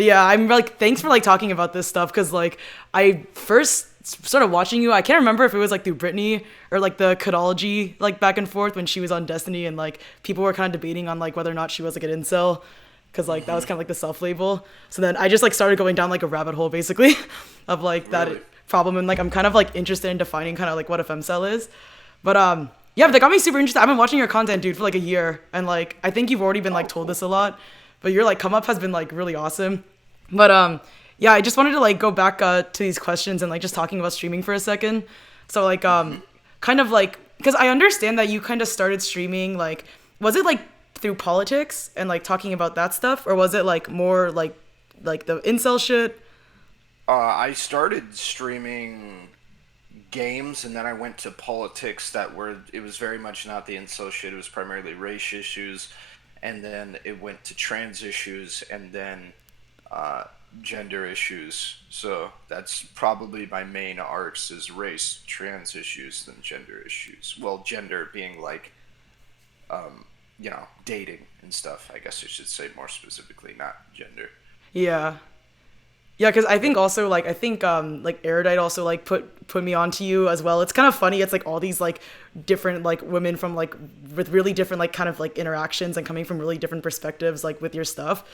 But yeah, I'm like, thanks for like talking about this stuff because like I first started watching you. I can't remember if it was like through Britney or like the Codology like back and forth when she was on Destiny and like people were kind of debating on like whether or not she was like an incel because like that was kind of like the self label. So then I just like started going down like a rabbit hole basically of like that Really? problem and like I'm kind of like interested in defining kind of like what a femcel is. But yeah, but that got me super interested. I've been watching your content, dude, for like a year, and like I think you've already been like Oh, told cool. this a lot, but your like come up has been like really awesome. But yeah, I just wanted to like go back to these questions and like just talking about streaming for a second. So like kind of like because I understand that you kind of started streaming like was it like through politics and like talking about that stuff, or was it like more like the incel shit? I started streaming games, and then I went to politics that were it was very much not the incel shit. It was primarily race issues, and then it went to trans issues, and then uh, gender issues. So that's probably my main arcs is race, trans issues, then gender issues. Well, gender being like dating and stuff. I guess I should say more specifically, not gender. Yeah. Yeah, because I Yep. think also like Erudite also like put me onto you as well. It's kind of funny. It's like all these like different like women from like with really different like kind of like interactions and coming from really different perspectives like with your stuff.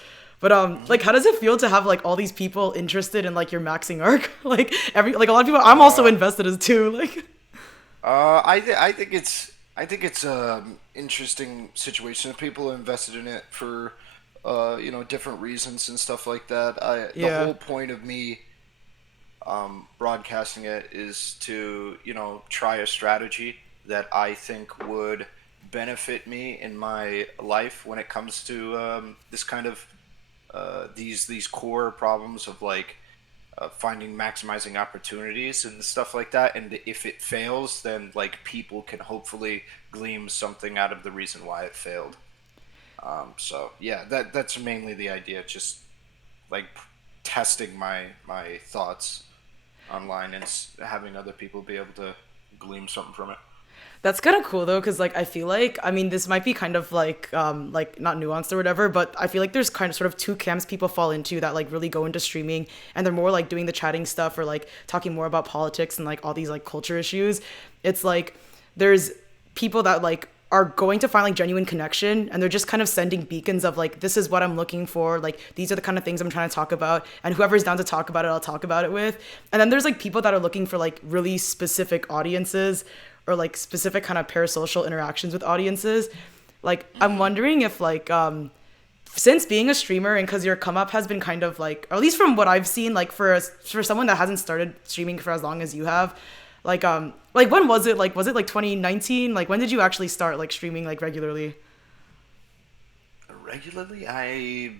But like how does it feel to have like all these people interested in like your maxing arc? Like every like a lot of people I'm also Uh, invested as too. Like I think it's interesting situation. People are invested in it for different reasons and stuff like that. The yeah. whole point of me broadcasting it is to try a strategy that I think would benefit me in my life when it comes to this kind of these core problems of like finding maximizing opportunities and stuff like that. And if it fails, then like people can hopefully glean something out of the reason why it failed. So yeah, that's mainly the idea. Just like testing my thoughts online and having other people be able to glean something from it. That's kind of cool though, because like I feel like I mean this might be kind of like not nuanced or whatever, but I feel like there's kind of sort of two camps people fall into that like really go into streaming and they're more like doing the chatting stuff or like talking more about politics and like all these like culture issues. It's like there's people that like are going to find like genuine connection and they're just kind of sending beacons of like this is what I'm looking for, like these are the kind of things I'm trying to talk about, and whoever's down to talk about it I'll talk about it with. And then there's like people that are looking for like really specific audiences or like specific kind of parasocial interactions with audiences. Like I'm Hmm. wondering if like since being a streamer and because your come up has been kind of like, or at least from what I've seen, like for someone that hasn't started streaming for as long as you have, like when was it, like was it like 2019, like when did you actually start like streaming like regularly? Regularly, I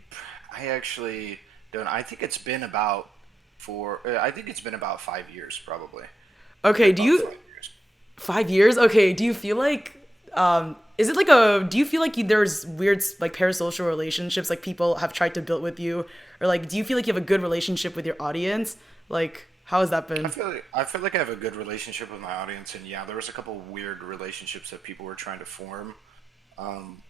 actually don't. I think it's been about I think it's been about 5 years probably. Yeah, Okay, do about you 5 years. 5 years? Okay, do you feel like is it like a do you feel like there's weird like parasocial relationships like people have tried to build with you, or like do you feel like you have a good relationship with your audience? Like how has that been? I feel like I have a good relationship with my audience, and yeah, there was a couple weird relationships that people were trying to form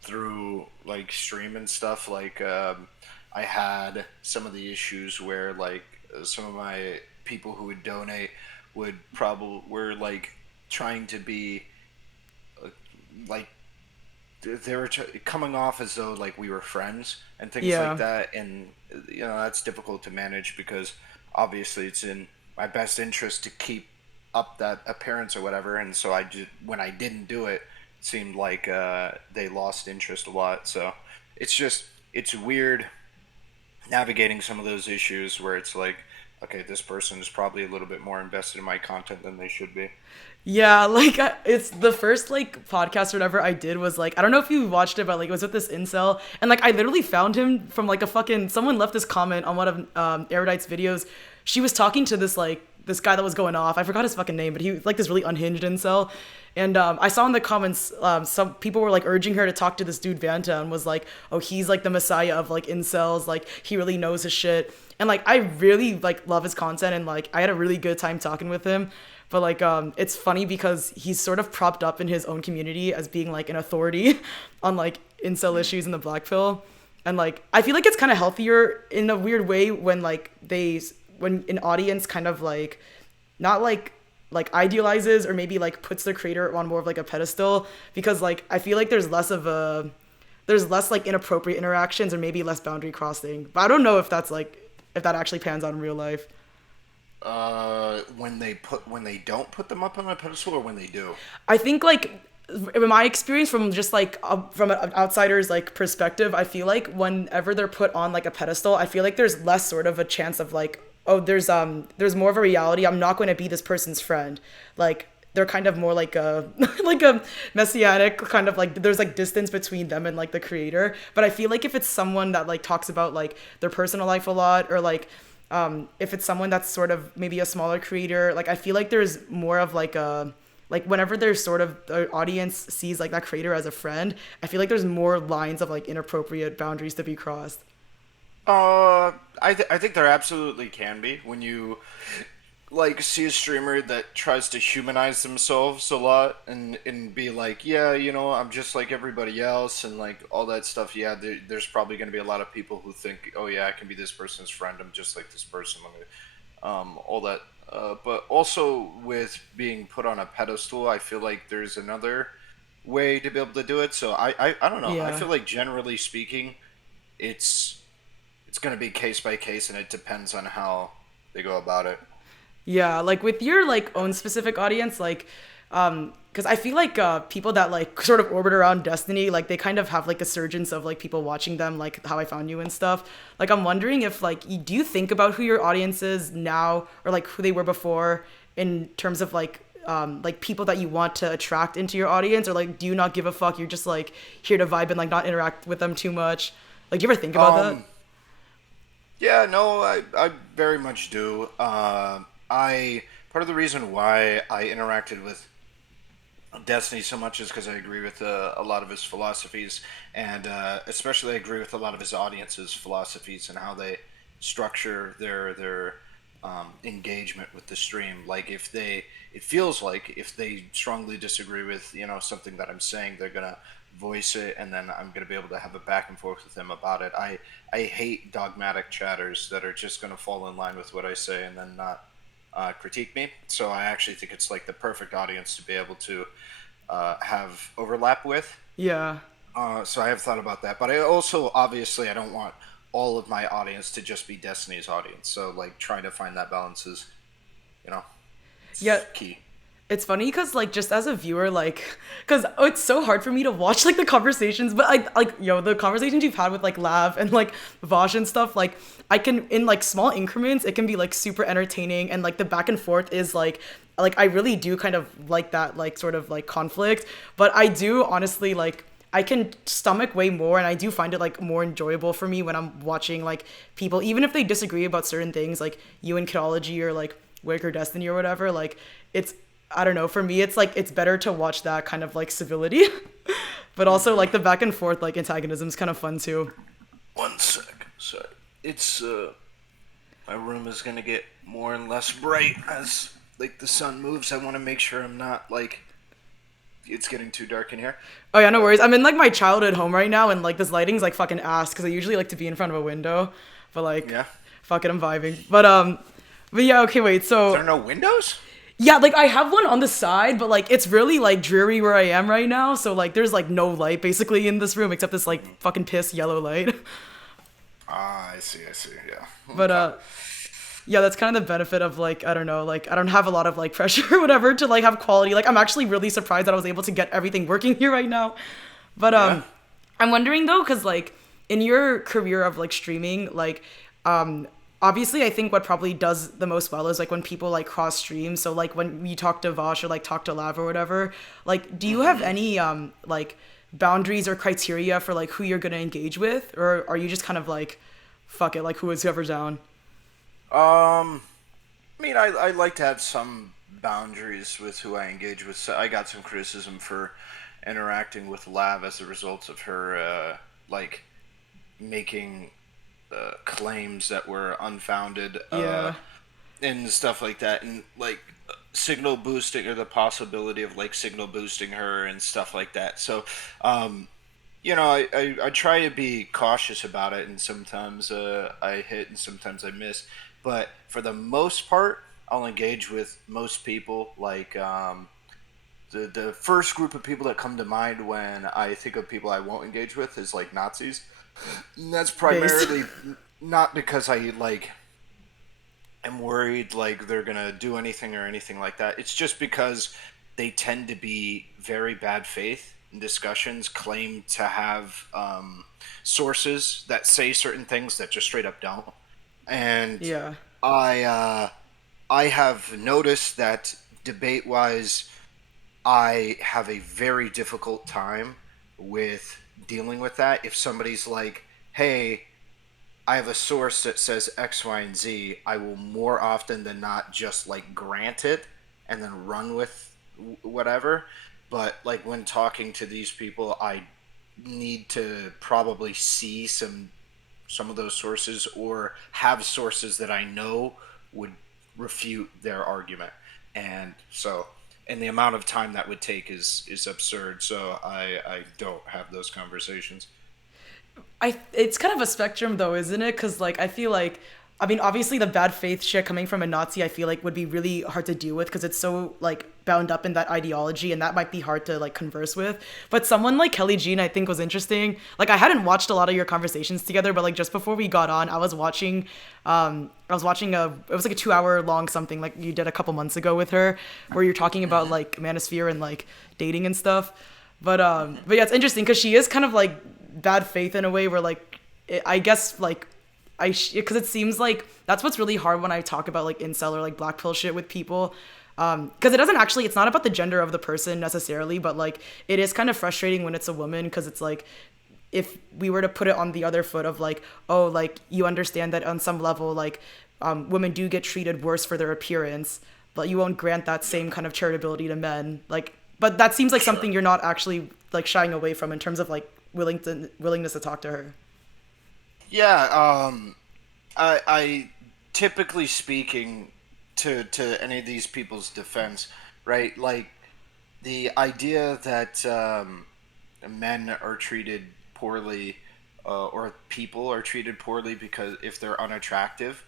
through like stream and stuff. Like I had some of the issues where like some of my people who would donate would probably were like trying to be uh, like they were coming off as though like we were friends and things like Yeah. that, and that's difficult to manage because obviously it's in my best interest to keep up that appearance or whatever, and so I just when I didn't do it, it seemed like they lost interest a lot. So it's just it's weird navigating some of those issues where it's like, okay, this person is probably a little bit more invested in my content than they should be. Yeah, like it's the first like podcast or whatever I did was like I don't know if you watched it, but like it was with this incel, and like I literally found him from like a fucking someone left this comment on one of Erudite's videos. She was talking to this guy that was going off. I forgot his fucking name, but he was like this really unhinged incel. And I saw in the comments some people were like urging her to talk to this dude Vanta and was like, oh, he's like the messiah of like incels, like he really knows his shit. And like I really like love his content and like I had a really good time talking with him. But like it's funny because he's sort of propped up in his own community as being like an authority on like incel Mm. issues in the black pill. And like I feel like it's kind of healthier in a weird way when like when an audience kind of like not like idealizes or maybe like puts the creator on more of like a pedestal, because like I feel like there's less like inappropriate interactions or maybe less boundary crossing. But I don't know if that's like if that actually pans out in real life. When they don't put them up on a pedestal, or when they do. I think like in my experience from just like from an outsider's like perspective, I feel like whenever they're put on like a pedestal, I feel like there's less sort of a chance of like, oh, there's more of a reality. I'm not going to be this person's friend. Like they're kind of more like a like a messianic kind of like there's like distance between them and like the creator. But I feel like if it's someone that like talks about like their personal life a lot, or like if it's someone that's sort of maybe a smaller creator, like I feel like there's more of like a like whenever there's sort of the audience sees like that creator as a friend, I feel like there's more lines of like inappropriate boundaries to be crossed. I think there absolutely can be when you like see a streamer that tries to humanize themselves a lot and be like, yeah, I'm just like everybody else and like all that stuff. Yeah, there's probably going to be a lot of people who think, oh yeah, I can be this person's friend. I'm just like this person. All that. But also with being put on a pedestal, I feel like there's another way to be able to do it. So I don't know. I Yeah. feel like generally speaking, it's it's going to be case by case, and it depends on how they go about it. Yeah, like with your like own specific audience, like because I feel like people that like sort of orbit around Destiny, like they kind of have like a surgence of like people watching them, like How I Found You and stuff. Like I'm wondering if like do you think about who your audience is now, or like who they were before, in terms of like people that you want to attract into your audience, or like do you not give a fuck? You're just like here to vibe and like not interact with them too much. Like, do you ever think about that? Um, Yeah, no, I very much do. I Part of the reason why I interacted with Destiny so much is because I agree with a lot of his philosophies, and especially I agree with a lot of his audience's philosophies and how they structure their engagement with the stream. Like if they, it feels like if they strongly disagree with something that I'm saying, they're gonna voice it, and then I'm gonna be able to have a back and forth with them about it. I hate dogmatic chatters that are just gonna fall in line with what I say and then not critique me. So I actually think it's like the perfect audience to be able to have overlap with. Yeah. So I have thought about that, but I also obviously I don't want all of my audience to just be Destiny's audience. So like trying to find that balance is, you know, Yeah, it's key. it's funny because like just as a viewer, like because it's so hard for me to watch like the conversations, but I like the conversations you've had with like Lav and like Vosh and stuff, like I can in like small increments it can be like super entertaining, and like the back and forth is like I really do kind of like that like sort of like conflict, but I do honestly like I can stomach way more, and I do find it like more enjoyable for me when I'm watching like people, even if they disagree about certain things, like you and Kidology or like Waker Destiny or whatever. Like it's I don't know, for me it's like it's better to watch that kind of like civility. But also Hmm. like the back and forth like antagonism is kind of fun too. One sec. Sorry. It's my room is gonna get more and less bright as like the sun moves. I want to make sure I'm not like it's getting too dark in here. Oh yeah, no But worries. I'm in like my childhood home right now, and like this lighting's like fucking ass because I usually like to be in front of a window, but like yeah, fuck it, I'm vibing. But yeah, okay, wait. is there So no windows? yeah, like I have one on the side, but like it's really like dreary where I am right now. So like there's like no light basically in this room except this like fucking piss yellow light. Ah, I see. I see. Yeah. But Okay. yeah, that's kind of the benefit of like I don't know, like I don't have a lot of like pressure or whatever to like have quality. Like I'm actually really surprised that I was able to get everything working here right now. But Yeah. I'm wondering though, cause like in your career of like streaming, like obviously I think what probably does the most well is like when people like cross stream. So like when you talk to Vosh or like talk to Lav or whatever, like do you have Hmm. any like boundaries or criteria for like who you're gonna engage with, or are you just kind of like fuck it, like whoever's down? I mean, I like to have some boundaries with who I engage with. So I got some criticism for interacting with Lav as a result of her like making claims that were unfounded Yeah. and stuff like that, and like signal boosting or the possibility of like signal boosting her and stuff like that. So, um, I try to be cautious about it, and sometimes I hit, and sometimes I miss. But for the most part, I'll engage with most people. Like the first group of people that come to mind when I think of people I won't engage with is like Nazis. And that's Based. primarily not because I like am worried like they're gonna do anything or anything like that. It's just because they tend to be very bad faith in discussions, claim to have sources that say certain things that just straight up don't. And Yeah. I I have noticed that debate wise, I have a very difficult time with dealing with that. If somebody's like, "Hey, I have a source that says X, Y, and Z," I will more often than not just like grant it and then run with whatever. But like when talking to these people, I need to probably see some of those sources or have sources that I know would refute their argument. And so, and the amount of time that would take is absurd. So I don't have those conversations. It's kind of a spectrum though, isn't it? Because like I feel like, I mean, obviously the bad faith shit coming from a Nazi, I feel like would be really hard to deal with because it's so like bound up in that ideology, and that might be hard to like converse with. But someone like Kelly Jean, I think was interesting. Like I hadn't watched a lot of your conversations together, but like just before we got on, I was watching it was like a 2 hour long something like you did a couple months ago with her, where you're talking about Mm-hmm. like manosphere and like dating and stuff. But yeah, it's interesting because she is kind of like bad faith in a way where like I guess like because it seems like that's what's really hard when I talk about like incel or like black pill shit with people. Because it doesn't actually, it's not about the gender of the person necessarily, but like it is kind of frustrating when it's a woman because it's like if we were to put it on the other foot of like, oh, like you understand that on some level, like women do get treated worse for their appearance, but you won't grant that Yeah. same kind of charitability to men. Like, but that seems like Sure. something you're not actually like shying away from in terms of like willingness to talk to her. Yeah. I typically speaking to any of these people's defense, right? Like the idea that men are treated poorly, or people are treated poorly because if they're unattractive,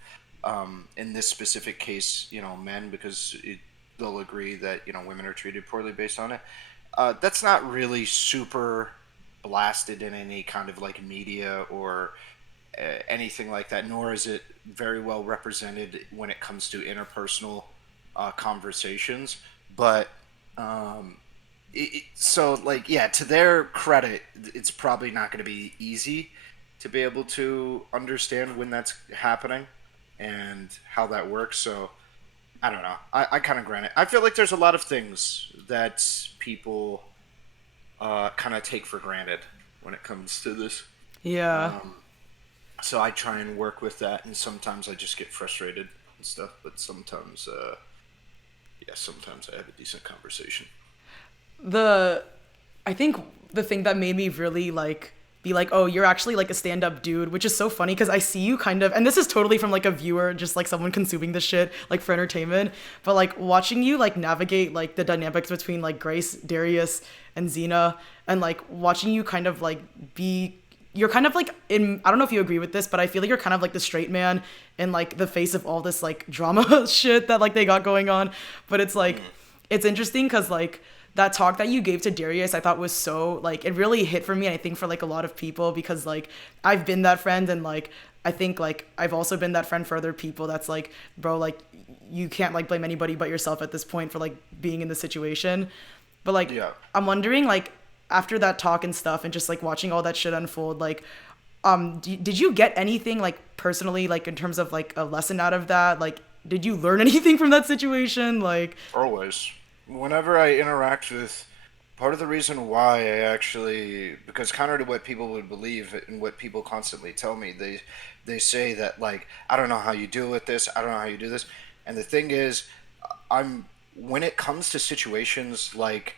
in this specific case, men, because they'll agree that women are treated poorly based on it. That's not really super blasted in any kind of like media or anything like that, nor is it very well represented when it comes to interpersonal conversations. But so, like, yeah, to their credit, it's probably not going to be easy to be able to understand when that's happening and how that works. So, I don't know. I kind of grant it. I feel like there's a lot of things that people kind of take for granted when it comes to this. Yeah. Um, so I try and work with that, and sometimes I just get frustrated and stuff. But sometimes, yeah, sometimes I have a decent conversation. the I think the thing that made me really like be like, oh, you're actually like a stand-up dude, which is so funny because I see you kind of, and this is totally from like a viewer, just like someone consuming this shit like for entertainment, but like watching you like navigate like the dynamics between like Grace, Darius, and Xena, and like watching you kind of like be you're kind of like in I don't know if you agree with this, but I feel like you're kind of like the straight man in like the face of all this like drama shit that like they got going on. But it's like Mm, it's interesting because like that talk that you gave to Darius, I thought was so like it really hit for me, and I think for like a lot of people because like I've been that friend, and like I think like I've also been that friend for other people that's like, bro, like you can't like blame anybody but yourself at this point for like being in the situation. But like yeah. I'm wondering like after that talk and stuff and just like watching all that shit unfold, like did you get anything like personally like in terms of like a lesson out of that? Like did you learn anything from that situation? Like Always. Whenever I interact with, part of the reason why I actually, because counter to what people would believe and what people constantly tell me, they say that like I don't know how you deal with this, I don't know how you do this, and the thing is, I'm when it comes to situations like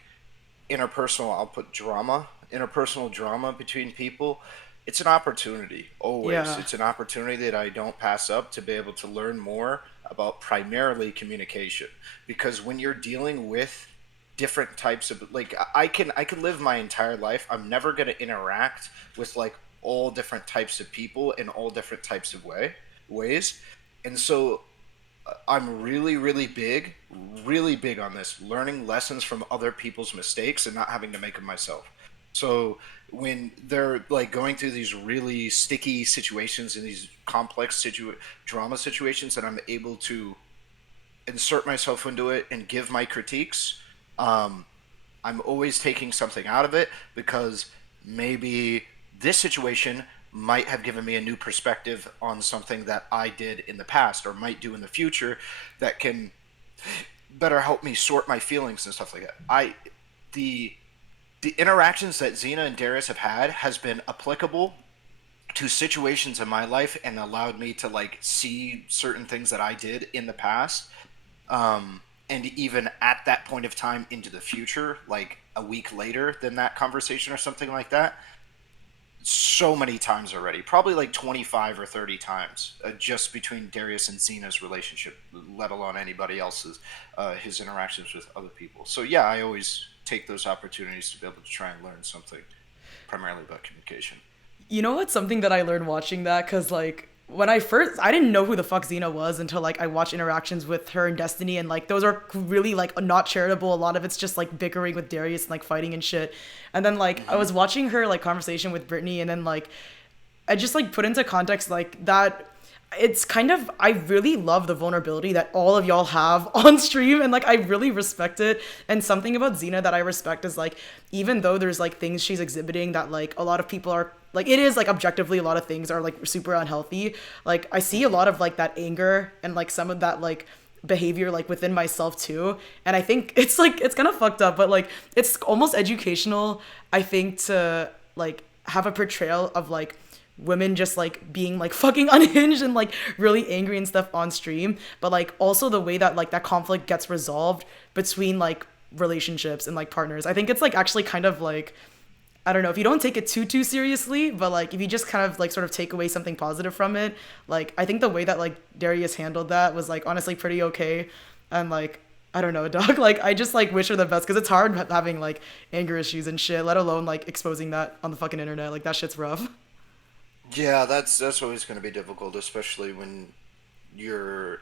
interpersonal, I'll put drama, interpersonal drama between people. It's an opportunity, always. yeah. It's an opportunity that I don't pass up to be able to learn more about primarily communication. Because when you're dealing with different types of like I can live my entire life. I'm never going to interact with like all different types of people in all different types of ways. And so I'm really big on this, learning lessons from other people's mistakes and not having to make them myself. So when they're like going through these really sticky situations and these complex drama situations, and I'm able to insert myself into it and give my critiques, um, I'm always taking something out of it because maybe this situation might have given me a new perspective on something that I did in the past or might do in the future that can better help me sort my feelings and stuff like that. The the interactions that Xena and Darius have had has been applicable to situations in my life and allowed me to like see certain things that I did in the past, and even at that point of time into the future, like a week later than that conversation or something like that, so many times already, probably like 25 or 30 times, just between Darius and Xena's relationship, let alone anybody else's, his interactions with other people. So yeah, I always take those opportunities to be able to try and learn something, primarily about communication. You know what's something that I learned watching that? Because, like, when I didn't know who the fuck Xena was until, like, I watched interactions with her and Destiny, and, like, those are really, like, not charitable. A lot of it's just, like, bickering with Darius and, like, fighting and shit. And then, like, I Mm-hmm. was watching her, like, conversation with Brittany, and then, like, I just like put into context like that it's kind of I really love the vulnerability that all of y'all have on stream, and like I really respect it. And something about Xena that I respect is like even though there's like things she's exhibiting that like a lot of people are like it is like objectively a lot of things are like super unhealthy. Like I see a Mm-hmm. lot of like that anger and like some of that like behavior like within myself too, and I think it's like it's kind of fucked up, but like it's almost educational, I think, to like have a portrayal of like women just like being like fucking unhinged and like really angry and stuff on stream, but like also the way that like that conflict gets resolved between like relationships and like partners. I think it's like actually kind of like I don't know if you don't take it too seriously, but like if you just kind of like sort of take away something positive from it, like I think the way that like Darius handled that was like honestly pretty okay. And like I don't know, dog. Like I just like wish her the best because it's hard having like anger issues and shit, let alone like exposing that on the fucking internet. Like that shit's rough. Yeah, that's always going to be difficult, especially when you're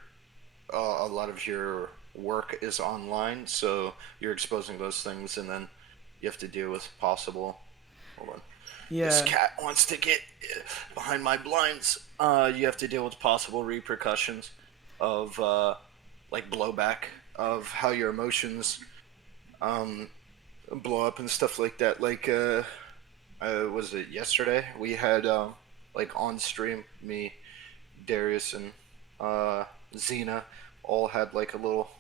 a lot of your work is online, so you're exposing those things, and then you have to deal with possible. Hold on, this Yeah. cat wants to get behind my blinds. You have to deal with possible repercussions of like blowback of how your emotions um, blow up and stuff like that. Like, was it yesterday? We had like on stream, me, Darius, and uh, Xena all had like a little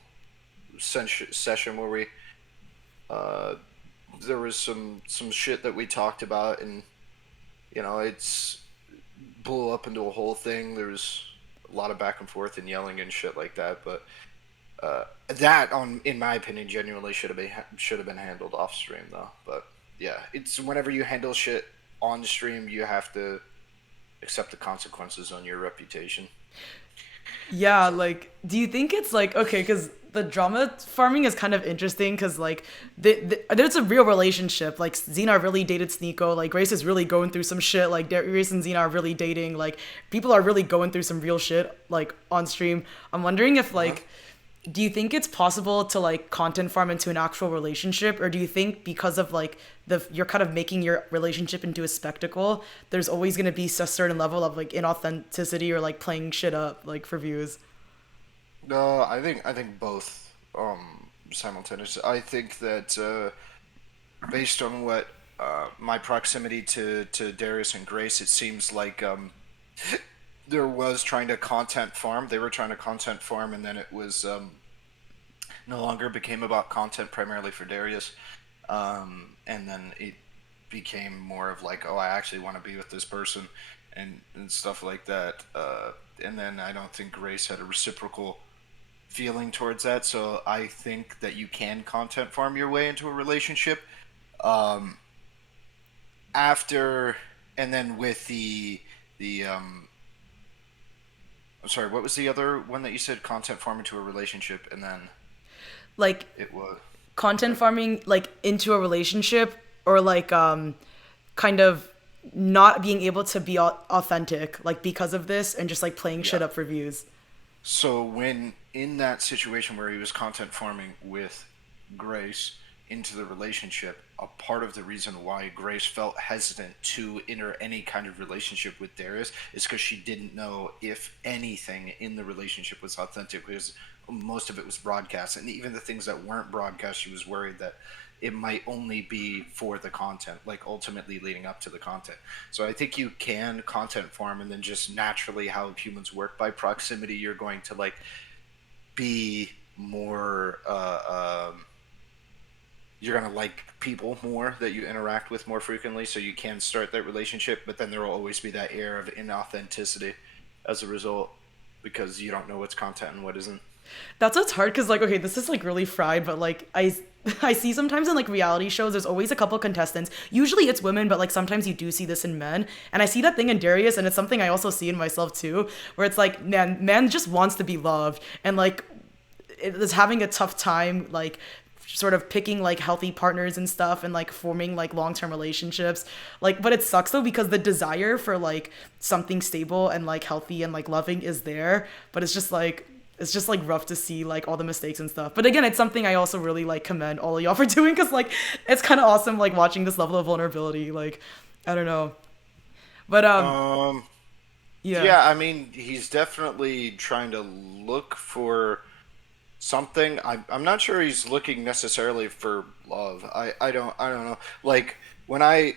session where we uh, there was some shit that we talked about, and it's blew up into a whole thing. There was a lot of back and forth and yelling and shit like that, but that, on in my opinion, genuinely should have been handled off stream though. But yeah, it's whenever you handle shit on stream, you have to accept the consequences on your reputation. Yeah, So like, do you think it's like okay? Because the drama farming is kind of interesting because like there's a real relationship. Like Xena really dated Sneeko. Like Grace is really going through some shit. Like Grace and Xena are really dating. Like people are really going through some real shit like on stream. I'm wondering if uh-huh. like do you think it's possible to like content farm into an actual relationship, or do you think because of like the you're kind of making your relationship into a spectacle, there's always going to be a certain level of like inauthenticity or like playing shit up like for views? No, I think both simultaneous. I think that based on what my proximity to Darius and Grace, it seems like there was trying to content farm. They were trying to content farm, and then it was no longer became about content primarily for Darius, and then it became more of like, oh, I actually want to be with this person, and stuff like that. And then I don't think Grace had a reciprocal feeling towards that. So I think that you can content farm your way into a relationship. Um, after and then with the I'm sorry, what was the other one that you said content farm into a relationship and then Like it was? content farming like into a relationship, or like kind of not being able to be authentic like because of this, and just like playing shit Yeah. up for views. So when in that situation where he was content farming with Grace into the relationship, a part of the reason why Grace felt hesitant to enter any kind of relationship with Darius is because she didn't know if anything in the relationship was authentic, because most of it was broadcast, and even the things that weren't broadcast, she was worried that it might only be for the content, like ultimately leading up to the content. So I think you can content farm, and then just naturally how humans work by proximity, you're going to like be more you're gonna like people more that you interact with more frequently, so you can start that relationship. But then there will always be that air of inauthenticity as a result, because you don't know what's content and what isn't. That's what's hard, because like, okay, this is like really fried, but like I see sometimes in like reality shows, there's always a couple contestants. Usually it's women, but like sometimes you do see this in men. And I see that thing in Darius, and it's something I also see in myself too, where it's like, man just wants to be loved, and like is having a tough time like sort of picking like healthy partners and stuff, and like forming like long-term relationships. Like, but it sucks though, because the desire for like something stable and like healthy and like loving is there, but it's just like rough to see like all the mistakes and stuff. But again, it's something I also really like commend all of y'all for doing, because like it's kind of awesome like watching this level of vulnerability. Like, I don't know. But Um, yeah. yeah, I mean, he's definitely trying to look for something. I'm not sure he's looking necessarily for love. I don't know. Like when I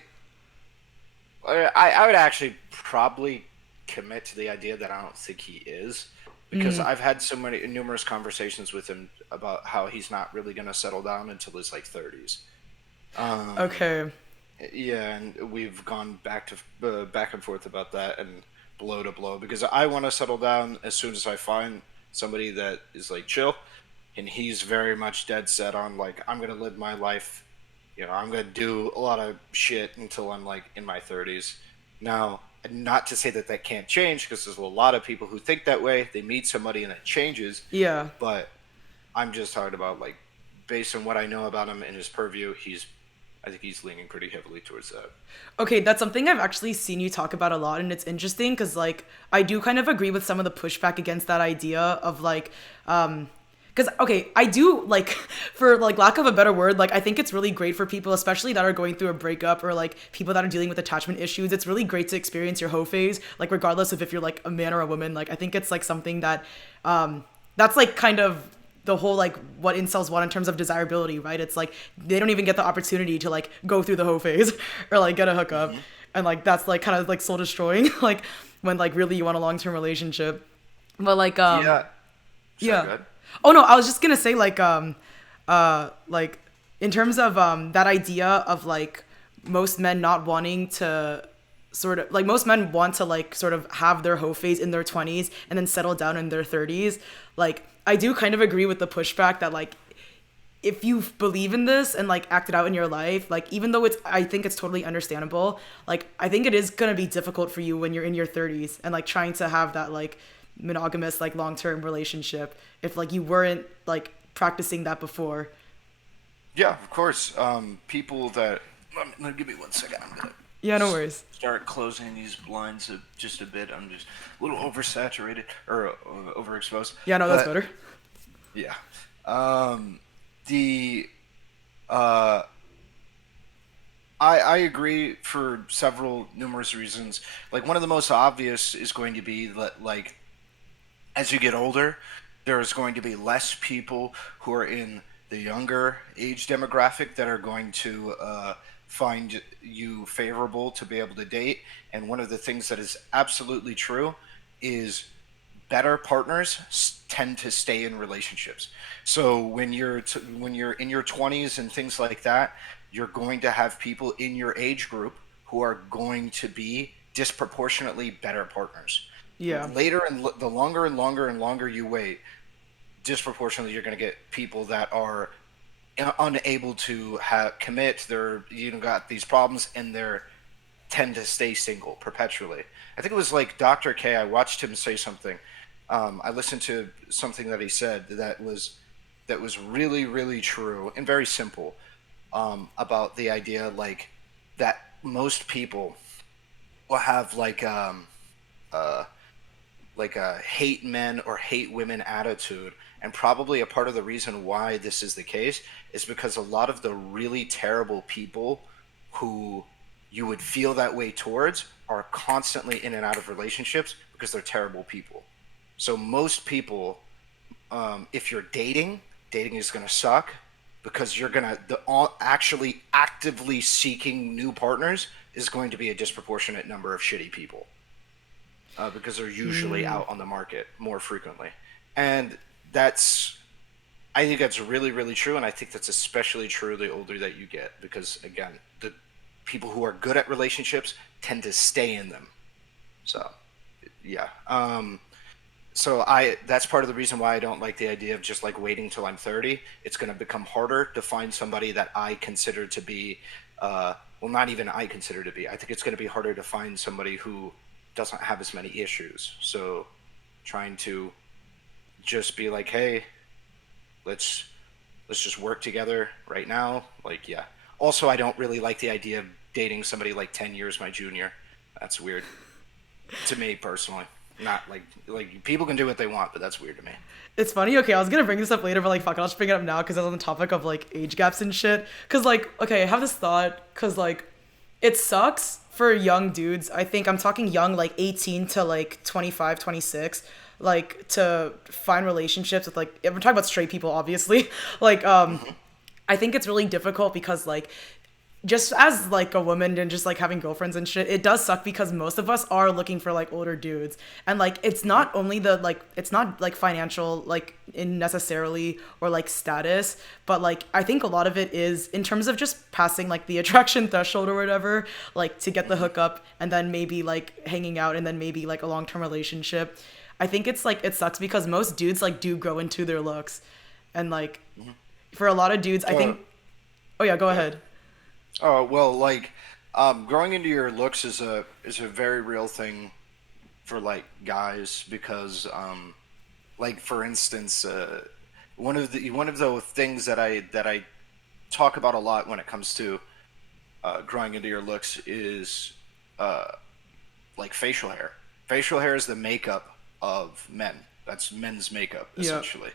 would actually probably commit to the idea that I don't think he is, because Mm, I've had so many numerous conversations with him about how he's not really going to settle down until his like 30s. Um, okay. yeah, and we've gone back and forth about that, and blow to blow, because I want to settle down as soon as I find somebody that is like chill, and he's very much dead set on like, I'm gonna live my life. I'm gonna do a lot of shit until I'm like in my 30s. Now, not to say that that can't change, because there's a lot of people who think that way. They meet somebody and it changes, Yeah. but I'm just talking about like, based on what I know about him and his purview, I think he's leaning pretty heavily towards that. Okay, that's something I've actually seen you talk about a lot, and it's interesting because like I do kind of agree with some of the pushback against that idea of like because okay, I do like for like lack of a better word, like I think it's really great for people, especially that are going through a breakup, or like people that are dealing with attachment issues. It's really great to experience your hoe phase, like regardless of if you're like a man or a woman. Like I think it's like something that that's like kind of the whole like what incels want in terms of desirability, right? It's like they don't even get the opportunity to like go through the hoe phase or like get a hookup, Hmm. and like that's like kind of like soul destroying, like when like really you want a long term relationship. But like Yeah. Sorry, yeah. go ahead. Oh no, I was just gonna say like in terms of that idea of like most men not wanting to sort of like most men want to like sort of have their hoe phase in their 20s and then settle down in their 30s. Like I do kind of agree with the pushback that like if you believe in this and like act it out in your life, like even though it's I think it's totally understandable, like I think it is gonna be difficult for you when you're in your 30s and like trying to have that like monogamous like long-term relationship if like you weren't like practicing that before. Yeah, of course. People that. Give me 1 second. I'm gonna Yeah, no worries. start closing these blinds just a bit. I'm just a little oversaturated or overexposed. Yeah, no, that's But better. yeah, the uh, I agree for several numerous reasons. Like one of the most obvious is going to be that like as you get older, there is going to be less people who are in the younger age demographic that are going to find you favorable to be able to date. And one of the things that is absolutely true is better partners tend to stay in relationships. So when you're in your 20s and things like that, you're going to have people in your age group who are going to be disproportionately better partners. Yeah. Later and the longer and longer and longer you wait, disproportionately you're going to get people that are unable to commit. They're got these problems, and they're tend to stay single perpetually. I think it was like Dr. K. I watched him say something. I listened to something that he said that was that was really, really true and very simple, about the idea like that most people will have uh, like a hate men or hate women attitude. And probably a part of the reason why this is the case is because a lot of the really terrible people who you would feel that way towards are constantly in and out of relationships because they're terrible people. So most people, if you're dating is going to suck because you're going to actually actively seeking new partners is going to be a disproportionate number of shitty people, because they're usually out on the market more frequently. And that's, I think that's really, really true. And I think that's especially true the older that you get, because again, the people who are good at relationships tend to stay in them. So, yeah. So that's part of the reason why I don't like the idea of just like waiting till I'm 30. It's going to become harder to find somebody that I consider to be, well, not even I consider to be. I think it's going to be harder to find somebody who doesn't have as many issues. So trying to just be like, hey, let's just work together right now. Like, yeah. Also, I don't really like the idea of dating somebody like 10 years my junior. That's weird to me personally. Not like people can do what they want, but that's weird to me. It's funny. Okay, I was gonna bring this up later, but like, fuck it, I'll just bring it up now because I was on the topic of like age gaps and shit. Because like, okay, I have this thought. Because like, it sucks for young dudes. I think I'm talking young, like 18 to like 25, 26, like to find relationships with like. We're talking about straight people, obviously. Like, I think it's really difficult because like just as like a woman and just like having girlfriends and shit, it does suck because most of us are looking for like older dudes. And like it's not only the like it's not like financial like in necessarily or like status, but like I think a lot of it is in terms of just passing like the attraction threshold or whatever, like to get the hookup and then maybe like hanging out and then maybe like a long-term relationship. I think it's like it sucks because most dudes like do grow into their looks. And like for a lot of dudes, I think. Oh yeah, go ahead. Oh well, like, growing into your looks is a very real thing for like guys because, like for instance, one of the things that I talk about a lot when it comes to growing into your looks is uh, like facial hair. Facial hair is the makeup of men. That's men's makeup Yeah. essentially.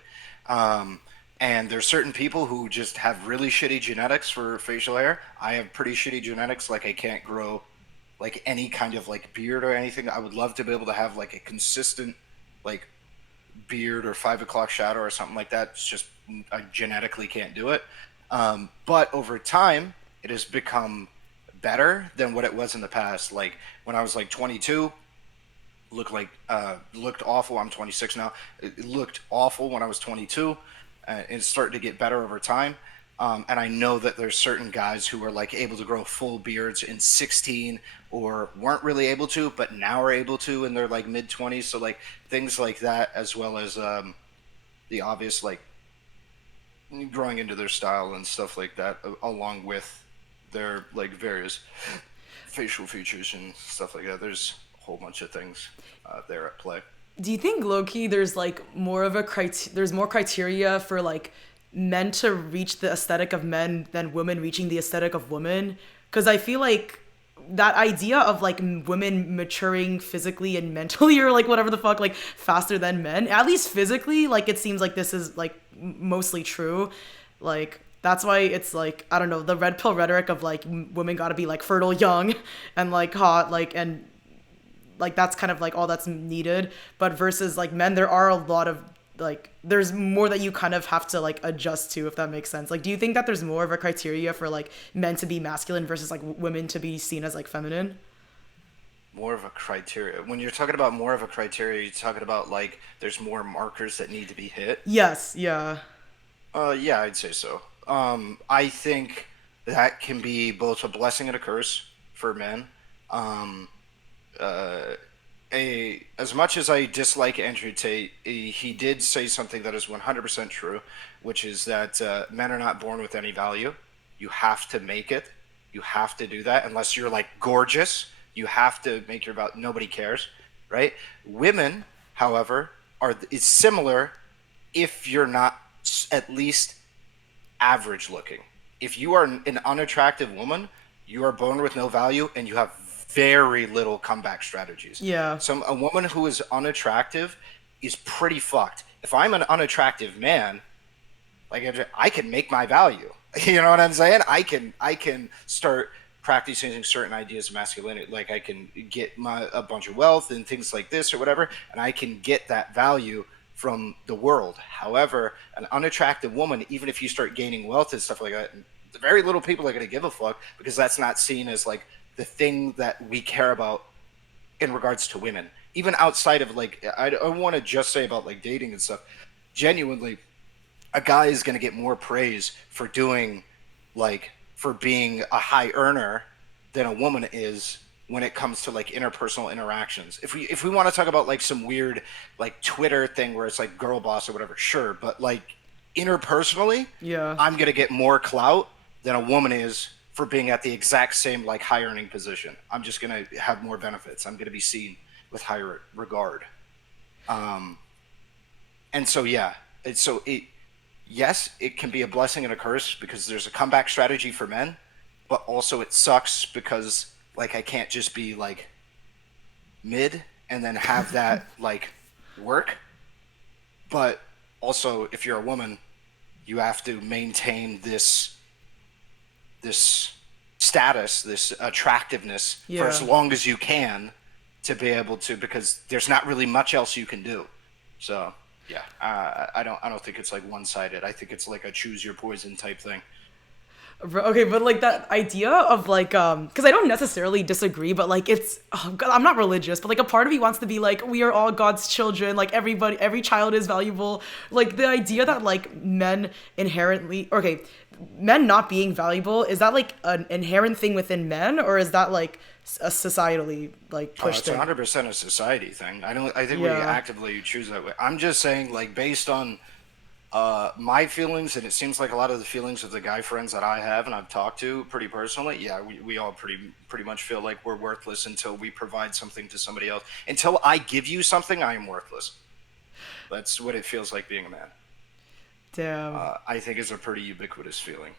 Um, and there's certain people who just have really shitty genetics for facial hair. I have pretty shitty genetics. Like I can't grow like any kind of like beard or anything. I would love to be able to have like a consistent like beard or 5 o'clock shadow or something like that. It's just I genetically can't do it. But over time, it has become better than what it was in the past. Like when I was like 22, looked awful. I'm 26 now. It looked awful when I was 22. It's starting to get better over time. And I know that there's certain guys who are like able to grow full beards in 16 or weren't really able to, but now are able to in their like mid 20s. So like things like that, as well as the obvious like growing into their style and stuff like that, along with their like various facial features and stuff like that. There's a whole bunch of things there at play. Do you think low key there's like more of a there's more criteria for like men to reach the aesthetic of men than women reaching the aesthetic of women? Because I feel like that idea of like women maturing physically and mentally or like whatever the fuck like faster than men, at least physically, like it seems like this is like mostly true. Like that's why it's like I don't know, the red pill rhetoric of like women got to be like fertile young and like hot like and like that's kind of like all that's needed, but versus like men there are a lot of like there's more that you kind of have to like adjust to, if that makes sense. Like do you think that there's more of a criteria for like men to be masculine versus like women to be seen as like feminine? More of a criteria. When you're talking about more of a criteria, you're talking about like there's more markers that need to be hit. Yes, yeah. Yeah, I'd say so. I think that can be both a blessing and a curse for men. Um, uh, as much as I dislike Andrew Tate, he did say something that is 100% true, which is that men are not born with any value. You have to make it. You have to do that unless you're like gorgeous. You have to make your value. Nobody cares, right? Women, however, are is similar if you're not at least average looking. If you are an unattractive woman, you are born with no value and you have very little comeback strategies. Yeah. A woman who is unattractive is pretty fucked. If I'm an unattractive man, like I can make my value. You know what I'm saying? I can start practicing certain ideas of masculinity. Like I can get a bunch of wealth and things like this or whatever, and I can get that value from the world. However, an unattractive woman, even if you start gaining wealth and stuff like that, very little people are going to give a fuck because that's not seen as like the thing that we care about in regards to women. Even outside of like, I don't want to just say about like dating and stuff. Genuinely, a guy is going to get more praise for doing like for being a high earner than a woman is when it comes to like interpersonal interactions. If we want to talk about like some weird like Twitter thing where it's like girl boss or whatever, sure, but like interpersonally, Yeah. I'm going to get more clout than a woman is for being at the exact same like high earning position. I'm just going to have more benefits. I'm going to be seen with higher regard. And so yeah, it yes, it can be a blessing and a curse because there's a comeback strategy for men, but also it sucks because like I can't just be like mid and then have that like work. But also if you're a woman, you have to maintain this status, this attractiveness for as Yeah. long as you can to be able to, because there's not really much else you can do. So yeah, I don't think it's like one-sided. I think it's like a choose your poison type thing. Okay, but like that idea of like because I don't necessarily disagree, but like it's oh God, I'm not religious, but like a part of me wants to be like we are all God's children, like every child is valuable. Like the idea that like men inherently okay, men not being valuable, is that like an inherent thing within men, or is that like a societally like Oh, pushed it's thing? 100% a society thing. I think we Yeah. actively choose that way. I'm just saying, like, based on my feelings, and it seems like a lot of the feelings of the guy friends that I have and I've talked to pretty personally, yeah, we all pretty much feel like we're worthless until we provide something to somebody else. Until I give you something, I am worthless. That's what it feels like being a man. Damn. I think is a pretty ubiquitous feeling.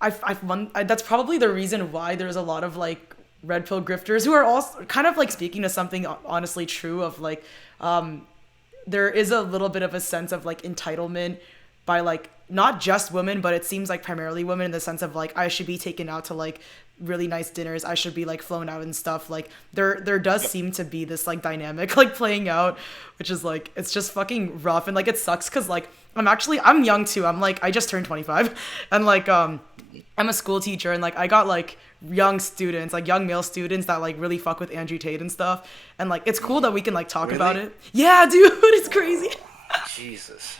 That's probably the reason why there's a lot of like red pill grifters who are also kind of like speaking to something honestly true of like there is a little bit of a sense of like entitlement by like not just women, but it seems like primarily women in the sense of like I should be taken out to like really nice dinners, I should be like flown out and stuff. Like there does Yep. seem to be this like dynamic like playing out, which is like it's just fucking rough and like it sucks because like I'm young too. I'm like I just turned 25 and like I'm a school teacher and like I got like young students, like young male students that like really fuck with Andrew Tate and stuff. And like it's cool that we can like talk about Really? it. Yeah, dude, it's crazy. Jesus.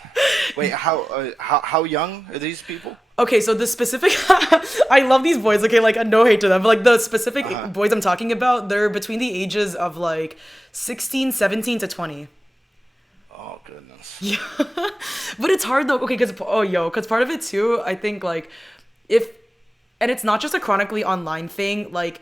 Wait, how young are these people? Okay, so the specific I love these boys, okay, like no hate to them, but like the specific Uh-huh. boys I'm talking about, they're between the ages of like 16, 17 to 20. Oh goodness. Yeah. But it's hard though, okay, cuz part of it too, I think like if and it's not just a chronically online thing, like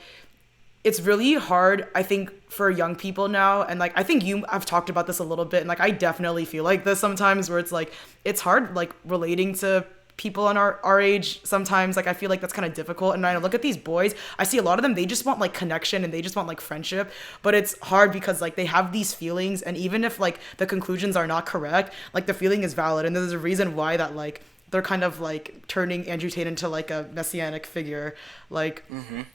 it's really hard I think for young people now, and like I think I've talked about this a little bit, and like I definitely feel like this sometimes where it's like it's hard like relating to people in our age sometimes. Like I feel like that's kind of difficult, and I look at these boys, I see a lot of them, they just want like connection and they just want like friendship, but it's hard because like they have these feelings, and even if like the conclusions are not correct, like the feeling is valid, and there's a reason why that like they're kind of like turning Andrew Tate into like a messianic figure, like,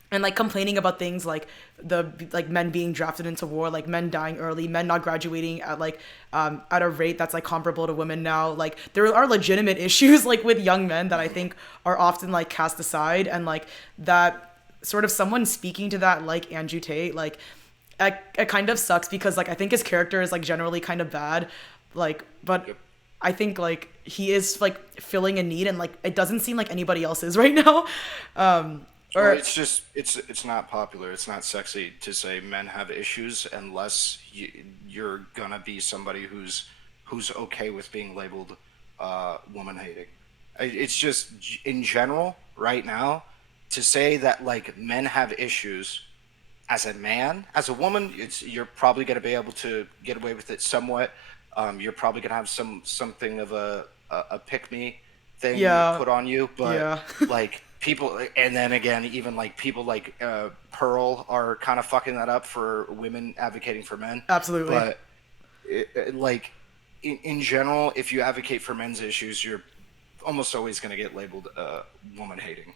and like complaining about things like the like men being drafted into war, like men dying early, men not graduating at like at a rate that's like comparable to women now. Like there are legitimate issues like with young men that I think are often like cast aside, and like that sort of someone speaking to that like Andrew Tate, like it kind of sucks because like I think his character is like generally kind of bad, like but Yep. I think like he is like filling a need, and like it doesn't seem like anybody else is right now. Well, Or it's just it's not popular. It's not sexy to say men have issues unless you're gonna be somebody who's okay with being labeled woman hating. It's just in general right now to say that like men have issues as a man, as a woman, you're probably going to be able to get away with it somewhat. You're probably going to have something of a pick me thing Yeah. put on you, but Yeah. like people, and then again, even like people like Pearl are kind of fucking that up for women advocating for men. Absolutely. But like in general, if you advocate for men's issues, you're almost always going to get labeled woman hating.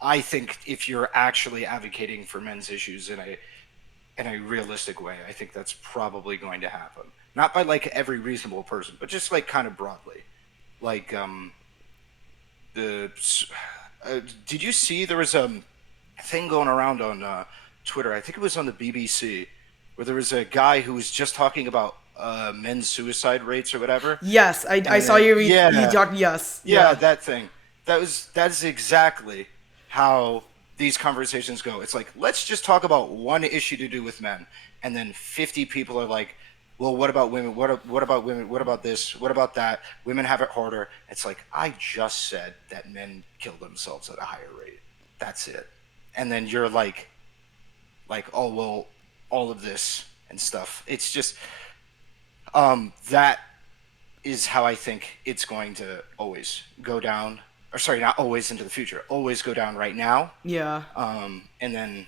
I think if you're actually advocating for men's issues in a realistic way, I think that's probably going to happen. Not by like every reasonable person, but just like kind of broadly. Like the did you see there was a thing going around on Twitter? I think it was on the BBC, where there was a guy who was just talking about men's suicide rates or whatever. Yes, I saw And you yeah, talked. Yes. yeah, Yeah. that thing. That is exactly how these conversations go. It's like, let's just talk about one issue to do with men, and then 50 people are like, well, what about women? What about women? What about this? What about that? Women have it harder. It's like, I just said that men kill themselves at a higher rate. That's it. And then you're like, oh well, all of this and stuff. It's just that is how I think it's going to always go down. Or sorry, not always into the future. Always go down right now. Yeah. And then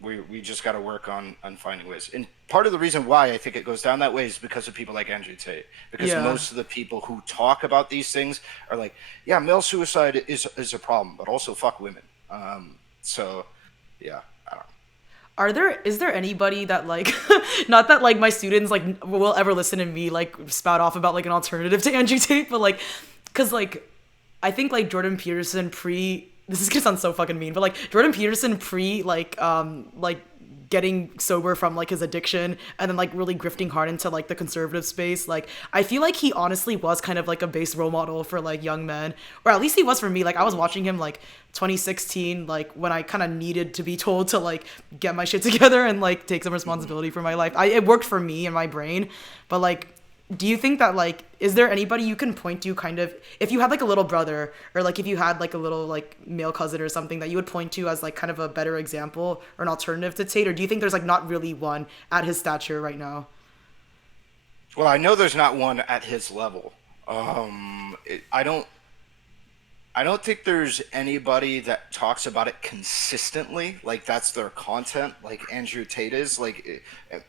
we just got to work on finding ways. And part of the reason why I think it goes down that way is because of people like Andrew Tate. Because Yeah. most of the people who talk about these things are like, yeah, male suicide is a problem, but also fuck women. So yeah, I don't know. Is there anybody that like not that like my students like will ever listen to me like spout off about like an alternative to Andrew Tate, but like cuz like I think like Jordan Peterson pre this is gonna sound so fucking mean, but like Jordan Peterson pre like getting sober from like his addiction and then like really grifting hard into like the conservative space, like I feel like he honestly was kind of like a base role model for like young men, or at least he was for me. Like I was watching him like 2016, like when I kind of needed to be told to like get my shit together and like take some responsibility for my life. It worked for me in my brain, but like do you think that like is there anybody you can point to kind of if you had like a little brother or like if you had like a little like male cousin or something that you would point to as like kind of a better example or an alternative to Tate, or do you think there's like not really one at his stature right now? Well, I know there's not one at his level. I don't think there's anybody that talks about it consistently, like that's their content, like Andrew Tate is. Like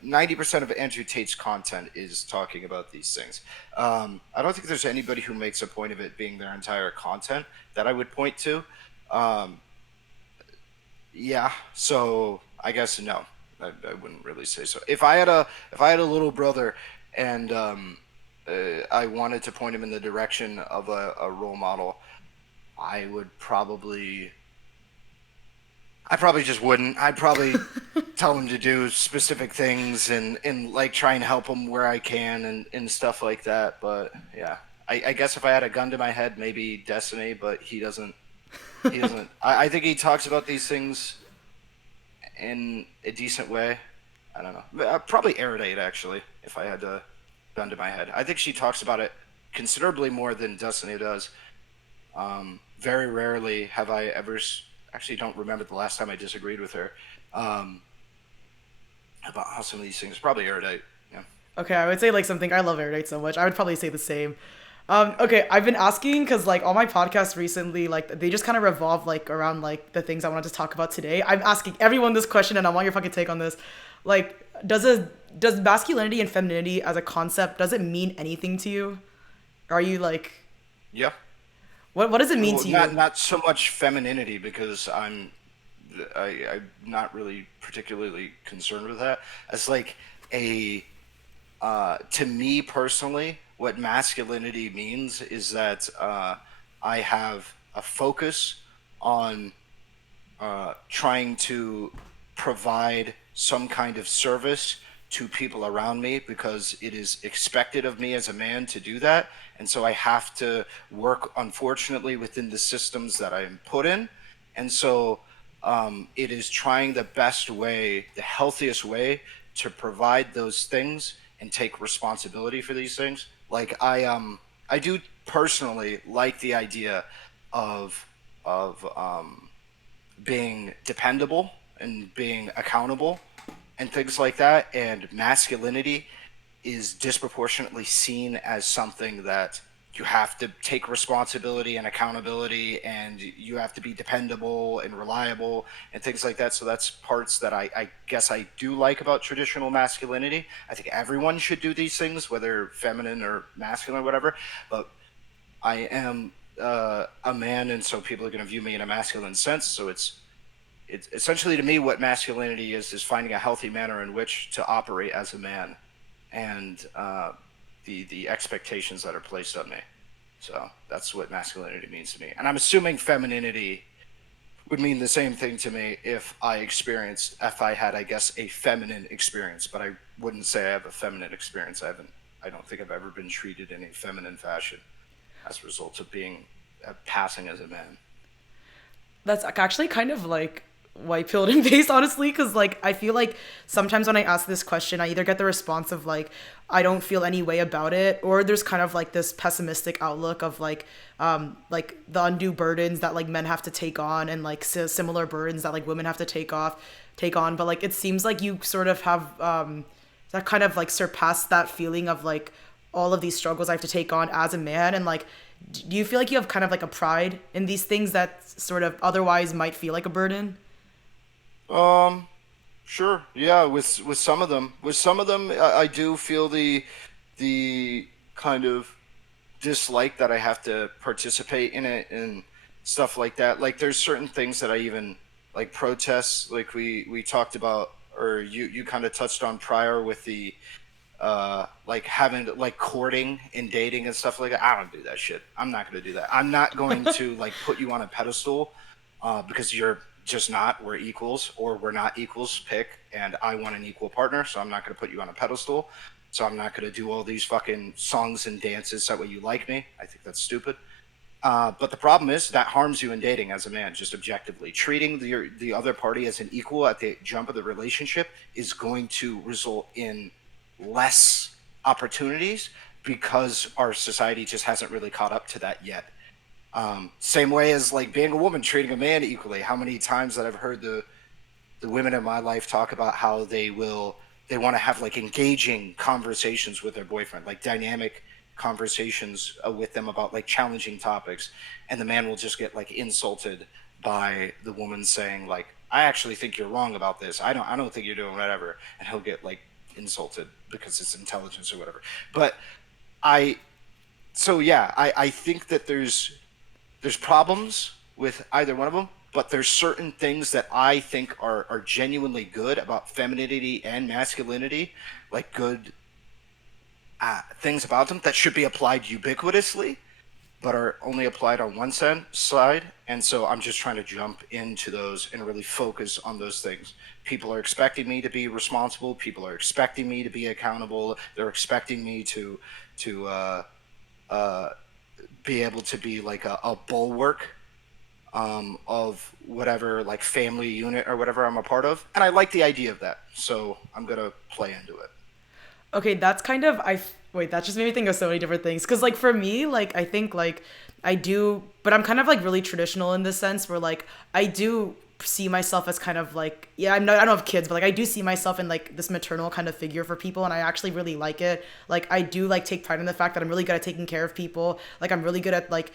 90% of Andrew Tate's content is talking about these things. I don't think there's anybody who makes a point of it being their entire content that I would point to. Um, yeah, so I guess no, I wouldn't really say so. If I had a little brother and I wanted to point him in the direction of a role model, I would probably I probably just wouldn't. I'd probably tell him to do specific things and like try and help him where I can and stuff like that. But yeah, I guess if I had a gun to my head, maybe Destiny, but he doesn't. He doesn't. I think he talks about these things in a decent way. I don't know. Probably Erudite, actually, if I had a gun to my head. I think she talks about it considerably more than Destiny does. Very rarely have I ever. Actually, don't remember the last time I disagreed with her um, about how some of these things. Probably Erudite. Yeah. Okay, I would say like something. I love Air so much. I would probably say the same. Okay, I've been asking because like all my podcasts recently, like they just kind of revolve like around like the things I wanted to talk about today. I'm asking everyone this question, and I want your fucking take on this. Like, does masculinity and femininity as a concept does it mean anything to you? Or are you like Yeah. what does it mean Well, to you? not so much femininity because I'm not really particularly concerned with that. As like a to me personally, what masculinity means is that I have a focus on trying to provide some kind of service to people around me because it is expected of me as a man to do that. And so I have to work, unfortunately, within the systems that I am put in. And so it is trying the best way, the healthiest way to provide those things and take responsibility for these things. Like I do personally like the idea of of being dependable and being accountable and things like that. And masculinity is disproportionately seen as something that you have to take responsibility and accountability, and you have to be dependable and reliable and things like that. So that's parts that I guess I do like about traditional masculinity. I think everyone should do these things, whether feminine or masculine or whatever. But I am a man, and so people are going to view me in a masculine sense. So it's essentially, to me, what masculinity is finding a healthy manner in which to operate as a man, and the expectations that are placed on me. So that's what masculinity means to me. And I'm assuming femininity would mean the same thing to me if I had, I guess, a feminine experience, but I wouldn't say I have a feminine experience. I don't think I've ever been treated in a feminine fashion as a result of being passing as a man. That's actually kind of like white pilled and based, honestly, because like I feel like sometimes when I ask this question, I either get the response of like I don't feel any way about it, or there's kind of like this pessimistic outlook of like the undue burdens that like men have to take on, and like similar burdens that like women have to take on. But like it seems like you sort of have that kind of like surpassed that feeling of like all of these struggles I have to take on as a man. And like, do you feel like you have kind of like a pride in these things that sort of otherwise might feel like a burden? Um, sure. Yeah, with some of them, I do feel the kind of dislike that I have to participate in it and stuff like that. Like there's certain things that I even like protests, like we talked about, or you kind of touched on prior with the like having like courting and dating and stuff like that. I don't do that shit. I'm not going to do that. I'm not going to like put you on a pedestal because you're just not. We're equals, or we're not equals, pick. And I want an equal partner, so I'm not going to put you on a pedestal. So I'm not going to do all these fucking songs and dances that way you like me. I think that's stupid. But the problem is that harms you in dating as a man, just objectively. Treating the other party as an equal at the jump of the relationship is going to result in less opportunities because our society just hasn't really caught up to that yet. Same way as like being a woman, treating a man equally. How many times that I've heard the women in my life talk about how they want to have like engaging conversations with their boyfriend, like dynamic conversations with them about like challenging topics, and the man will just get like insulted by the woman saying like, I actually think you're wrong about this. I don't think you're doing whatever, and he'll get like insulted because it's intelligence or whatever. But I so yeah, I think that there's problems with either one of them, but there's certain things that I think are genuinely good about femininity and masculinity, like good things about them that should be applied ubiquitously, but are only applied on one side. And so I'm just trying to jump into those and really focus on those things. People are expecting me to be responsible. People are expecting me to be accountable. They're expecting me to uh, be able to be like a bulwark of whatever like family unit or whatever I'm a part of. And I like the idea of that. So I'm going to play into it. Okay, that's kind of wait, that just made me think of so many different things. Cause like for me, like I think like I do, but I'm kind of like really traditional in this sense where like I do see myself as kind of like, yeah, I don't have kids, but like I do see myself in like this maternal kind of figure for people, and I actually really like it. Like I do like take pride in the fact that I'm really good at taking care of people. Like I'm really good at like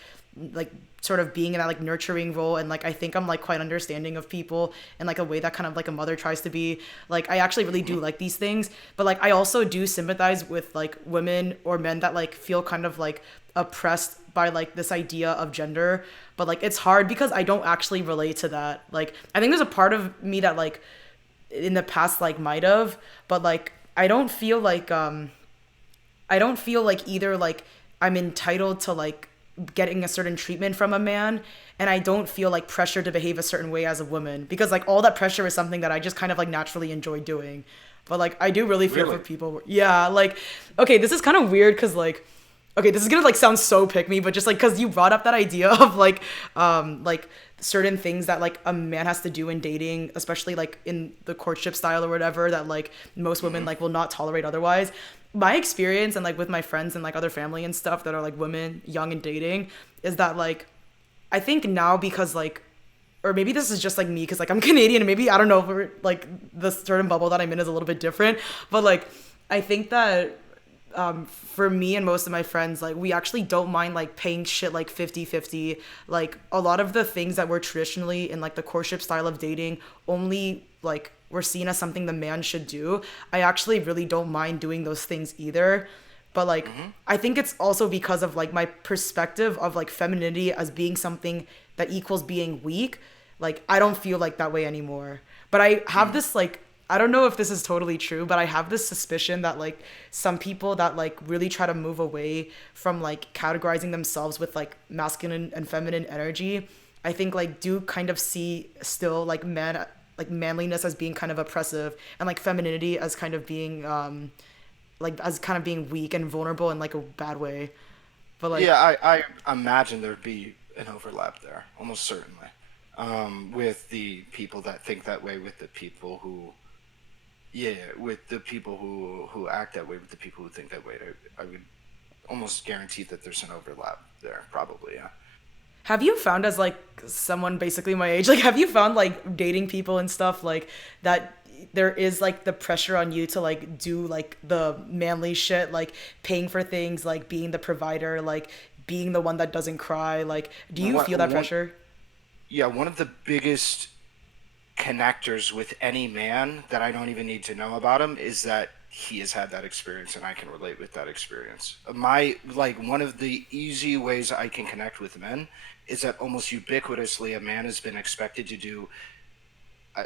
sort of being in that like nurturing role, and like I think I'm like quite understanding of people in like a way that kind of like a mother tries to be. Like I actually really do like these things, but like I also do sympathize with like women or men that like feel kind of like oppressed by like this idea of gender. But like it's hard because I don't actually relate to that. Like I think there's a part of me that like in the past like might have, but like I don't feel like either like I'm entitled to like getting a certain treatment from a man, and I don't feel like pressure to behave a certain way as a woman, because like all that pressure is something that I just kind of like naturally enjoy doing. But like I do really feel for Really? people, yeah, like okay, this is kind of weird because like okay, this is gonna like sound so pick me, but just like because you brought up that idea of like certain things that like a man has to do in dating, especially like in the courtship style or whatever, that like most women like will not tolerate otherwise. My experience and like with my friends and like other family and stuff that are like women young and dating is that like I think now, because like, or maybe this is just like me because like I'm Canadian and maybe I don't know if we're, like the certain bubble that I'm in is a little bit different, but like I think that for me and most of my friends, like we actually don't mind like paying shit like 50-50. Like a lot of the things that were traditionally in like the courtship style of dating only like were seen as something the man should do. I actually really don't mind doing those things either. But like Hmm. I think it's also because of like my perspective of like femininity as being something that equals being weak. Like I don't feel like that way anymore. But I have this like I don't know if this is totally true, but I have this suspicion that like some people that like really try to move away from like categorizing themselves with like masculine and feminine energy, I think like do kind of see still like manliness as being kind of oppressive and like femininity as kind of being like as kind of being weak and vulnerable in like a bad way. But like Yeah, I imagine there'd be an overlap there, almost certainly, with the people that think that way, with the people who, yeah, with the people who act that way, with the people who think that way. I would almost guarantee that there's an overlap there, probably. Yeah. have you found as like someone basically my age, like have you found like dating people and stuff like that there is like the pressure on you to like do like the manly shit, like paying for things, like being the provider, like being the one that doesn't cry, like do you What feel that one? pressure? Yeah, one of the biggest connectors with any man that I don't even need to know about him is that he has had that experience and I can relate with that experience. My like one of the easy ways I can connect with men is that almost ubiquitously a man has been expected to do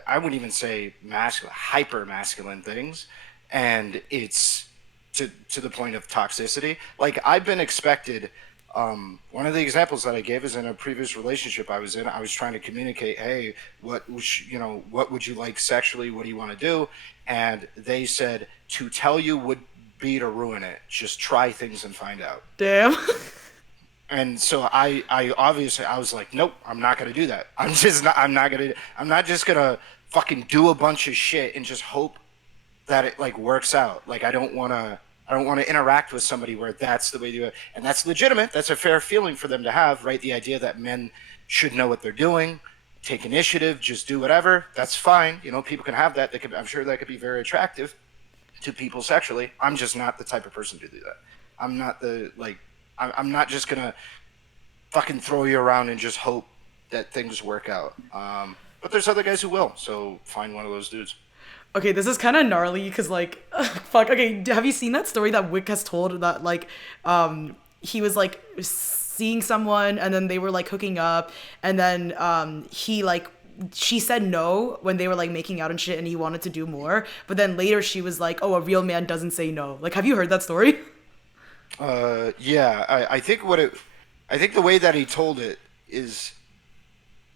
I wouldn't even say masculine, hyper masculine things, and it's to the point of toxicity. Like I've been expected. One of the examples that I gave is in a previous relationship I was in. I was trying to communicate, hey, what would you like sexually? What do you want to do? And they said to tell you would be to ruin it. Just try things and find out. Damn. And so I obviously I was like, nope, I'm not gonna do that. I'm not just gonna fucking do a bunch of shit and just hope that it like works out. Like I don't wanna interact with somebody where that's the way to do it. And that's legitimate. That's a fair feeling for them to have, right? The idea that men should know what they're doing, take initiative, just do whatever. That's fine. You know, people can have that. I'm sure that could be very attractive to people sexually. I'm just not the type of person to do that. I'm not the like I'm not just gonna fucking throw you around and just hope that things work out. But there's other guys who will. So find one of those dudes. Okay, this is kind of gnarly because like fuck. Okay, have you seen that story that Wick has told that like he was like seeing someone and then they were like hooking up and then he like she said no when they were like making out and shit and he wanted to do more, but then later she was like, "Oh, a real man doesn't say no." Like, have you heard that story? Yeah, I think the way that he told it is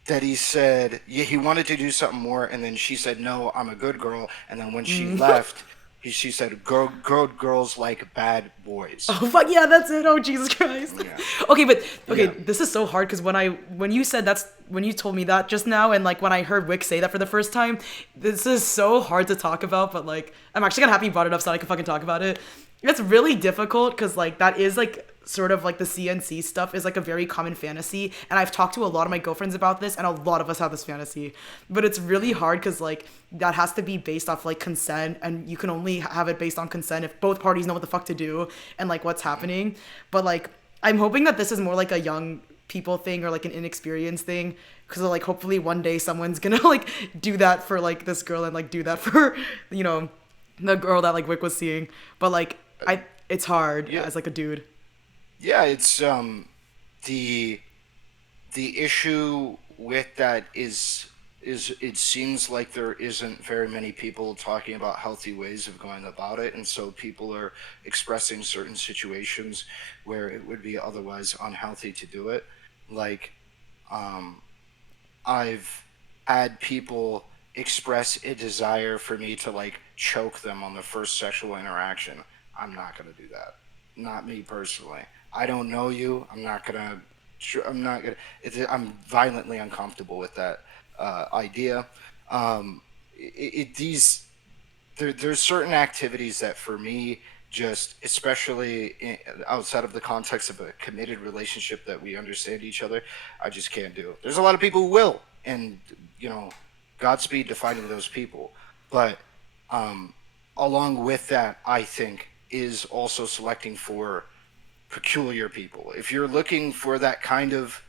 that he said yeah, he wanted to do something more, and then she said no, I'm a good girl, and then when she left, she said girls like bad boys. Oh fuck yeah, that's it. Oh Jesus Christ. Yeah, Okay, but okay, yeah. this is so hard because when you said that's when you told me that just now, and like when I heard Wick say that for the first time, this is so hard to talk about. But like, I'm actually kind of happy you brought it up so I can fucking talk about it. It's really difficult because like that is like sort of like the CNC stuff is like a very common fantasy, and I've talked to a lot of my girlfriends about this, and a lot of us have this fantasy, but it's really hard because like that has to be based off like consent, and you can only have it based on consent if both parties know what the fuck to do and like what's happening. But like I'm hoping that this is more like a young people thing or like an inexperienced thing because like hopefully one day someone's gonna like do that for like this girl and like do that for you know the girl that like Wick was seeing. But like it's hard Yeah, as like a dude. yeah. It's the the issue with that is it seems like there isn't very many people talking about healthy ways of going about it, and so people are expressing certain situations where it would be otherwise unhealthy to do it. Like, um, I've had people express a desire for me to like choke them on the first sexual interaction. I'm not gonna do that. Not me personally. I don't know you. I'm not gonna. I'm violently uncomfortable with that idea. These there's certain activities that for me just especially outside of the context of a committed relationship that we understand each other, I just can't do. There's a lot of people who will, and you know, Godspeed to finding those people. But um, along with that, I think is also selecting for peculiar people. If you're looking for that kind of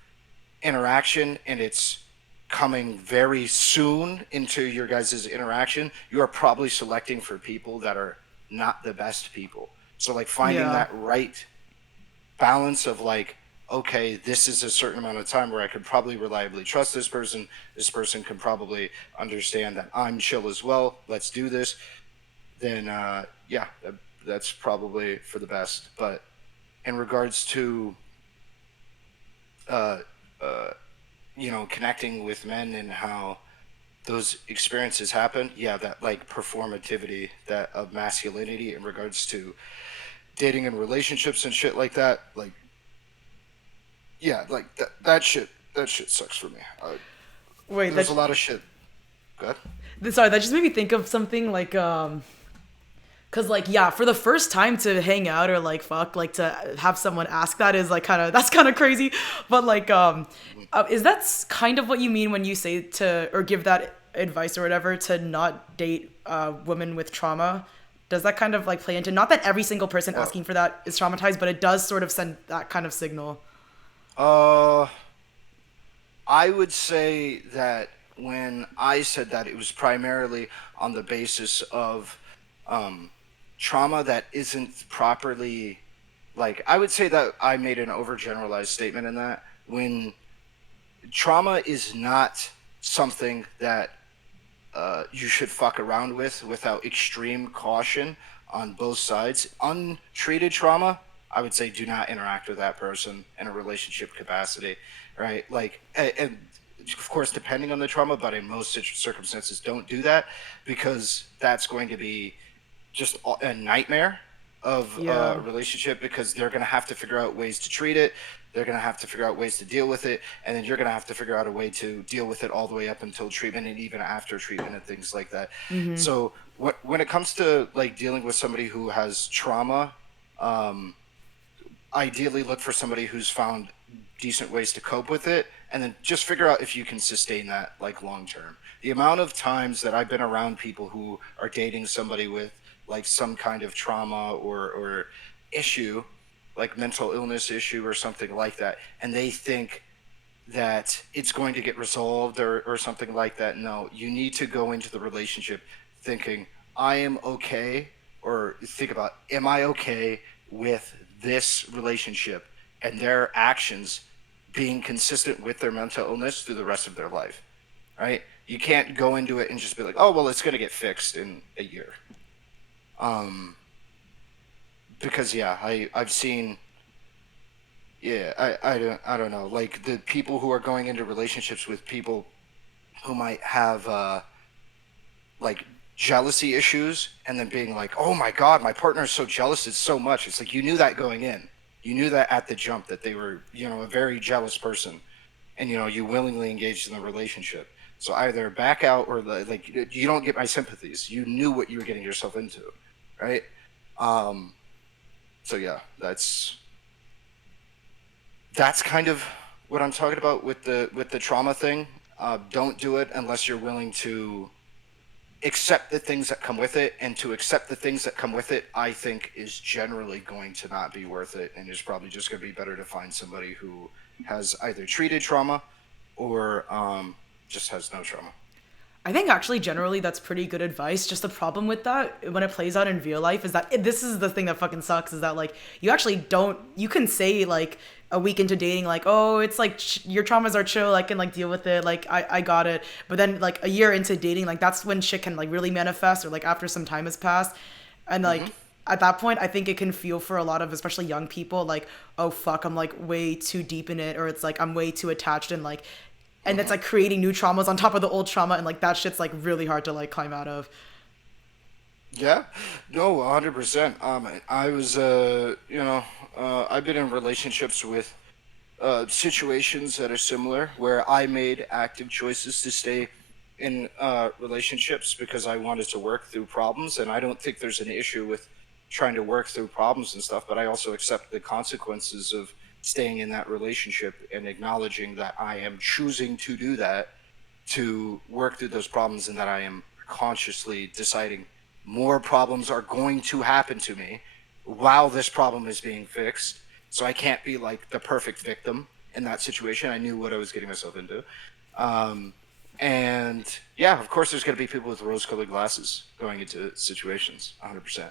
interaction and it's coming very soon into your guys' interaction, you are probably selecting for people that are not the best people. So like finding Yeah. that right balance of like, okay, this is a certain amount of time where I could probably reliably trust this person. This person can probably understand that I'm chill as well. Let's do this. Then yeah, that's probably for the best. But in regards to uh, uh, connecting with men and how those experiences happen, yeah, that like performativity that of masculinity in regards to dating and relationships and shit like that, like yeah, like that shit sucks for me. Wait, There's a lot of shit. Good. sorry, that just made me think of something like cause like yeah, for the first time to hang out or like fuck, like to have someone ask that is like that's kind of crazy. But like is that kind of what you mean when you say to or give that advice or whatever to not date women with trauma? Does that kind of like play into not that every single person Well, asking for that is traumatized, but it does sort of send that kind of signal. uh, I would say that when I said that, it was primarily on the basis of um, trauma that isn't properly like. I would say that I made an overgeneralized statement in that when trauma is not something that you should fuck around with without extreme caution on both sides. Untreated trauma, I would say, do not interact with that person in a relationship capacity, right? Like, and of course, depending on the trauma, but in most circumstances, don't do that because that's going to be just a nightmare of Yeah. a relationship because they're going to have to figure out ways to treat it. They're going to have to figure out ways to deal with it. And then you're going to have to figure out a way to deal with it all the way up until treatment and even after treatment and things like that. So when it comes to like dealing with somebody who has trauma, um, ideally look for somebody who's found decent ways to cope with it and then just figure out if you can sustain that like long term. The amount of times that I've been around people who are dating somebody with like some kind of trauma or issue, like mental illness issue or something like that, and they think that it's going to get resolved or something like that. No, you need to go into the relationship thinking, I am okay, or think about, am I okay with this relationship and their actions being consistent with their mental illness through the rest of their life, right? You can't go into it and just be like, oh, well, it's going to get fixed in a year. Um, because yeah, I've seen yeah, I don't know. Like the people who are going into relationships with people who might have like jealousy issues and then being like, "Oh my God, my partner is so jealous. It's so much." It's like you knew that going in. You knew that at the jump that they were, a very jealous person, and you willingly engaged in the relationship. So either back out or like you don't get my sympathies. You knew what you were getting yourself into, right? Um, so yeah, that's kind of what I'm talking about with the trauma thing. Don't do it unless you're willing to accept the things that come with it, and to accept the things that come with it, I think is generally going to not be worth it, and is probably just going to be better to find somebody who has either treated trauma or just has no trauma. I think actually generally that's pretty good advice. Just the problem with that when it plays out in real life is that this is the thing that fucking sucks is that like you actually don't you can say like a week into dating like oh it's like your traumas are chill I can like deal with it like I got it but then like a year into dating like that's when shit can like really manifest or like after some time has passed and Mm-hmm. like at that point I think it can feel for a lot of especially young people like oh fuck I'm like way too deep in it or it's like I'm way too attached and like and it's Mm-hmm. like creating new traumas on top of the old trauma and like that shit's like really hard to like climb out of. Yeah, no, 100%. I was, I've been in relationships with situations that are similar where I made active choices to stay in relationships because I wanted to work through problems. And I don't think there's an issue with trying to work through problems and stuff, but I also accept the consequences of staying in that relationship and acknowledging that I am choosing to do that to work through those problems and that I am consciously deciding more problems are going to happen to me while this problem is being fixed. So I can't be like the perfect victim in that situation. I knew what I was getting myself into. Um, and yeah, of course, there's going to be people with rose-colored glasses going into situations, 100%.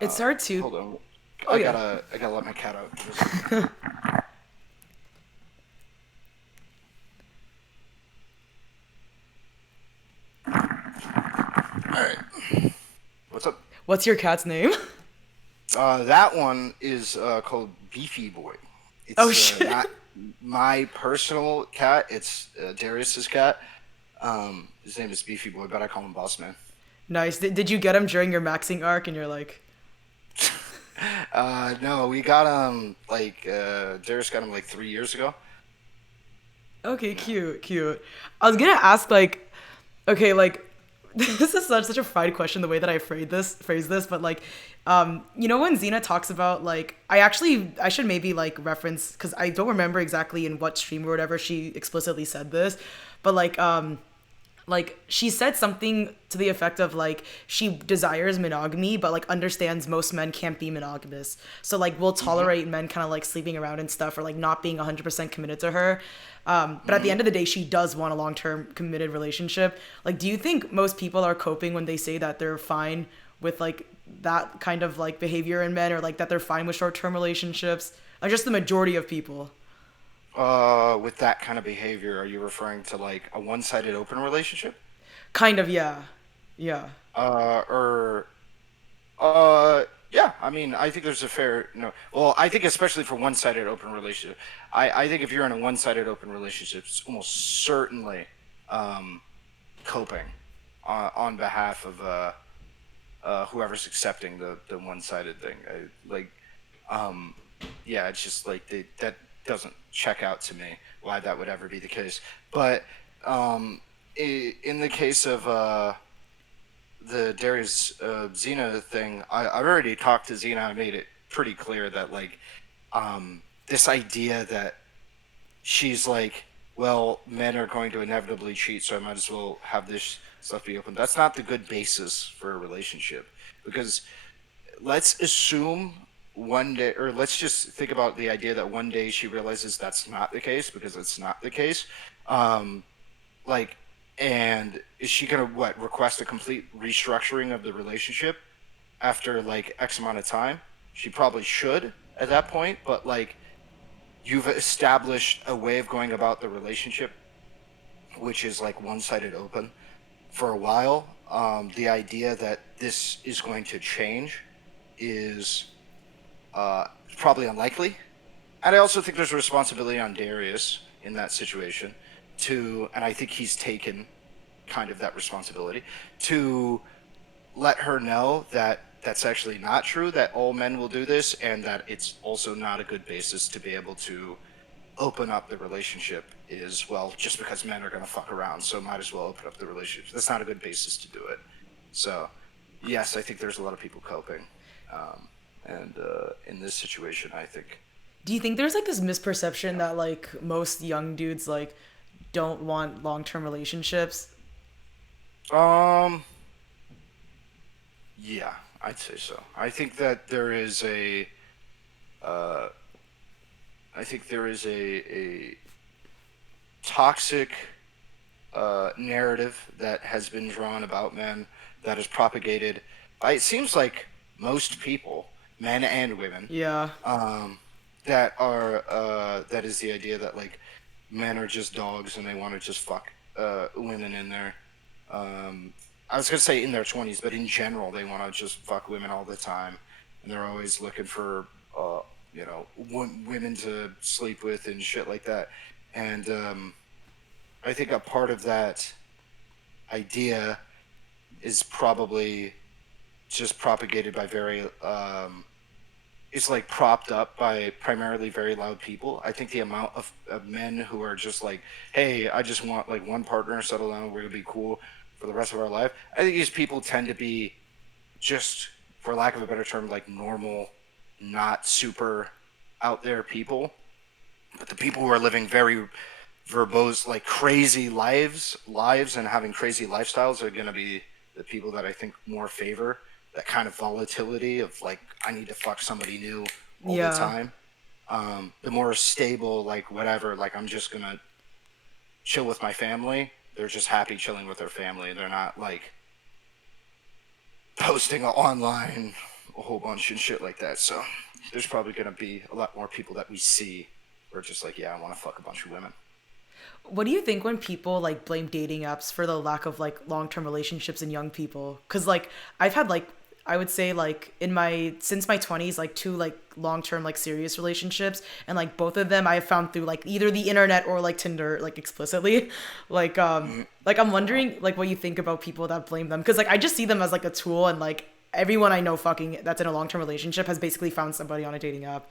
It's hard to. Hold on, Oh yeah. I gotta let my cat out. Give me a second. All right, what's up? What's your cat's name? That one is called Beefy Boy. Oh It's shit. not my personal cat. It's Darius's cat. His name is Beefy Boy, but I call him Boss Man. Nice. Did you get him during your maxing arc? And you're like, No, we got him like Darius got him like 3 years ago. okay, cute, cute. I was gonna ask like, okay, like this is such a fried question the way that I phrase this, but like, you know when Xena talks about like, I should maybe like reference because I don't remember exactly in what stream or whatever she explicitly said this, but like she said something to the effect of like she desires monogamy but like understands most men can't be monogamous, so like we'll Hmm. tolerate men kind of like sleeping around and stuff or like not being 100% committed to her, but at the Hmm. end of the day she does want a long-term committed relationship. Like do you think most people are coping when they say that they're fine with like that kind of like behavior in men, or like that they're fine with short-term relationships, like just the majority of people? With that kind of behavior, are you referring to like a one-sided open relationship? Kind of, yeah. Yeah. Or yeah, I mean, I think there's a fair no. Well, I think especially for one-sided open relationship, I think if you're in a one-sided open relationship, it's almost certainly um, coping on behalf of whoever's accepting the one-sided thing. Um, yeah, it's just like that doesn't check out to me why that would ever be the case. But in the case of the Darius Xena thing, I've already talked to Xena. I made it pretty clear that like this idea that she's like, well, men are going to inevitably cheat, so I might as well have this stuff be open. That's not the good basis for a relationship, because let's assume one day, or let's just think about the idea that one day she realizes that's not the case, because it's not the case. Um, like, and is she gonna what request a complete restructuring of the relationship after like X amount of time? She probably should at that point, but like you've established a way of going about the relationship which is like one-sided open for a while. The idea that this is going to change is probably unlikely. And I also think there's a responsibility on Darius in that situation to, and I think he's taken kind of that responsibility to let her know that that's actually not true, that all men will do this, and that it's also not a good basis to be able to open up the relationship is, well, just because men are going to fuck around, so might as well open up the relationship. That's not a good basis to do it. So, yes, I think there's a lot of people coping. And in this situation, I think. Do you think there's like this misperception that like most young dudes like don't want long-term relationships? Um, yeah, I'd say so. I think that there is a, uh, I think there is a toxic narrative that has been drawn about men that is propagated by it seems like most people, men and women, Yeah. um, that are that is the idea that like men are just dogs and they want to just fuck women in their I was gonna say in their 20s, but in general they want to just fuck women all the time, and they're always looking for women to sleep with and shit like that. And I think a part of that idea is probably just propagated by very is like propped up by primarily very loud people. I think the amount of men who are just like, hey, I just want like one partner, settle down, we're gonna be cool for the rest of our life. I think these people tend to be just, for lack of a better term, like normal, not super out there people. But the people who are living very verbose, like crazy lives, and having crazy lifestyles are going to be the people that I think more favor that kind of volatility of like I need to fuck somebody new all the Yeah. time. The more stable, like whatever, like I'm just gonna chill with my family. They're just happy chilling with their family. They're not like posting online a whole bunch and shit like that. So there's probably gonna be a lot more people that we see who are just like, yeah, I want to fuck a bunch of women. What do you think when people like blame dating apps for the lack of like long-term relationships in young people? Cuz like I've had like I would say like in my since my 20s like two like long-term like serious relationships, and like both of them I have found through like either the internet or like Tinder like explicitly. Like I'm wondering like what you think about people that blame them, cuz like I just see them as like a tool, and like everyone I know fucking that's in a long-term relationship has basically found somebody on a dating app.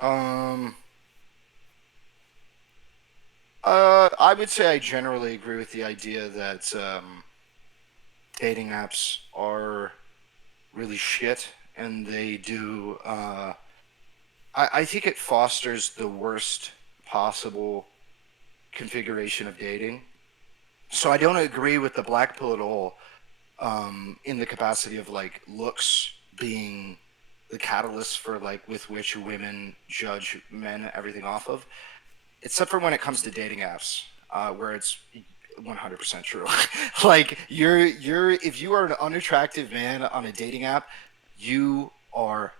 Um, I would say I generally agree with the idea that dating apps are really shit, and they do. I think it fosters the worst possible configuration of dating. So I don't agree with the black pill at all, in the capacity of like looks being the catalyst for like with which women judge men everything off of, except for when it comes to dating apps, where it's 100% true. Like you're if you are an unattractive man on a dating app, you are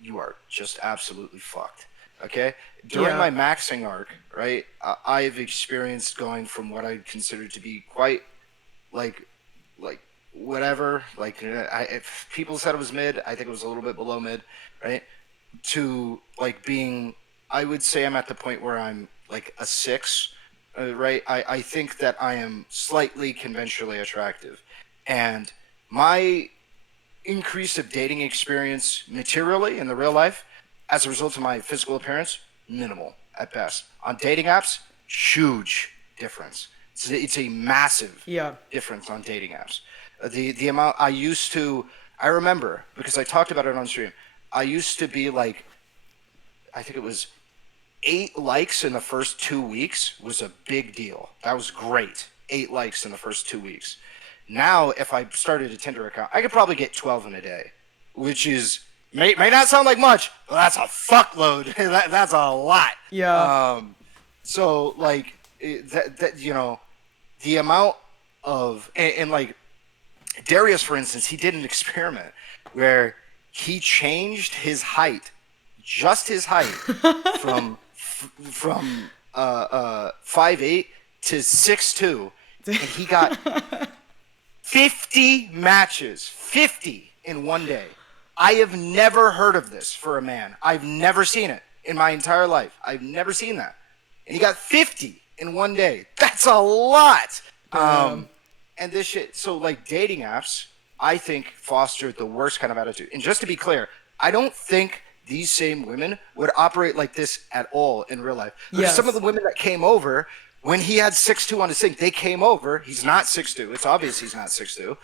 you are just absolutely fucked. Okay? During Yeah. my maxing arc, right, I've experienced going from what I consider to be quite like like whatever, like if people said it was mid, I think it was a little bit below mid, right? To like being, I would say I'm at the point where I'm like a 6, right? I think that I am slightly conventionally attractive, and my increase of dating experience materially in the real life as a result of my physical appearance, minimal at best. On dating apps, huge difference. It's a massive Yeah. difference on dating apps. The amount I used to, I remember because I talked about it on stream. I used to be like, I think it was 8 likes in the first 2 weeks was a big deal. That was great. 8 likes in the first 2 weeks. Now, if I started a Tinder account, I could probably get 12 in a day, which is may not sound like much, but that's a fuckload. That's a lot. Yeah. Um, so like that you know, the amount of and like Darius, for instance, he did an experiment where he changed his height, just his height, from 5'8" to 6'2", and he got 50 matches, 50 in one day. I have never heard of this for a man. I've never seen it in my entire life. I've never seen that. And he got 50 in one day. That's a lot. Damn. And this shit, so like dating apps, I think fostered the worst kind of attitude. And just to be clear, I don't think these same women would operate like this at all in real life. Because some of the Yes. women that came over, when he had 6'2" on his thing, they came over. He's not 6'2". It's obvious he's not 6'2".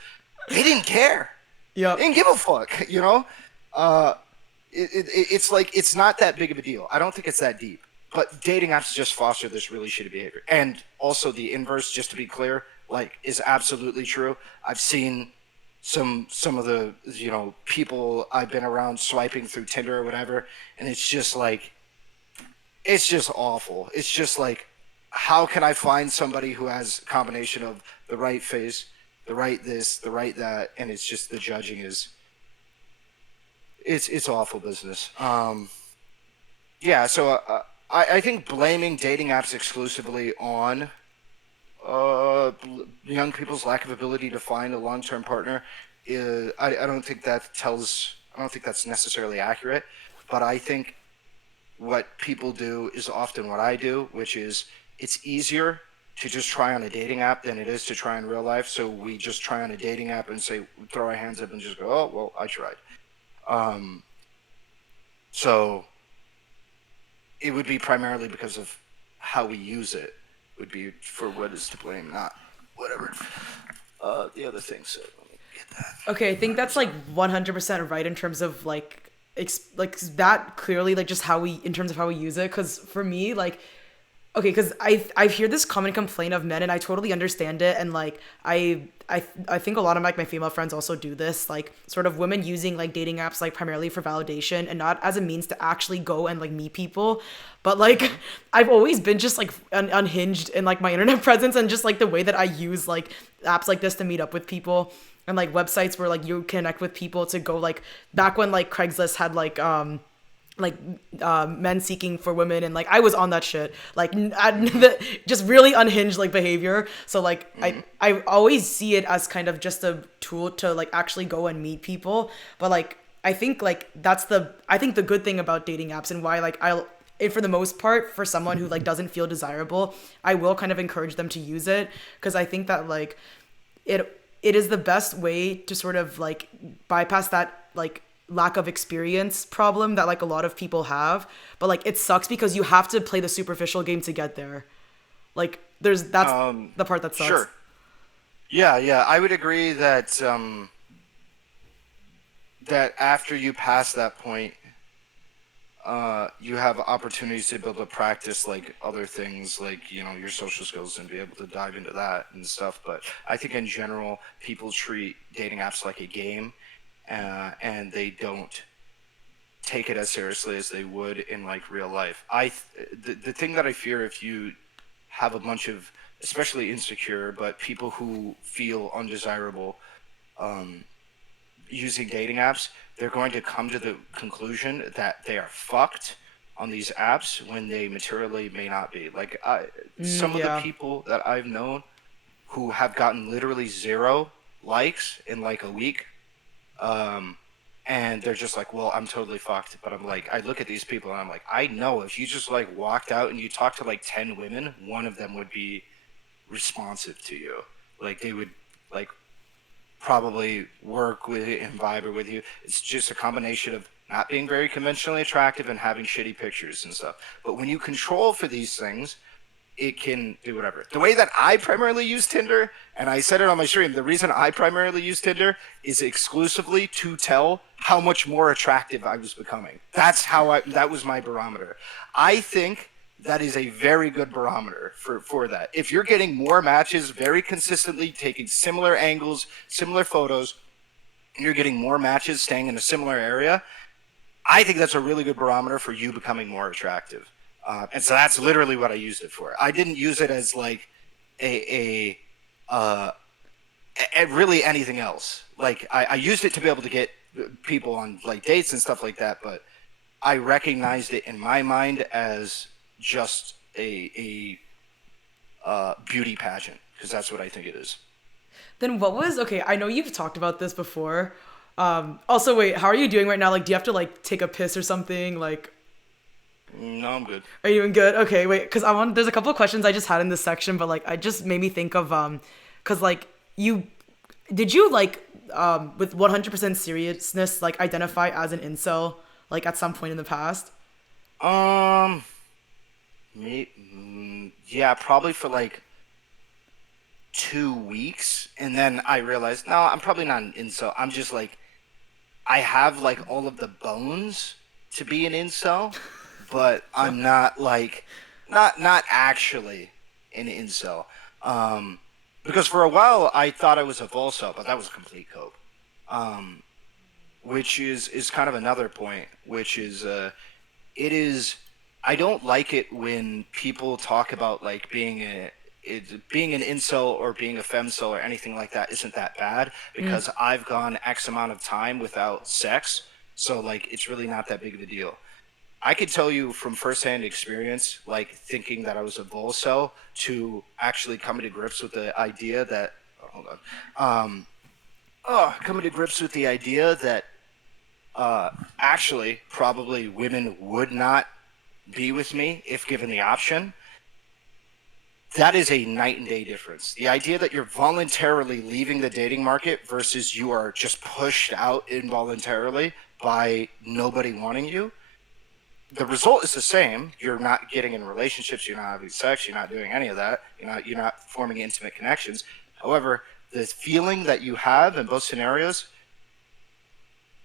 They didn't care. They Yep. didn't give a fuck, you know? Uh, it's like, it's not that big of a deal. I don't think it's that deep. But dating apps just foster this really shitty behavior. And also the inverse, just to be clear, like, is absolutely true. I've seen some of the, you know, people I've been around swiping through Tinder or whatever, and it's just like, it's just awful. It's just like, how can I find somebody who has a combination of the right face, the right this, the right that, and it's just the judging is, it's awful business. Yeah, so I think blaming dating apps exclusively on young people's lack of ability to find a long-term partner is, I don't think that tells, I don't think that's necessarily accurate, but I think what people do is often what I do, which is it's easier to just try on a dating app than it is to try in real life. So we just try on a dating app and say, throw our hands up and just go, oh, well, I tried. So it would be primarily because of how we use it would be for what is to blame, not whatever. The other thing, so let me get that. Okay, I think that's like 100% right in terms of like that clearly like just how we in terms of how we use it. Because for me, like Okay, because I hear this common complaint of men, and I totally understand it, and like I think a lot of like my female friends also do this, like sort of women using like dating apps like primarily for validation and not as a means to actually go and like meet people, but like Hmm. I've always been just like unhinged in like my internet presence and just like the way that I use like apps like this to meet up with people and like websites where like you connect with people to go like back when like Craigslist had like men seeking for women and like I was on that shit like Hmm. just really unhinged like behavior, so like Hmm. I always see it as kind of just a tool to like actually go and meet people, but like I think like I think the good thing about dating apps and why like I'll it for the most part for someone who like doesn't feel desirable, I will kind of encourage them to use it because I think that like it is the best way to sort of like bypass that like lack of experience problem that like a lot of people have, but like it sucks because you have to play the superficial game to get there. Like that's the part that sucks. Sure. Yeah, yeah. I would agree that that after you pass that point, you have opportunities to be able to practice like other things, like your social skills, and be able to dive into that and stuff. But I think in general, people treat dating apps like a game, and they don't take it as seriously as they would in like real life. The thing that I fear if you have a bunch of, especially insecure, but people who feel undesirable using dating apps, they're going to come to the conclusion that they are fucked on these apps when they materially may not be. Like some of the Yeah. people that I've known who have gotten literally zero likes in like a week, um, and they're just like, well, I'm totally fucked. But I'm like, I look at these people and I'm like, I know if you just like walked out and you talked to like 10 women, one of them would be responsive to you. Like they would like probably work with it and vibe with you. It's just a combination of not being very conventionally attractive and having shitty pictures and stuff. But when you control for these things, it can do whatever. The way that I primarily use Tinder, and I said it on my stream, the reason I primarily use Tinder is exclusively to tell how much more attractive I was becoming. That was my barometer. I think that is a very good barometer for that. If you're getting more matches very consistently, taking similar angles, similar photos, and you're getting more matches staying in a similar area, I think that's a really good barometer for you becoming more attractive. And so that's literally what I used it for. I didn't use it as like a uh, really anything else. Like I used it to be able to get people on like dates and stuff like that, but I recognized it in my mind as just a beauty pageant because that's what I think it is. Then what was okay? I know you've talked about this before. Also, wait, how are you doing right now? Like, do you have to like take a piss or something? Like, No, I'm good. are you doing good? Okay, wait, because I want. There's a couple of questions I just had in this section, but like, I just made me think of because like you did you like with 100% seriousness like identify as an incel like at some point in the past? Um, yeah, probably for like 2 weeks, and then I realized no, I'm probably not an incel. I'm just like I have like all of the bones to be an incel, but I'm not like not actually an incel. Um, because for a while I thought I was a volcel, but that was a complete cope. Um, which is kind of another point, which is it is I don't like it when people talk about like being an incel or being a femcel or anything like that isn't that bad because I've gone X amount of time without sex, so like it's really not that big of a deal. I could tell you from firsthand experience, like thinking that I was a volcel to actually coming to grips with the idea that hold on, coming to grips with the idea that actually probably women would not be with me if given the option. That is a night and day difference. The idea that you're voluntarily leaving the dating market versus you are just pushed out involuntarily by nobody wanting you, the result is the same. You're not getting in relationships, you're not having sex, you're not doing any of that, you're not forming intimate connections. However, the feeling that you have in both scenarios,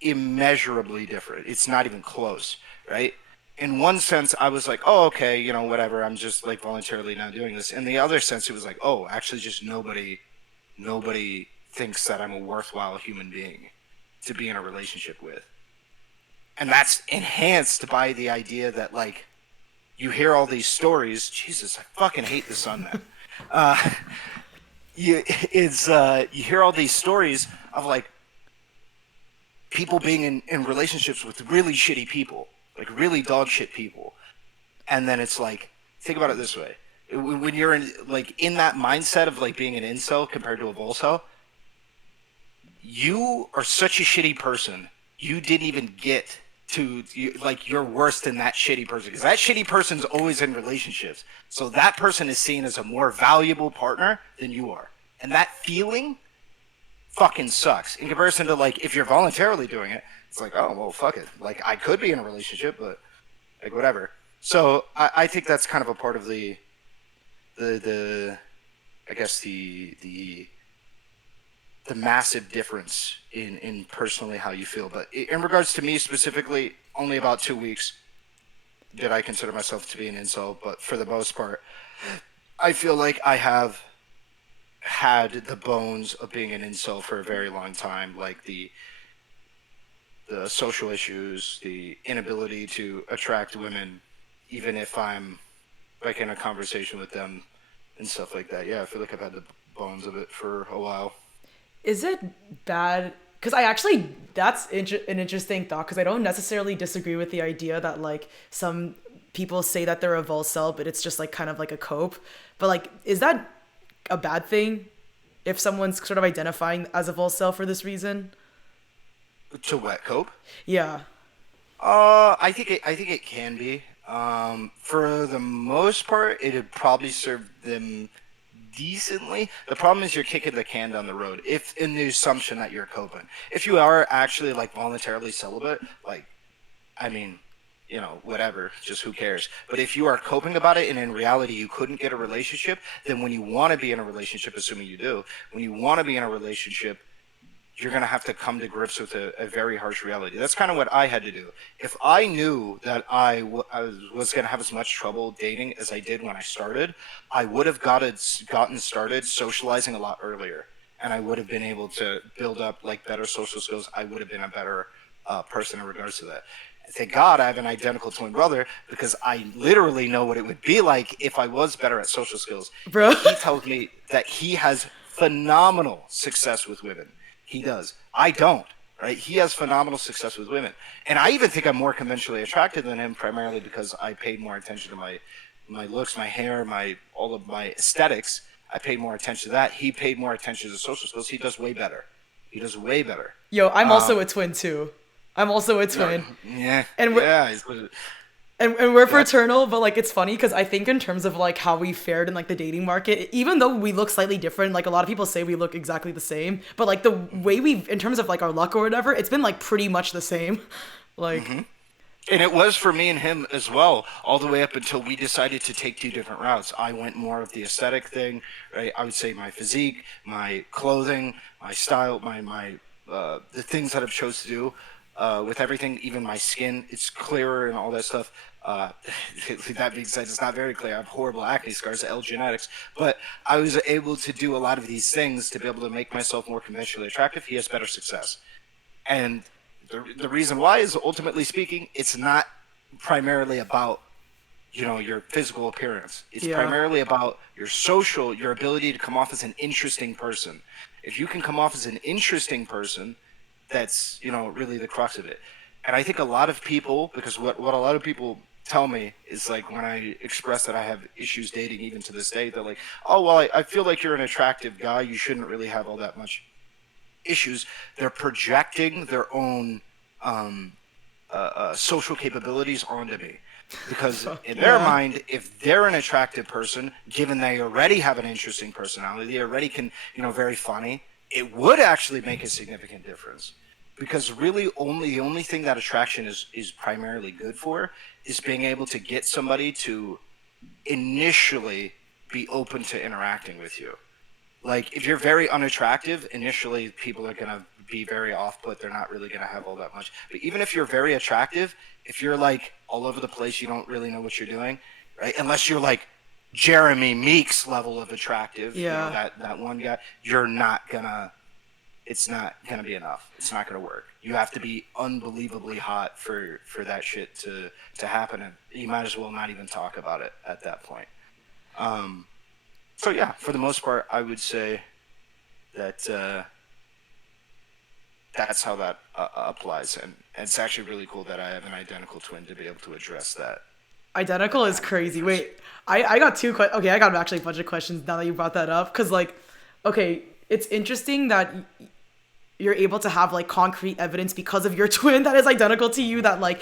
immeasurably different. It's not even close, right? in one sense, I was like, oh, okay, whatever. I'm just like voluntarily not doing this. In the other sense, it was like, oh, actually, just nobody thinks that I'm a worthwhile human being to be in a relationship with. And that's enhanced by the idea that, like, you hear all these stories. Jesus, I fucking hate the sun, man. Uh, you hear all these stories of, like, people being in relationships with really shitty people, like really dog shit people. And then it's like, think about it this way. When you're in that mindset of, like, being an incel compared to a volcel, you are such a shitty person. You didn't even get to, you're worse than that shitty person. Because that shitty person's always in relationships. So that person is seen as a more valuable partner than you are. And that feeling fucking sucks. In comparison to, like, if you're voluntarily doing it, it's like, oh, well, fuck it. Like, I could be in a relationship, but, like, whatever. So I think that's kind of a part of the I guess the massive difference in personally how you feel. But in regards to me specifically, only about 2 weeks did I consider myself to be an incel. But for the most part, I feel like I have had the bones of being an incel for a very long time. Like the social issues, the inability to attract women, even if I'm, like, in a conversation with them and stuff like that. Yeah, I feel like I've had the bones of it for a while. Is it bad? Because I actually, that's an interesting thought, because I don't necessarily disagree with the idea that, like, some people say that they're a volcel, but it's just like kind of like a cope. But, like, is that a bad thing if someone's sort of identifying as a volcel for this reason? To wet cope? Yeah. I think it can be. For the most part, it'd probably serve them decently. The problem is you're kicking the can down the road. If in the assumption that you're coping, if you are actually, like, voluntarily celibate, like, I mean, whatever, just who cares? But if you are coping about it and in reality you couldn't get a relationship, then when you want to be in a relationship, assuming you do, when you want to be in a relationship, you're going to have to come to grips with a very harsh reality. That's kind of what I had to do. If I knew that I was going to have as much trouble dating as I did when I started, I would have gotten started socializing a lot earlier. And I would have been able to build up, like, better social skills. I would have been a better person in regards to that. Thank God I have an identical twin brother, because I literally know what it would be like if I was better at social skills. Bro. And he tells me that he has phenomenal success with women. He does. I don't, right? He has phenomenal success with women. And I even think I'm more conventionally attracted than him, primarily because I paid more attention to my looks, my hair, all of my aesthetics. I paid more attention to that. He paid more attention to social skills. He does way better. He does way better. Yo, I'm also a twin too. I'm also a No, twin. yeah, And we're, yeah. and we're Go ahead. fraternal, but, like, it's funny because I think in terms of, like, how we fared in, like, the dating market, even though we look slightly different, like, a lot of people say we look exactly the same, but, like, the way we, in terms of, like, our luck or whatever, it's been, like, pretty much the same. Like, And it was for me and him as well, all the way up until we decided to take two different routes. I went more of the aesthetic thing, right? I would say my physique, my clothing, my style, the things that I've chose to do with everything, even my skin, it's clearer and all that stuff. Uh, that being said, it's not very clear. I have horrible acne scars, L genetics, but I was able to do a lot of these things to be able to make myself more conventionally attractive. He has better success. And the reason why is, ultimately speaking, it's not primarily about, your physical appearance. It's yeah. primarily about your ability to come off as an interesting person. If you can come off as an interesting person, that's, really the crux of it. And I think a lot of people, because what a lot of people tell me is, like, when I express that I have issues dating even to this day, they're like, oh, well, I feel like you're an attractive guy. You shouldn't really have all that much issues. They're projecting their own social capabilities onto me, because in their Yeah. mind, if they're an attractive person, given they already have an interesting personality, they already can, very funny, it would actually make a significant difference. Because really, the only thing that attraction is primarily good for is being able to get somebody to initially be open to interacting with you. Like, if you're very unattractive, initially people are gonna be very off-put. They're not really gonna have all that much. But even if you're very attractive, if you're like all over the place, you don't really know what you're doing, right? Unless you're like Jeremy Meeks level of attractive, you know, Yeah. that one guy, you're not gonna. It's not gonna be enough. It's not gonna work. You have to be unbelievably hot for that shit to happen, and you might as well not even talk about it at that point. Um, so yeah, for the most part, I would say that that's how that applies, and it's actually really cool that I have an identical twin to be able to address that Identical is kind of crazy. difference. Wait, I got two questions. Okay, I got actually a bunch of questions now that you brought that up. Cause like, okay, it's interesting that you're able to have like concrete evidence because of your twin that is identical to you, that like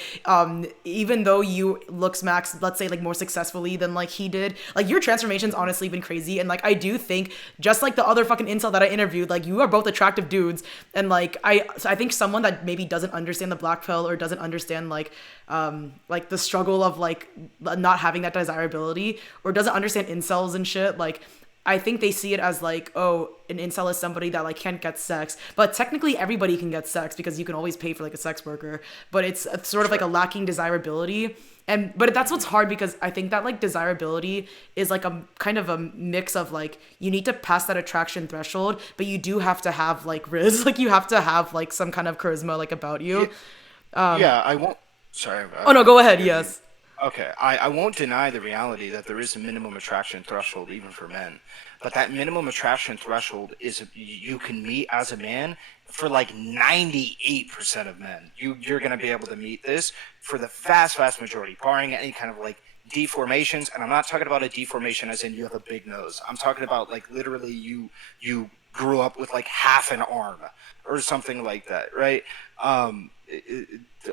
even though you looks max, let's say, like more successfully than like he did, like your transformation's honestly been crazy. And like I do think, just like the other fucking incel that I interviewed, like you are both attractive dudes. And like I think someone that maybe doesn't understand the black pill, or doesn't understand like the struggle of like not having that desirability, or doesn't understand incels and shit, like I think they see it as like, oh, an incel is somebody that like can't get sex, but technically everybody can get sex because you can always pay for like a sex worker. But it's sort of like a Sure. lacking desirability, and but that's what's hard, because I think that like desirability is like a kind of a mix of like you need to pass that attraction threshold, but you do have to have like riz, like you have to have like some kind of charisma like about Yeah, you. yeah. I won't. Sorry. Oh no, go ahead. You, you, Yes. okay. I won't deny the reality that there is a minimum attraction threshold even for men, but that minimum attraction threshold is you can meet as a man for like 98% of men. You're gonna be able to meet this for the vast majority, barring any kind of like deformations. And I'm not talking about a deformation as in you have a big nose. I'm talking about like literally you grew up with like half an arm or something like that, right?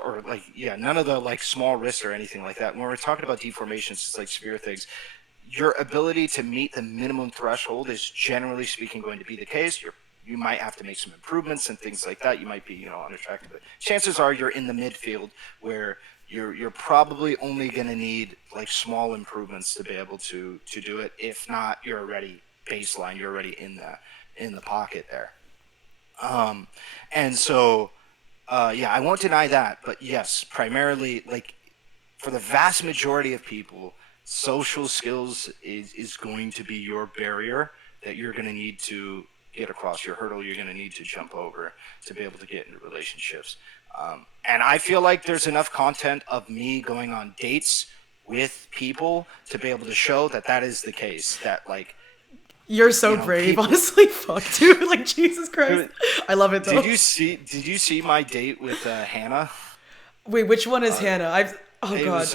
Or like, yeah, none of the like small wrists or anything like that. When we're talking about deformations, it's like severe things. Your ability to meet the minimum threshold is generally speaking going to be the case. You might have to make some improvements and things like that. You might be, unattractive, but chances are you're in the midfield where you're probably only going to need like small improvements to be able to do it. If not, you're already baseline. You're already in the pocket there. Um, and so yeah, I won't deny that, but yes, primarily, like, for the vast majority of people, social skills is going to be your barrier that you're going to need to get across, your hurdle you're going to need to jump over to be able to get into relationships. And I feel like there's enough content of me going on dates with people to be able to show that that is the case, that, like, You're so brave, people. honestly. Fuck, dude. Like, Jesus Christ. I love it, though. Did you see my date with Hannah? Wait, which one is Uh, Hannah? I've. Oh, It God. was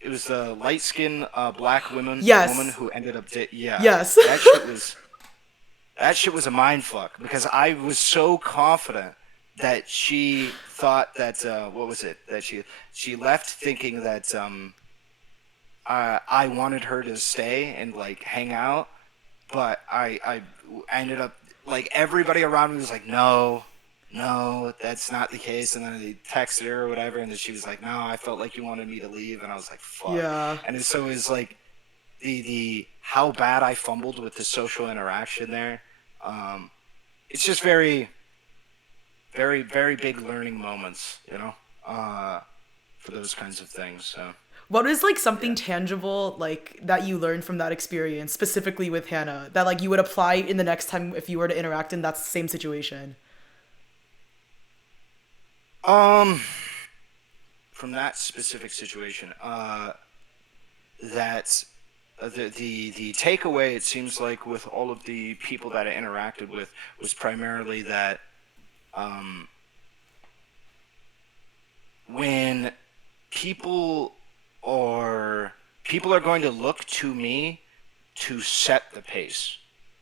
it was the light skinned black woman Yes. who ended up yeah. Yes. That shit was a mind fuck because I was so confident that she thought that what was it, that she left thinking that I wanted her to stay and like hang out, but I ended up like everybody around me was like, no, that's not the case. And then they texted her or whatever, and then she was like, no, I felt like you wanted me to leave, and I was like, fuck. Yeah. And so it's like the how bad I fumbled with the social interaction there. Um, it's just very big learning moments, for those kinds of things. So What is like yeah. something tangible like that you learned from that experience, specifically with Hannah, that like you would apply in the next time if you were to interact in that same situation? Um, from that specific situation, that the takeaway, it seems like, with all of the people that I interacted with was primarily that um, when people people are going to look to me to set the pace.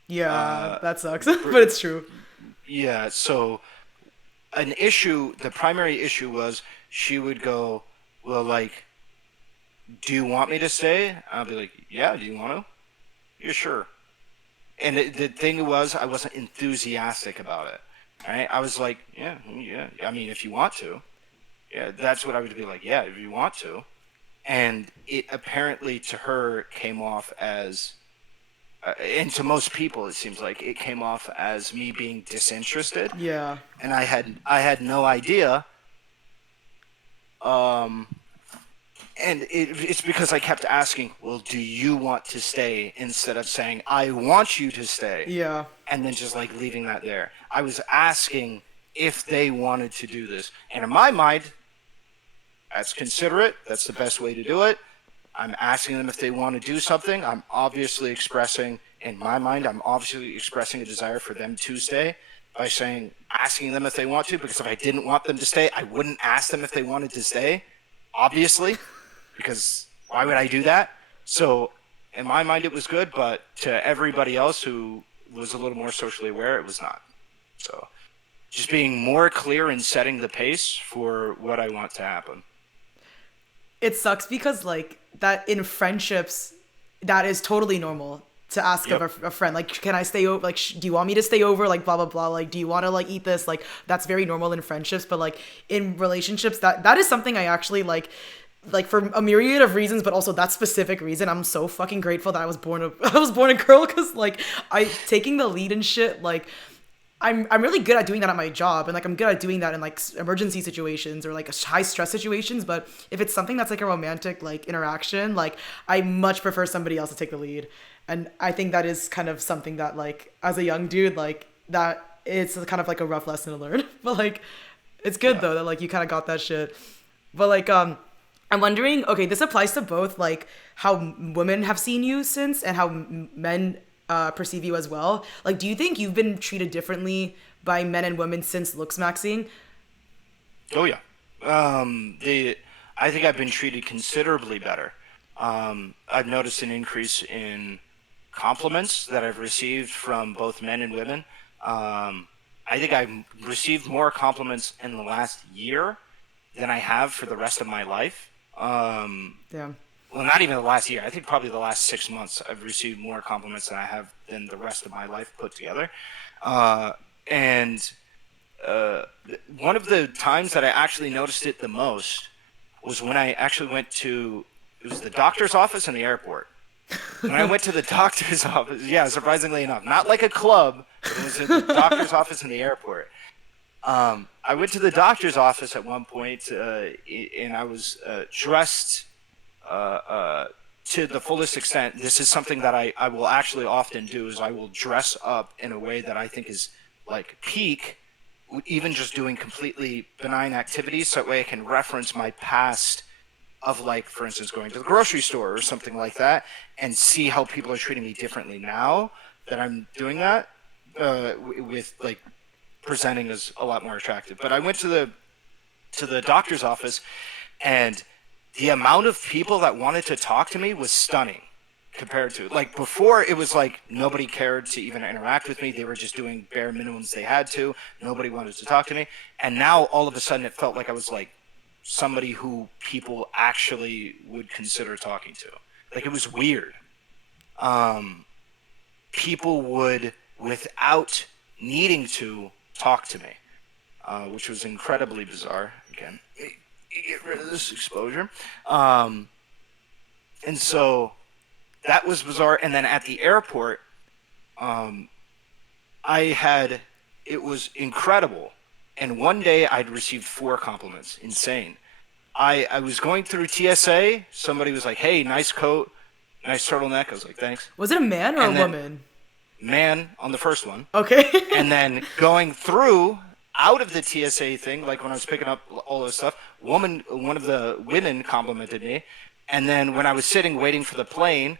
Yeah, Uh, that sucks, for, but it's true. yeah, so the primary issue was she would go, well, like, do you want me to stay? I'll be like, yeah, do you want to? Yeah, sure. And the thing was, I wasn't enthusiastic about it. Right? I was like, yeah. I mean, if you want to, yeah, that's what I would be like. Yeah, if you want to. And it apparently to her came off as and to most people, it seems like it came off as me being disinterested, Yeah. and I had no idea. Um, and it's because I kept asking, well, do you want to stay, instead of saying, I want you to stay, Yeah. and then just like leaving that there. I was asking if they wanted to do this. And in my mind, that's considerate. That's the best way to do it. I'm asking them if they want to do something. I'm obviously expressing, in my mind, I'm obviously expressing a desire for them to stay by saying, asking them if they want to, because if I didn't want them to stay, I wouldn't ask them if they wanted to stay, obviously, because why would I do that? So in my mind, it was good, but to everybody else who was a little more socially aware, it was not. So just being more clear and setting the pace for what I want to happen. It sucks because like that in friendships, that is totally normal to ask Yep. of a friend, like, can I stay over, like, do you want me to stay over, like, blah blah blah, like, do you want to like eat this, like, that's very normal in friendships. But like in relationships, that is something I actually like for a myriad of reasons, but also that specific reason, I'm so fucking grateful that I was born a I was born a girl, because like I taking the lead and shit, like I'm really good at doing that at my job, and like I'm good at doing that in like emergency situations or like high stress situations. But if it's something that's like a romantic like interaction, like I much prefer somebody else to take the lead. And I think that is kind of something that like as a young dude, like that it's kind of like a rough lesson to learn. But like it's good Yeah. though that like you kind of got that shit. But like I'm wondering, okay, this applies to both like how women have seen you since and how men perceive you as well. Like, do you think you've been treated differently by men and women since looksmaxxing? Oh yeah. I think I've been treated considerably better. I've noticed an increase in compliments that I've received from both men and women. I think I've received more compliments in the last year than I have for the rest of my life. Yeah. Well, not even the last year. I think probably the last 6 months I've received more compliments than I have than the rest of my life put together. And one of the times that I actually noticed it the most was when I actually went to, it was the doctor's office and the airport. When I went to the doctor's office, yeah, surprisingly enough, not like a club, but it was at the doctor's office in the airport. I went to the doctor's office at one point, and I was dressed to the fullest extent. This is something that I will actually often do, is I will dress up in a way that I think is like peak, even just doing completely benign activities, so that way I can reference my past of, like, for instance, going to the grocery store or something like that, and see how people are treating me differently now that I'm doing that, with like presenting as a lot more attractive. But I went to the doctor's office, and the amount of people that wanted to talk to me was stunning compared to, like, before. It was like nobody cared to even interact with me. They were just doing bare minimums they had to. Nobody wanted to talk to me. And now all of a sudden it felt like I was like somebody who people actually would consider talking to. Like, it was weird. People would, without needing to, talk to me, which was incredibly bizarre. Again, get rid of this exposure. And so that was bizarre. And then at the airport, it was incredible. And one day I'd received 4 compliments. Insane. I was going through TSA. Somebody was like, "Hey, nice coat, nice turtleneck." I was like, "Thanks." Was it a man or And a then, woman? man, on the first one. Okay. And then going through out of the TSA thing, like when I was picking up all this stuff, one of the women complimented me. And then when I was sitting waiting for the plane,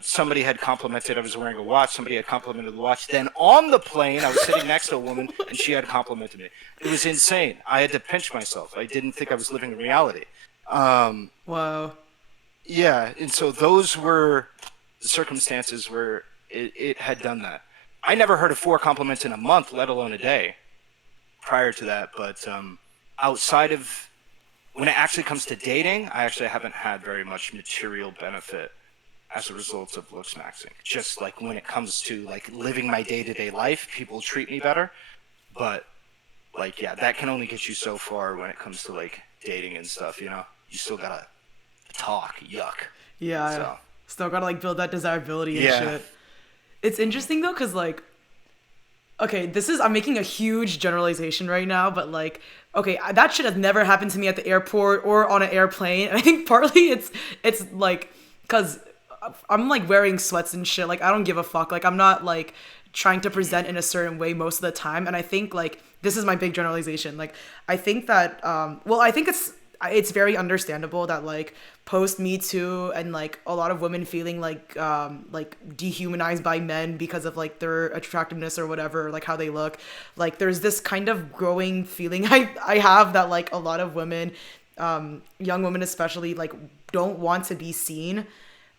somebody had complimented I was wearing a watch. Somebody had complimented the watch. Then on the plane, I was sitting next to a woman, and she had complimented me. It was insane. I had to pinch myself. I didn't think I was living in reality. Wow. Yeah, and so those were the circumstances where it had done that. I never heard of 4 compliments in a month, let alone a day, prior to that. But outside of, when it actually comes to dating, I actually haven't had very much material benefit as a result of looksmaxxing. Just like when it comes to like living my day-to-day life, people treat me better. But like, yeah, that can only get you so far when it comes to like dating and stuff, you know? You still gotta talk, yuck. Yeah. So Still gotta like build that desirability and yeah, shit. It's interesting though, because like, okay, I'm making a huge generalization right now, but like, okay, that shit has never happened to me at the airport or on an airplane. And I think partly it's like, because I'm like wearing sweats and shit. Like, I don't give a fuck. Like, I'm not like trying to present in a certain way most of the time. And I think like this is my big generalization. Like, I think that, well, I think it's very understandable that like post Me Too and like a lot of women feeling like dehumanized by men because of like their attractiveness or whatever, or like how they look. Like there's this kind of growing feeling I have that like a lot of women, young women especially, like don't want to be seen.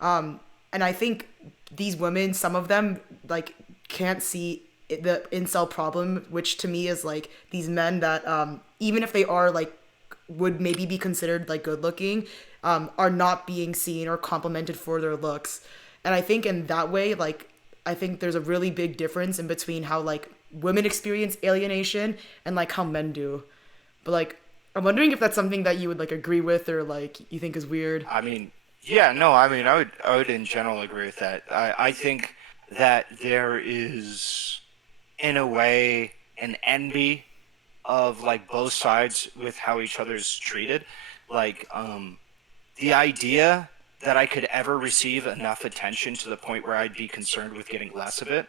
And I think these women, some of them like can't see the incel problem, which to me is like these men that even if they are like would maybe be considered like good looking, are not being seen or complimented for their looks. And I think in that way, like I think there's a really big difference in between how like women experience alienation and like how men do. But like I'm wondering if that's something that you would like agree with or like you think is weird. I mean, yeah, no, I mean, I would in general agree with that. I think that there is, in a way, an envy of like both sides with how each other's treated. Like, the idea that I could ever receive enough attention to the point where I'd be concerned with getting less of it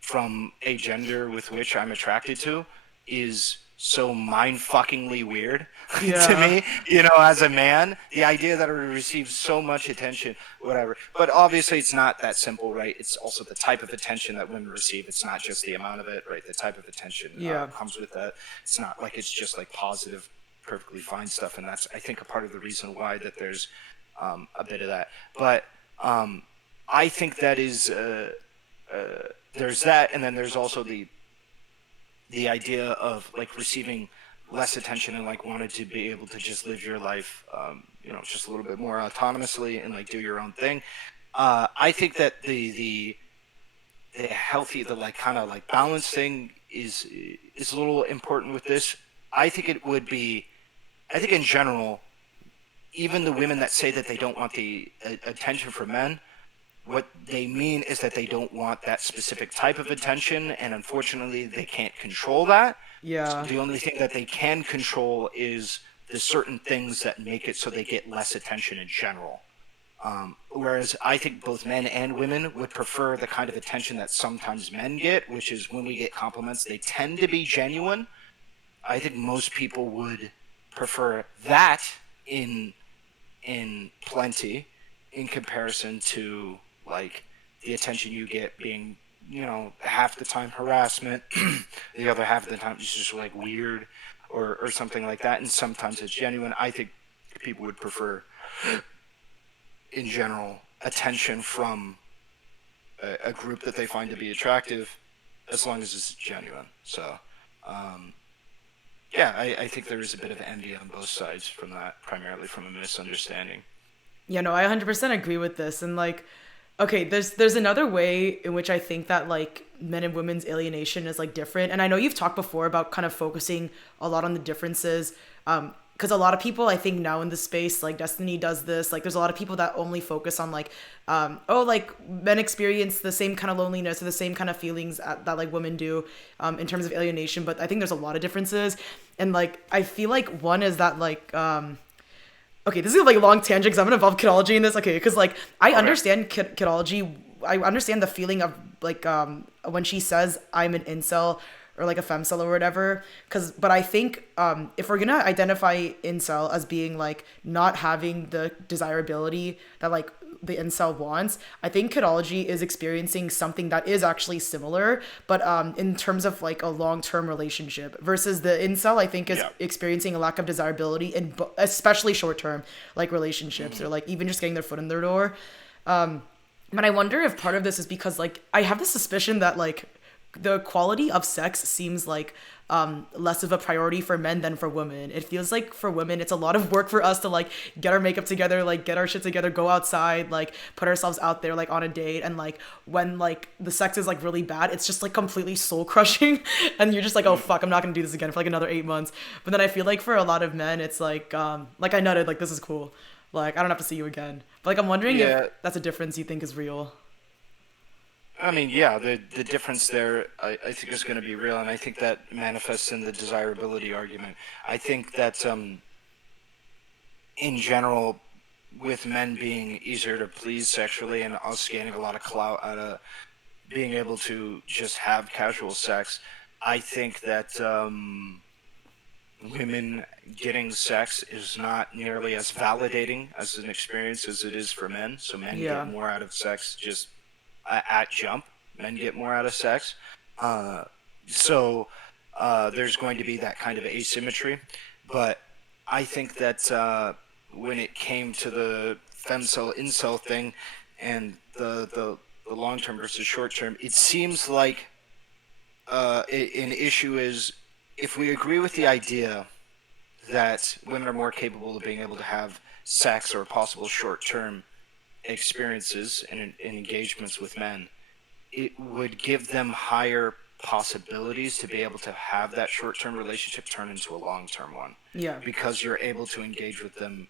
from a gender with which I'm attracted to is so mind-fuckingly weird to Yeah. me, as a man. The idea that I would receive so much attention, whatever. But obviously it's not that simple, right? It's also the type of attention that women receive. It's not just the amount of it, right? The type of attention Yeah. comes with that. It's not like it's just like positive, perfectly fine stuff. And that's, I think, a part of the reason why that there's a bit of that. But I think that is... there's that, and then there's also the idea of like receiving less attention and like wanted to be able to just live your life, just a little bit more autonomously and like do your own thing. I think that the healthy, the like kind of like balance thing is a little important with this. I think it would be. I think in general, even the women that say that they don't want the attention from men, what they mean is that they don't want that specific type of attention, and unfortunately, they can't control that. So Yeah. the only thing that they can control is the certain things that make it so they get less attention in general. Whereas I think both men and women would prefer the kind of attention that sometimes men get, which is when we get compliments, they tend to be genuine. I think most people would prefer that in plenty in comparison to like the attention you get being, half the time harassment, the other half of the time it's just like weird or something like that, and sometimes it's genuine. I think people would prefer, in general, attention from a group that they find to be attractive, as long as it's genuine. So, yeah, I think there is a bit of envy on both sides from that, primarily from a misunderstanding. Yeah, no, I 100% agree with this. And like, okay, there's another way in which I think that like men and women's alienation is like different. And I know you've talked before about kind of focusing a lot on the differences. Because a lot of people I think now in the space, like Destiny does this, like there's a lot of people that only focus on like, like men experience the same kind of loneliness or the same kind of feelings that like women do, in terms of alienation. But I think there's a lot of differences. And like, I feel like one is that like, okay, this is like a long tangent because I'm gonna involve kidology in this. Okay, because like I Okay. understand kidology. I understand the feeling of like when she says I'm an incel or like a femcel or whatever. But I think if we're gonna identify incel as being like not having the desirability that like the incel wants, I think kidology is experiencing something that is actually similar, but in terms of like a long-term relationship versus the incel, I think is Yeah. experiencing a lack of desirability in especially short-term like relationships or like even just getting their foot in their door. But I wonder if part of this is because like I have the suspicion that like the quality of sex seems like less of a priority for men than for women. It feels like for women, it's a lot of work for us to like get our makeup together, like get our shit together, go outside, like put ourselves out there like on a date. And like when like the sex is like really bad, it's just like completely soul crushing. And you're just like, oh fuck, I'm not gonna do this again for like another 8 months. But then I feel like for a lot of men, it's like I nutted, like this is cool. Like I don't have to see you again. But like I'm wondering if Yeah. that's a difference you think is real. I mean, yeah, the difference there, I think is going to be real, and I think that manifests in the desirability argument. I think that in general, with men being easier to please sexually and us gaining a lot of clout out of being able to just have casual sex, I think that women getting sex is not nearly as validating as an experience as it is for men. So men get Yeah. more out of sex just at jump. Men get more out of sex. Uh, so there's going to be that kind of asymmetry. But I think that when it came to the femcel incel thing and the long term versus short term, it seems like an issue is if we agree with the idea that women are more capable of being able to have sex or possible short term experiences and engagements with men, it would give them higher possibilities to be able to have that short term relationship turn into a long term one Yeah. because you're able to engage with them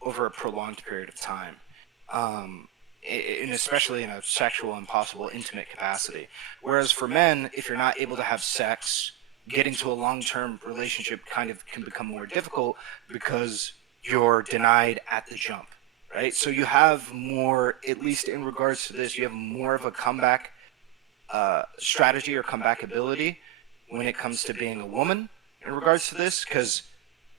over a prolonged period of time. And especially in a sexual and possible intimate capacity. Whereas for men, if you're not able to have sex, getting to a long-term relationship kind of can become more difficult because you're denied at the jump, right? So you have more, at least in regards to this, you have more of a comeback strategy or comeback ability when it comes to being a woman in regards to this, because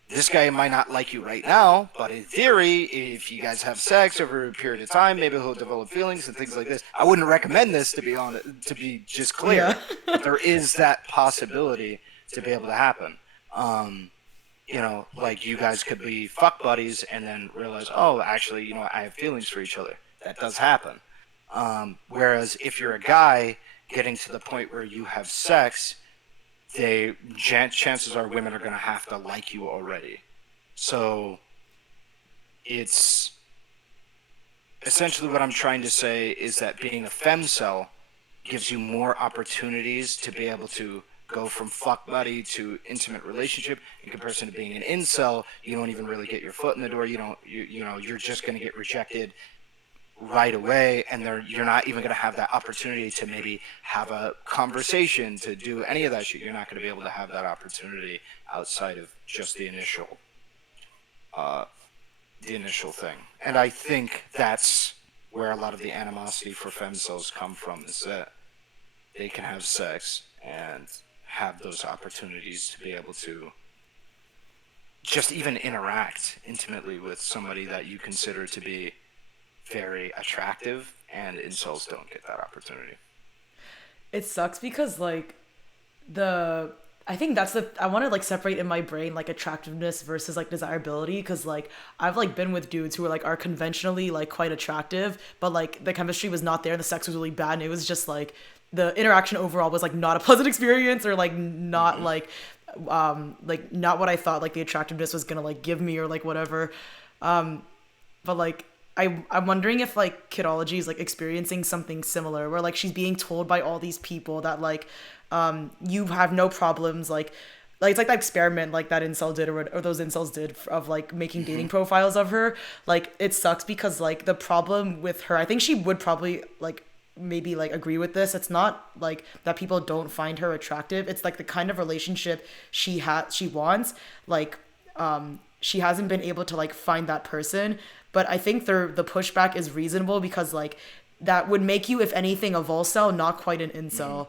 this guy might not like you right now, but in theory, if you guys have sex over a period of time, maybe he'll develop feelings and things like this. I wouldn't recommend this to be to be just clear, Yeah. but there is that possibility to be able to happen. Like you guys could be fuck buddies and then realize, oh, actually, I have feelings for each other. That does happen. Whereas if you're a guy getting to the point where you have sex, chances are women are going to have to like you already. So it's essentially what I'm trying to say is that being a femcel gives you more opportunities to be able to go from fuck buddy to intimate relationship in comparison to being an incel. You don't even really get your foot in the door. You're just going to get rejected right away, and you're not even going to have that opportunity to maybe have a conversation, to do any of that shit. You're not going to be able to have that opportunity outside of just uh, the initial thing. And I think that's where a lot of the animosity for femcells come from, is that they can have sex and have those opportunities to be able to just even interact intimately with somebody that you consider to be very attractive, and incels don't get that opportunity. It sucks because like the I think that's the I want to like separate in my brain like attractiveness versus like desirability, because like I've like been with dudes who are conventionally like quite attractive, but like the chemistry was not there and the sex was really bad, and it was just like the interaction overall was like not a pleasant experience, or like not Mm-hmm. like not what I thought like the attractiveness was gonna like give me, or like whatever. But like I'm wondering if like kidology is like experiencing something similar, where like she's being told by all these people that like you have no problems, like it's like that experiment like that incel did, or those incels did, of like making Mm-hmm. dating profiles of her. Like it sucks because like the problem with her, I think she would probably like maybe like agree with this. It's not like that people don't find her attractive. It's like the kind of relationship she wants. Like she hasn't been able to like find that person. But I think the pushback is reasonable, because like that would make you, if anything, a volcel, not quite an Mm-hmm. incel.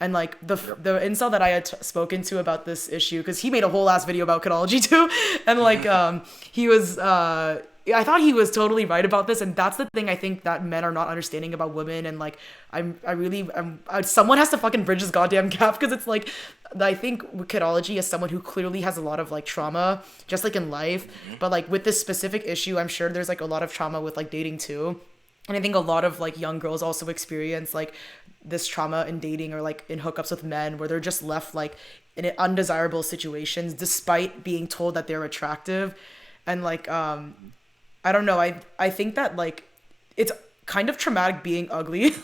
And like Yep. the incel that I had spoken to about this issue, because he made a whole ass video about canology too, and like he was I thought he was totally right about this, and that's the thing I think that men are not understanding about women. And like someone has to fucking bridge this goddamn gap, because it's like I think kidology is someone who clearly has a lot of like trauma, just like in life, Mm-hmm. but like with this specific issue, I'm sure there's like a lot of trauma with like dating too. And I think a lot of like young girls also experience like this trauma in dating, or like in hookups with men, where they're just left like in undesirable situations despite being told that they're attractive. And like I don't know, I think that like it's kind of traumatic being ugly.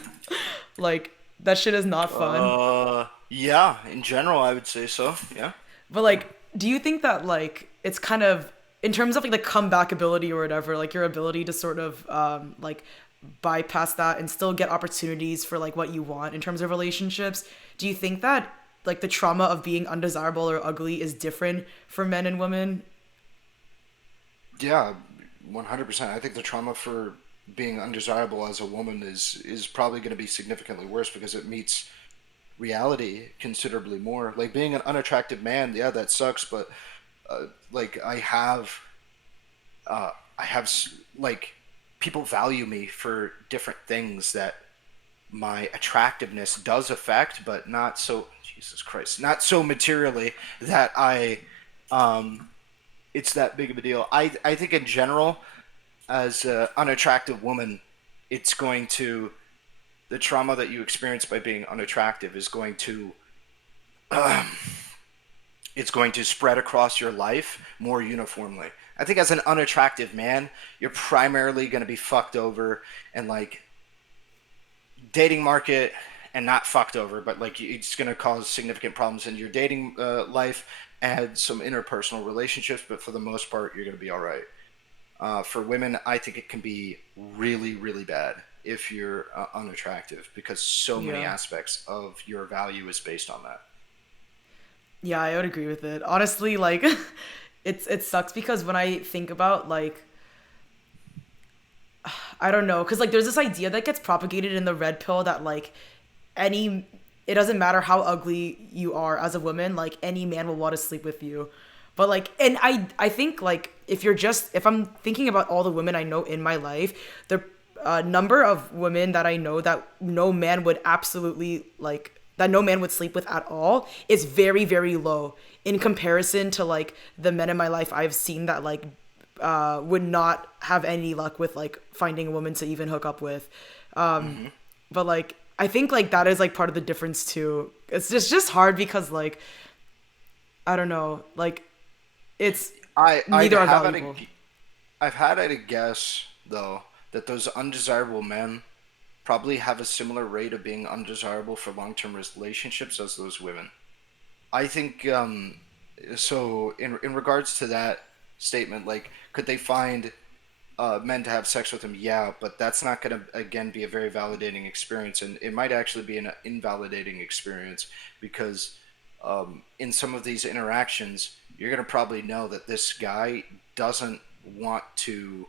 Like that shit is not fun. Yeah, in general, I would say so. Yeah. But like, do you think that like it's kind of in terms of like the comeback ability or whatever, like your ability to sort of like bypass that and still get opportunities for like what you want in terms of relationships, do you think that like the trauma of being undesirable or ugly is different for men and women? Yeah, 100%. I think the trauma for being undesirable as a woman is probably going to be significantly worse because it meets reality considerably more. Like being an unattractive man, yeah, that sucks, but like I have like people value me for different things that my attractiveness does affect, but not so, Jesus Christ, not so materially that um, it's that big of a deal. I think in general, as an unattractive woman, it's going to, the trauma that you experience by being unattractive is going to, it's going to spread across your life more uniformly. I think as an unattractive man, you're primarily going to be fucked over and like dating market and not fucked over, but like it's going to cause significant problems in your dating life and some interpersonal relationships. But for the most part, you're going to be all right. For women, I think it can be really, really bad if you're unattractive because so many Yeah. aspects of your value is based on that. Yeah, I would agree with it. Honestly, like it sucks because when I think about like I don't know, cuz like there's this idea that gets propagated in the red pill that like any it doesn't matter how ugly you are as a woman, like any man will want to sleep with you. But like and I think like if I'm thinking about all the women I know in my life, the number of women that I know that no man would absolutely like that no man would sleep with at all is very very low in comparison to like the men in my life I've seen that like would not have any luck with like finding a woman to even hook up with. Hmm. But like I think like that is like part of the difference too. It's just hard because like I don't know, like it's I'd neither are have at a valuable. I've had at a guess though that those undesirable men probably have a similar rate of being undesirable for long-term relationships as those women. I think so. In regards to that statement, like, could they find men to have sex with them? Yeah, but that's not going to again be a very validating experience, and it might actually be an invalidating experience because in some of these interactions, you're going to probably know that this guy doesn't want to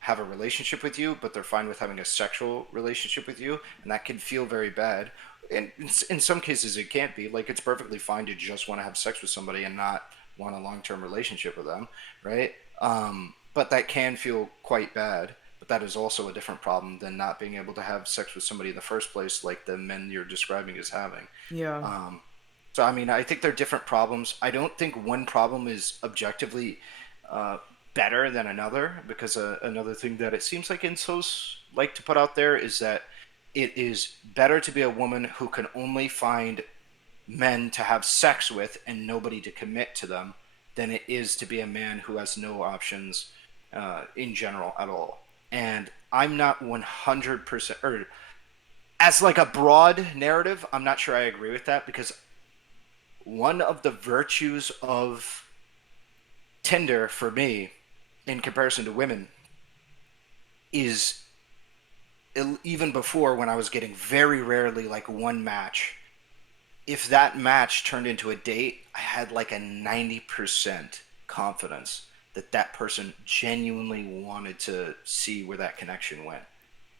have a relationship with you, but they're fine with having a sexual relationship with you, and that can feel very bad. And in some cases, it can't be. Like, it's perfectly fine to just want to have sex with somebody and not want a long term relationship with them, right? But that can feel quite bad. But that is also a different problem than not being able to have sex with somebody in the first place, like the men you're describing as having. Yeah. Um, so, I mean, I think they're different problems. I don't think one problem is objectively uh, better than another because another thing that it seems like incels like to put out there is that it is better to be a woman who can only find men to have sex with and nobody to commit to them than it is to be a man who has no options in general at all. And I'm not 100%, or as like a broad narrative, I'm not sure I agree with that because one of the virtues of Tinder for me in comparison to women is even before when I was getting very rarely like one match, if that match turned into a date, I had like a 90% confidence that that person genuinely wanted to see where that connection went.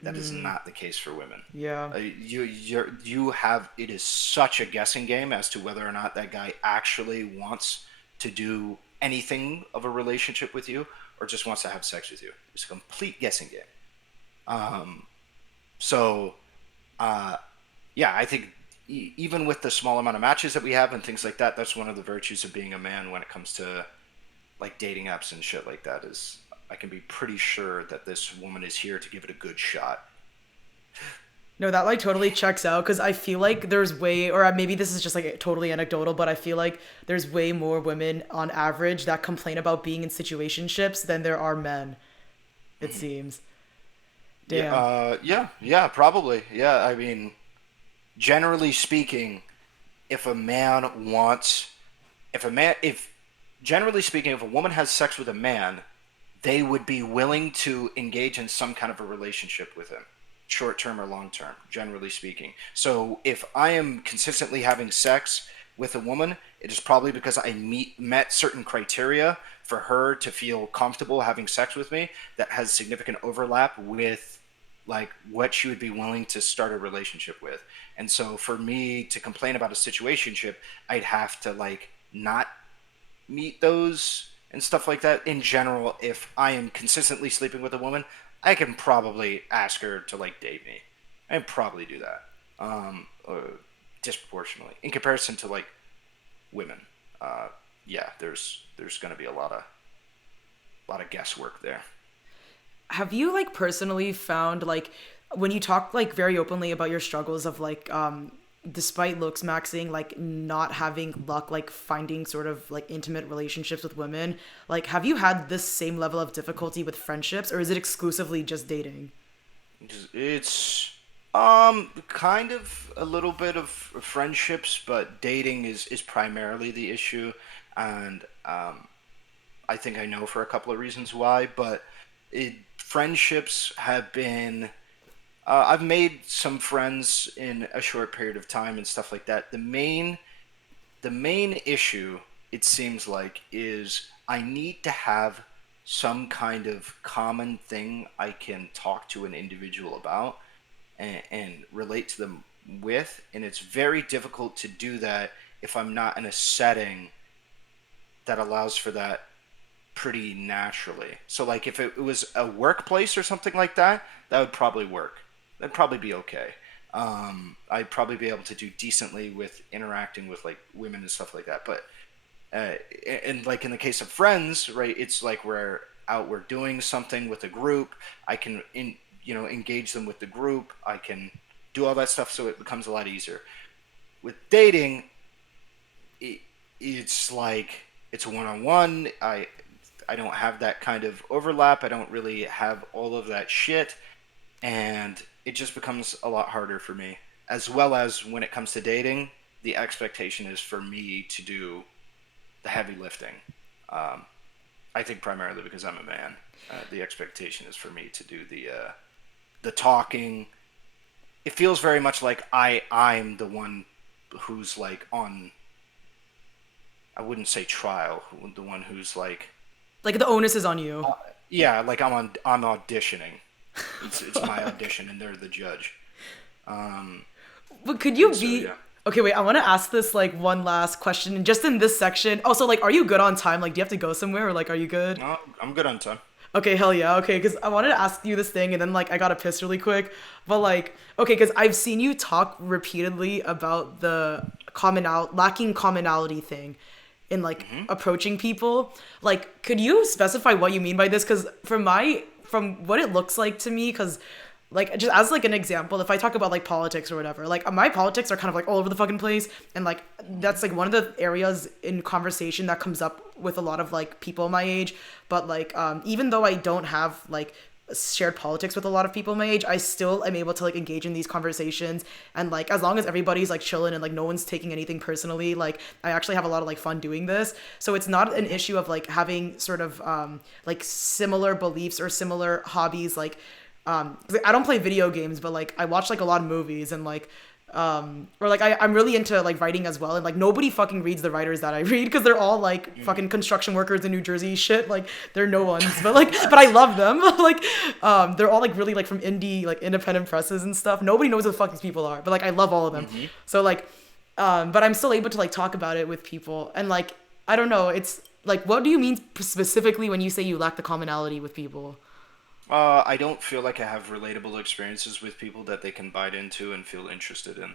That is not the case for women. Yeah. You have, it is such a guessing game as to whether or not that guy actually wants to do anything of a relationship with you or just wants to have sex with you. It's a complete guessing game. Um, so, uh, yeah, I think even with the small amount of matches that we have and things like that, that's one of the virtues of being a man when it comes to like dating apps and shit like that. Is I can be pretty sure that this woman is here to give it a good shot. No, that like totally checks out because I feel like there's way, or maybe this is just like totally anecdotal, but I feel like there's way more women on average that complain about being in situationships than there are men, it seems. Yeah, Damn. yeah, probably. Yeah, I mean, generally speaking, if a man wants, if generally speaking, if a woman has sex with a man, they would be willing to engage in some kind of a relationship with him, short term or long term, generally speaking. So if I am consistently having sex with a woman, it is probably because met certain criteria for her to feel comfortable having sex with me that has significant overlap with like what she would be willing to start a relationship with. And so for me to complain about a situationship, I'd have to like not meet those and stuff like that. In general, if I am consistently sleeping with a woman, I can probably ask her to like date me. I can probably do that, disproportionately in comparison to like women. Uh, yeah, there's going to be a lot of guesswork there. Have you like personally found like when you talk like very openly about your struggles of like despite looks maxing like not having luck like finding sort of like intimate relationships with women, like have you had this same level of difficulty with friendships, or is it exclusively just dating? It's kind of a little bit of friendships, but dating is primarily the issue, and I think I know for a couple of reasons why. But friendships have been. I've made some friends in a short period of time and stuff like that. The main issue, it seems like, is I need to have some kind of common thing I can talk to an individual about and relate to them with. And it's very difficult to do that if I'm not in a setting that allows for that pretty naturally. So, like, if it was a workplace or something like that, that would probably work. That'd probably be okay. I'd probably be able to do decently with interacting with like women and stuff like that. But uh, and like in the case of friends, right? It's like we're doing something with a group. I can engage them with the group. I can do all that stuff, so it becomes a lot easier. With dating, it, it's like it's one on one. I don't have that kind of overlap. I don't really have all of that shit, and it just becomes a lot harder for me. As well as when it comes to dating, the expectation is for me to do the heavy lifting. Um, I think primarily because I'm a man, the expectation is for me to do the talking. It feels very much like I'm the one who's like on. I wouldn't say trial. The one who's like, Like the onus is on you. yeah, like I'm auditioning. It's my audition, and they're the judge. Um, But could you and so be yeah. okay? Wait, I want to ask this like one last question, and just in this section. Also, like, are you good on time? Like, do you have to go somewhere, or like, are you good? No, I'm good on time. Okay, hell yeah. Okay, because I wanted to ask you this thing, and then like I got to piss really quick. But like, okay, because I've seen you talk repeatedly about the lacking commonality thing in like approaching people. Like, could you specify what you mean by this? Because from what it looks like to me, because like just as like an example, if I talk about like politics or whatever, like my politics are kind of like all over the fucking place, and like that's like one of the areas in conversation that comes up with a lot of like people my age. But like even though I don't have like shared politics with a lot of people my age, I still am able to like engage in these conversations, and like as long as everybody's like chilling and like no one's taking anything personally, like I actually have a lot of like fun doing this. So it's not an issue of like having sort of like similar beliefs or similar hobbies, like 'cause I don't play video games, but like I watch like a lot of movies, and like or like I'm really into like writing as well, and like nobody fucking reads the writers that I read because they're all like fucking construction workers in New Jersey shit, like they're no ones, but like but I love them. Like they're all like really like from indie like independent presses and stuff. Nobody knows who the fuck these people are, but like I love all of them. Hmm. So like but I'm still able to like talk about it with people, and like I don't know, it's like what do you mean specifically when you say you lack the commonality with people? I don't feel like I have relatable experiences with people that they can bite into and feel interested in.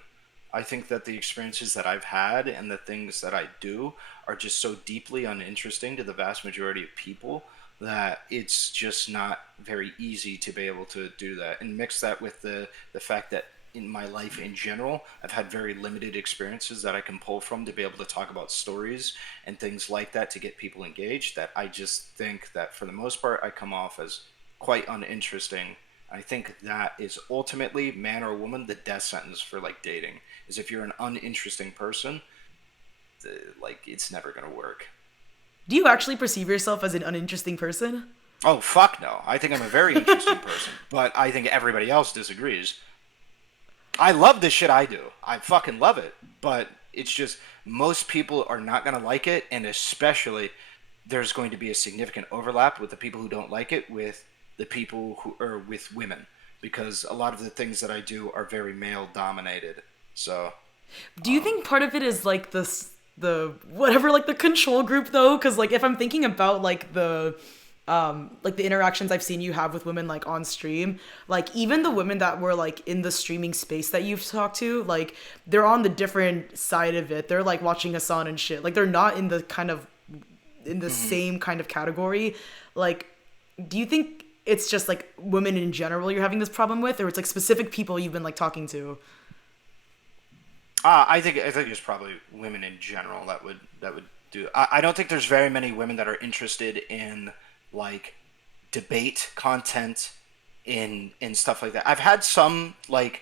I think that the experiences that I've had and the things that I do are just so deeply uninteresting to the vast majority of people that it's just not very easy to be able to do that. And mix that with the fact that in my life in general, I've had very limited experiences that I can pull from to be able to talk about stories and things like that to get people engaged. That I just think that for the most part, I come off as quite uninteresting. I think that is ultimately, man or woman, the death sentence for like dating. Is if you're an uninteresting person, like it's never gonna work. Do you actually perceive yourself as an uninteresting person? Oh, fuck no. I think I'm a very interesting person, but I think everybody else disagrees. I love the shit I do. I fucking love it. But it's just most people are not going to like it, and especially there's going to be a significant overlap with the people who don't like it with the people who are with women because a lot of the things that I do are very male dominated. So, Do you think part of it is like the whatever like the control group though? Because like if I'm thinking about like the interactions I've seen you have with women like on stream, like even the women that were like in the streaming space that you've talked to, like they're on the different side of it. They're like watching Hassan and shit. Like they're not in the kind of in the mhm. same kind of category. Like, do you think it's just like women in general you're having this problem with, or it's like specific people you've been like talking to? I think it's probably women in general that would do. I don't think there's very many women that are interested in like debate content in stuff like that. I've had some like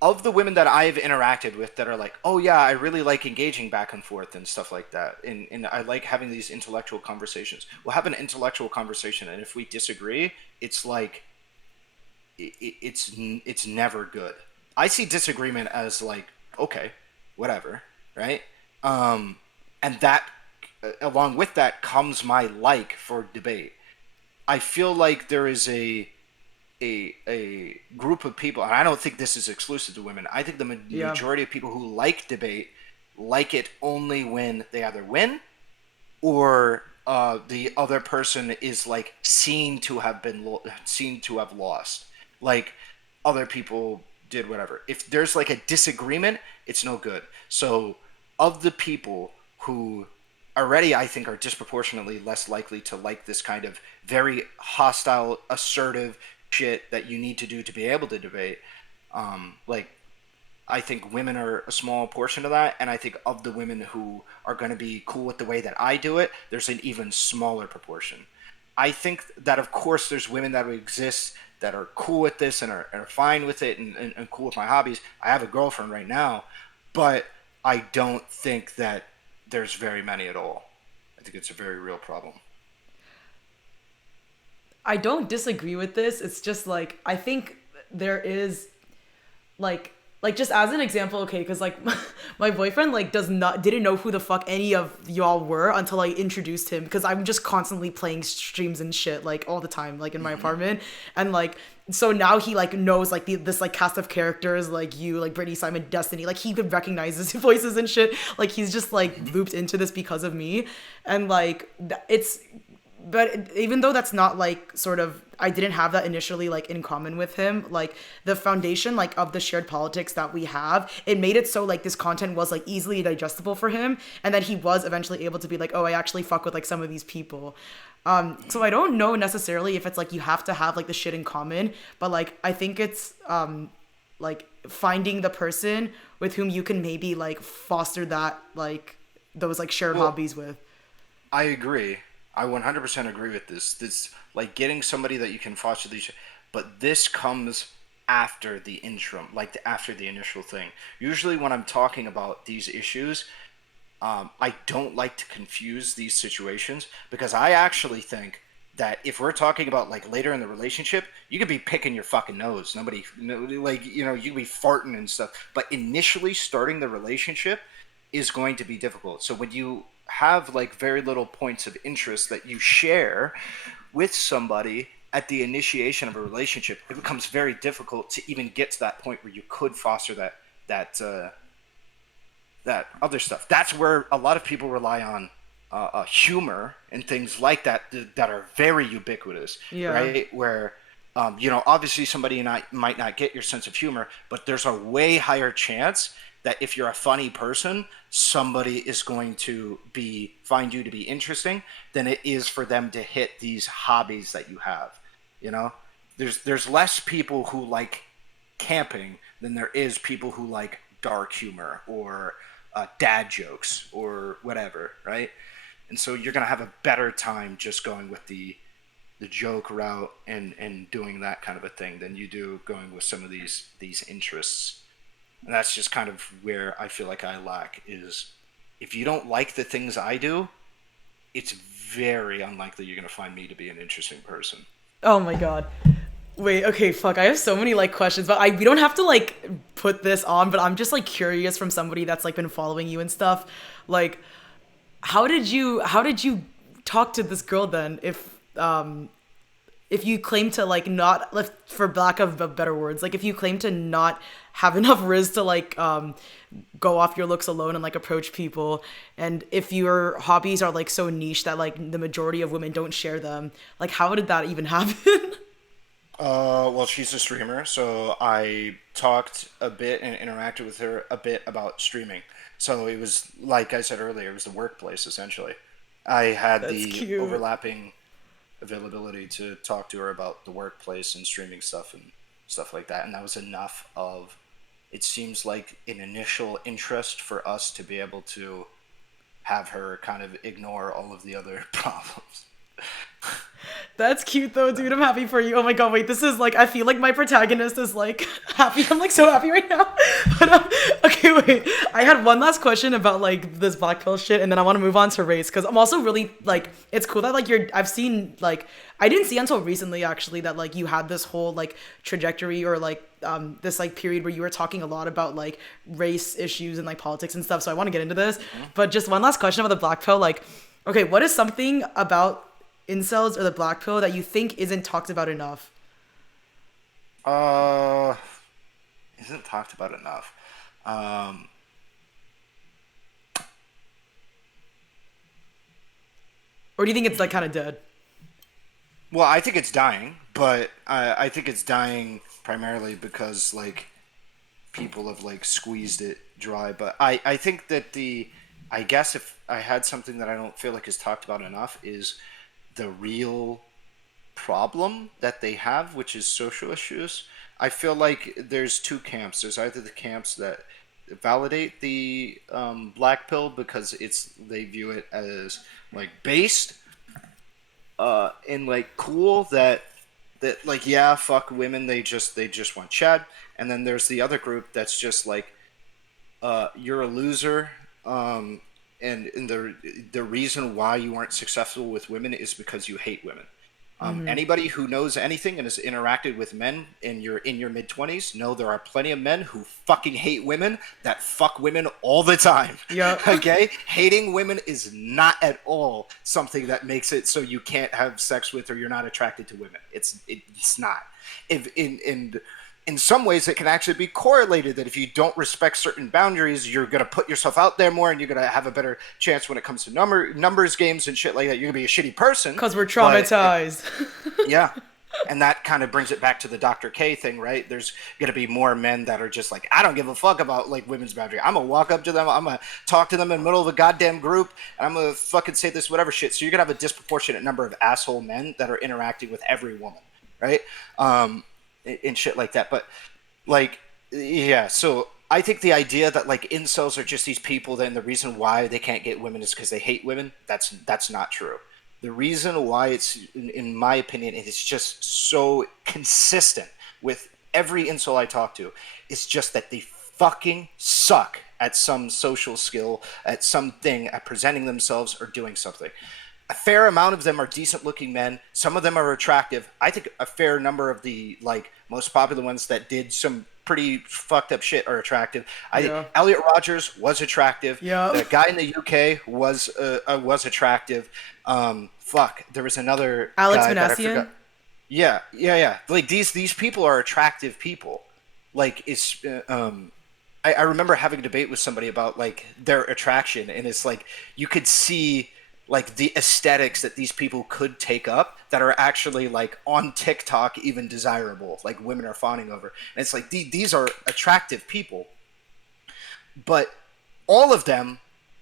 of the women that I've interacted with that are like, oh yeah, I really like engaging back and forth and stuff like that, and I like having these intellectual conversations. We'll have an intellectual conversation, and if we disagree, it's like it's never good. I see disagreement as like okay, whatever, right? Um, and that along with that comes my like for debate. I feel like there is a group of people, and I don't think this is exclusive to women. I think the Yeah. majority of people who like debate like it only when they either win or the other person is like seen to have lost. Like other people did whatever. If there's like a disagreement, it's no good. So of the people who already I think are disproportionately less likely to like this kind of very hostile, assertive shit that you need to do to be able to debate, like I think women are a small portion of that, and I think of the women who are going to be cool with the way that I do it, there's an even smaller proportion. I think that of course there's women that would exist that are cool with this and are fine with it and cool with my hobbies. I have a girlfriend right now, but I don't think that there's very many at all. I think it's a very real problem. I don't disagree with this. It's just like I think there is like just as an example, okay, because like my boyfriend like does not didn't know who the fuck any of y'all were until I introduced him because I'm just constantly playing streams and shit like all the time like in my Mm-hmm. apartment. And like so now he like knows like this like cast of characters like you like Brittany, Simon, Destiny, like he could recognize his voices and shit. Like he's just Mm-hmm. like looped into this because of me. And like it's but even though that's not like sort of I didn't have that initially like in common with him, like the foundation like of the shared politics that we have, it made it so like this content was like easily digestible for him, and that he was eventually able to be like, oh, I actually fuck with like some of these people. So I don't know necessarily if it's like you have to have like the shit in common, but like I think it's like finding the person with whom you can maybe like foster that like those like shared Well, hobbies with. I agree. I 100% agree with this. This like getting somebody that you can foster these, but this comes after the interim, like after the initial thing. Usually, when I'm talking about these issues, I don't like to confuse these situations because I actually think that if we're talking about like later in the relationship, you could be picking your fucking nose. Nobody, like, you could be farting and stuff. But initially, starting the relationship is going to be difficult. So when you have like very little points of interest that you share with somebody at the initiation of a relationship, it becomes very difficult to even get to that point where you could foster that that other stuff. That's where a lot of people rely on humor and things like that that are very ubiquitous, Yeah. right? Where obviously somebody might not get your sense of humor, but there's a way higher chance that if you're a funny person, somebody is going to be find you to be interesting than it is for them to hit these hobbies that you have. You know, there's less people who like camping than there is people who like dark humor or dad jokes or whatever, right? And so you're gonna have a better time just going with the joke route and doing that kind of a thing than you do going with some of these interests. And that's just kind of where I feel like I lack is if you don't like the things I do, it's very unlikely you're going to find me to be an interesting person. Oh my god. Wait, okay, fuck. I have so many like questions, but I we don't have to like put this on, but I'm just like curious from somebody that's like been following you and stuff. Like how did you talk to this girl then if you claim to like not like, for lack of better words, like if you claim to not have enough riz to like go off your looks alone and like approach people, and if your hobbies are like so niche that like the majority of women don't share them, like how did that even happen? Well, she's a streamer, so I talked a bit and interacted with her a bit about streaming. So it was, like I said earlier, it was the workplace essentially. I had That's the cute. overlapping availability to talk to her about the workplace and streaming stuff and stuff like that, and that was enough of, it seems like, an initial interest for us to be able to have her kind of ignore all of the other problems. That's cute though, dude. I'm happy for you. Oh my god, wait, this is like I feel like my protagonist is like happy. I'm like so happy right now. But okay, wait. I had one last question about like this black pill shit, and then I want to move on to race because I'm also really like it's cool that like you're. I've seen like I didn't see until recently actually that like you had this whole like trajectory or like this like period where you were talking a lot about like race issues and like politics and stuff. So I want to get into this, but just one last question about the black pill. Like, okay, what is something about incels or the black pill that you think isn't talked about enough? Uh, isn't talked about enough. Um, Or do you think it's like kind of dead? well, I think it's dying, but I think it's dying primarily because like people have like squeezed it dry. But I think that I guess if I had something that I don't feel like is talked about enough is the real problem that they have, which is social issues. I feel like there's two camps. There's either the camps that validate the black pill because it's they view it as like based and like cool that like yeah fuck women, they just want Chad, and then there's the other group that's just like you're a loser. And the reason why you aren't successful with women is because you hate women. Anybody who knows anything and has interacted with men in your mid 20s know there are plenty of men who fucking hate women that fuck women all the time. Yep. Okay, hating women is not at all something that makes it so you can't have sex with or you're not attracted to women. It's not. If in some ways it can actually be correlated that if you don't respect certain boundaries, you're going to put yourself out there more and you're going to have a better chance when it comes to numbers games and shit like that. You're going to be a shitty person. Because we're But traumatized. yeah, and that kind of brings it back to the Dr. K thing, right? There's going to be more men that are just like, I don't give a fuck about like women's boundary. I'm going to walk up to them, I'm going to talk to them in the middle of a goddamn group, and I'm going to fucking say this whatever shit. So you're going to have a disproportionate number of asshole men that are interacting with every woman, right? And shit like that. But like, yeah, so I think the idea that like incels are just these people, then the reason why they can't get women is because they hate women. That's not true. The reason why it's, in my opinion, and it's just so consistent with every incel I talk to, is just that they fucking suck at some social skill, at something, at presenting themselves or doing something. A fair amount of them are decent looking men. Some of them are attractive. I think a fair number of the like most popular ones that did some pretty fucked up shit are attractive. I Yeah. Elliot Rogers was attractive. Yeah. The guy in the UK was attractive. Fuck, there was another Alex guy that I Manassian? forgot. Yeah, yeah, yeah. Like these people are attractive people. Like I remember having a debate with somebody about like their attraction, and it's like you could see like the aesthetics that these people could take up that are actually like on TikTok even desirable, like women are fawning over. And it's like these are attractive people, but all of them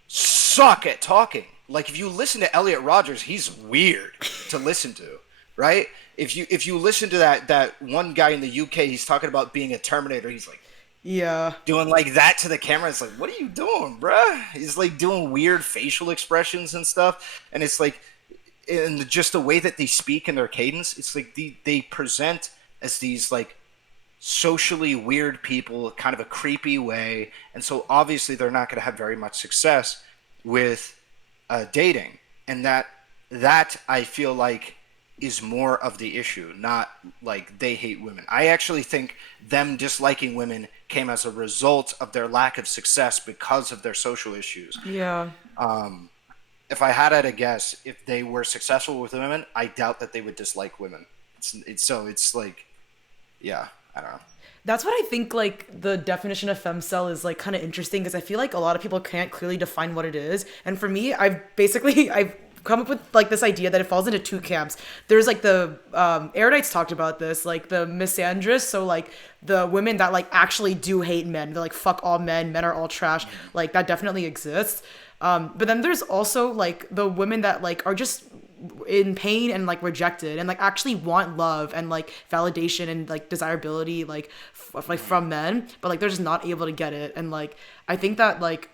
suck at talking. Like if you listen to Elliot Rogers, he's weird to listen to, right? If you listen to that one guy in the UK, he's talking about being a Terminator. He's like Yeah. doing like that to the camera. It's like, what are you doing, bruh? He's like doing weird facial expressions and stuff, and it's like, and just the way that they speak and their cadence, it's like they present as these like socially weird people, kind of a creepy way, and so obviously they're not going to have very much success with dating. and that I feel like is more of the issue, not like they hate women. I actually think them disliking women came as a result of their lack of success because of their social issues. Yeah. If I had to guess, if they were successful with women, I doubt that they would dislike women. It's like, yeah, I don't know. That's what I think, like, the definition of femcel is, like, kind of interesting because I feel like a lot of people can't clearly define what it is. And for me, I've come up with, like, this idea that it falls into two camps. There's, like, the, Erudites talked about this, like, the misandrous, so, like, the women that, like, actually do hate men. They're like, fuck all men are all trash. Like, that definitely exists. But then there's also, like, the women that, like, are just in pain and like rejected and like actually want love and like validation and like desirability like like from men, but like they're just not able to get it. And like I think that like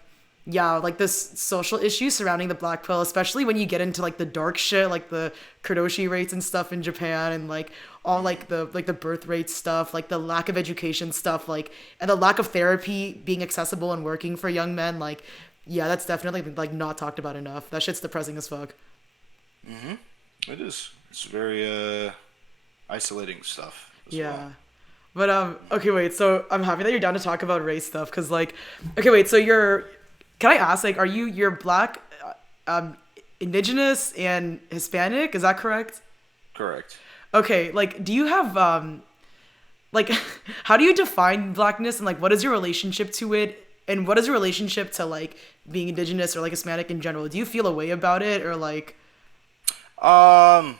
yeah, like this social issue surrounding the black pill, especially when you get into like the dark shit, like the Kurdoshi rates and stuff in Japan, and like all like the birth rate stuff, like the lack of education stuff, like and the lack of therapy being accessible and working for young men, like yeah, that's definitely like not talked about enough. That shit's depressing as fuck. It is. It's very isolating stuff as well. Yeah. But okay wait, so I'm happy that you're down to talk about race stuff cuz like okay wait, so you're can I ask like you're black indigenous and Hispanic, is that correct? Correct. Okay, like do you have like how do you define blackness and like what is your relationship to it and what is your relationship to like being indigenous or like Hispanic in general? Do you feel a way about it or like Um,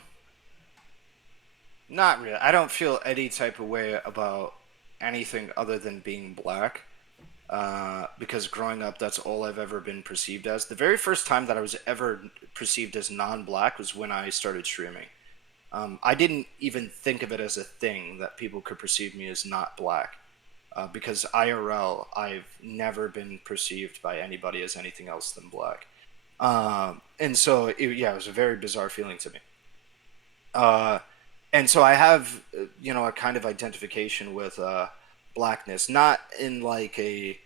Not really. I don't feel any type of way about anything other than being black. Because growing up, that's all I've ever been perceived as. The very first time that I was ever perceived as non-black was when I started streaming. I didn't even think of it as a thing that people could perceive me as not black. Because IRL, I've never been perceived by anybody as anything else than black. And so, yeah, it was a very bizarre feeling to me. Uh, and so I have, a kind of identification with blackness, not in like a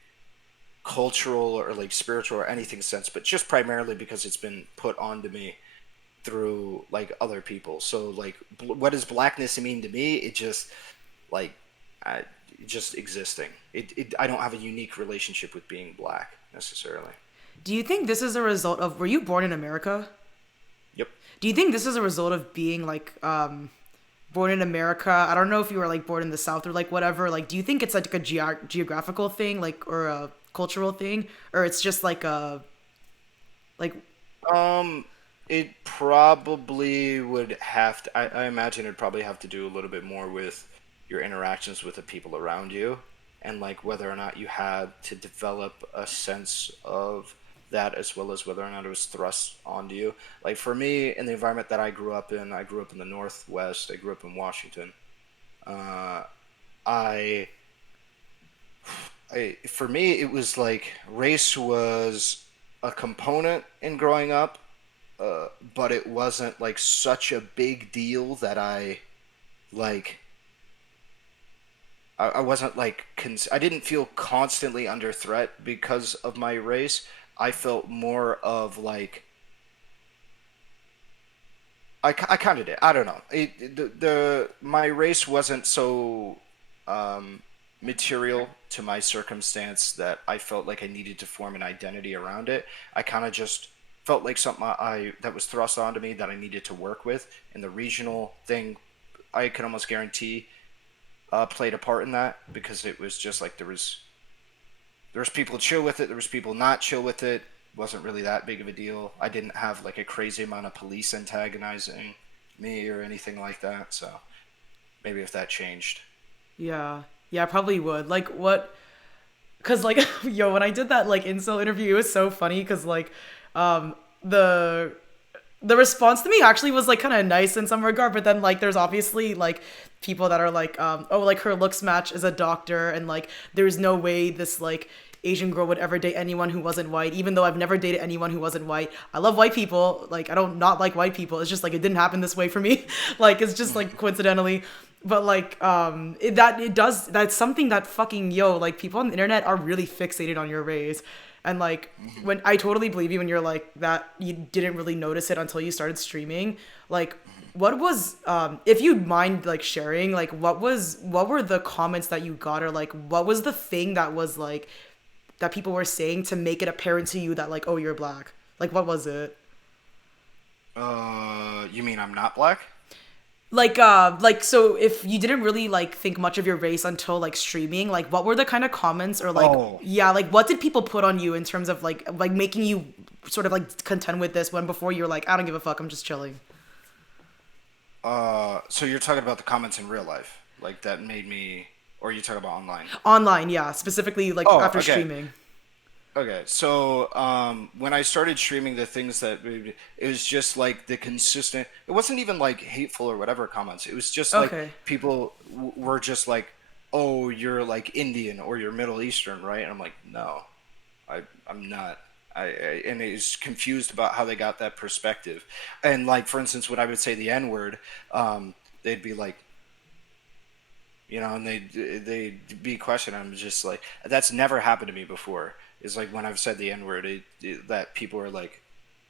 cultural or like spiritual or anything sense, but just primarily because it's been put onto me through like other people. So like, what does blackness mean to me? It just like, I, just existing. I don't have a unique relationship with being black necessarily. do you think this is a result of were you born in America? Yep. Do you think this is a result of being like born in America? I don't know if you were like born in the South or like whatever. Like, do you think it's like a geographical thing, like or a cultural thing, or it's just like a like Um, it probably would have to. I imagine it'd probably have to do a little bit more with your interactions with the people around you, and like whether or not you had to develop a sense of that, as well as whether or not it was thrust onto you. Like for me, in the environment that I grew up in the Northwest. I grew up in Washington. Uh, I, for me, it was like race was a component in growing up, but it wasn't like such a big deal that like I wasn't like I didn't feel constantly under threat because of my race. I felt more of like I kind of did. I don't know. The my race wasn't so material to my circumstance that I felt like I needed to form an identity around it. I kind of just felt like something I that was thrust onto me that I needed to work with, and the regional thing I can almost guarantee played a part in that, because it was just like there was people chill with it, there was people not chill with it. Wasn't really that big of a deal. I didn't have like a crazy amount of police antagonizing me or anything like that. So maybe if that changed. yeah. Yeah, I probably would. Like what cuz like yo, when I did that like incel interview, it was so funny cuz like um the the response to me actually was like kind of nice in some regard, but then like there's obviously like people that are like oh like her looks match is a doctor and like there's no way this like Asian girl would ever date anyone who wasn't white, even though I've never dated anyone who wasn't white. I love white people. Like I don't not like white people. It's just like it didn't happen this way for me. Like it's just like coincidentally. But like it does that's something that fucking yo, like people on the internet are really fixated on your race. And like when I totally believe you when you're like that you didn't really notice it until you started streaming. Like what was if you mind like sharing, like what were the comments that you got, or like what was the thing that was like that people were saying to make it apparent to you that like, oh, you're black? Like what was it? You mean I'm not black? Like so if you didn't really like think much of your race until like streaming, like what were the kind of comments, or like Oh, yeah, like what did people put on you in terms of like making you sort of like contend with this when before you're like, I don't give a fuck, I'm just chilling. so you're talking about the comments in real life, like that made me, or you talking about online? Online, yeah, specifically like Oh, after okay. streaming. Okay, so when I started streaming, the things that it was just like the consistent. It wasn't even like hateful or whatever comments. It was just like Okay. people were just like, "Oh, you're like Indian or you're Middle Eastern, right?" And I'm like, "No, I'm not." And is confused about how they got that perspective. And like for instance, when I would say the N word, they'd be like, and they'd be questioning. I'm just like, that's never happened to me before. Is like when I've said the N word, that people are like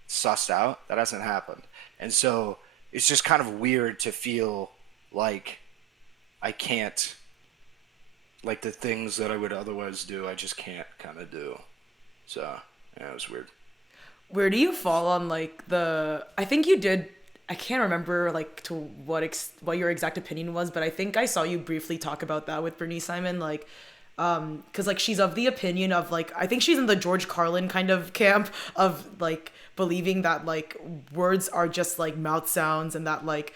sussed out. That hasn't happened, and so it's just kind of weird to feel like I can't, like the things that I would otherwise do, I just can't kind of do. So yeah, it was weird. Where do you fall on like the I think you did I can't remember like to what your exact opinion was, but I think I saw you briefly talk about that with Bernice Simon, like because like she's of the opinion of like I think she's in the George Carlin kind of camp of like believing that like words are just like mouth sounds, and that like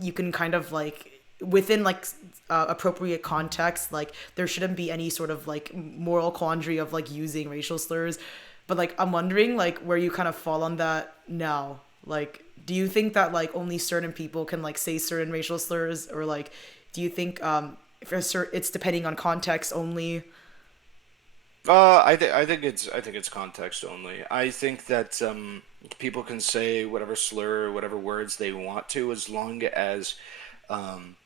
you can kind of like within like appropriate context, like there shouldn't be any sort of like moral quandary of like using racial slurs. But like I'm wondering like where you kind of fall on that now. Like do you think that like only certain people can like say certain racial slurs, or like do you think if it's depending on context only? I think it's context only. I think that people can say whatever slur, whatever words they want to, as long as um,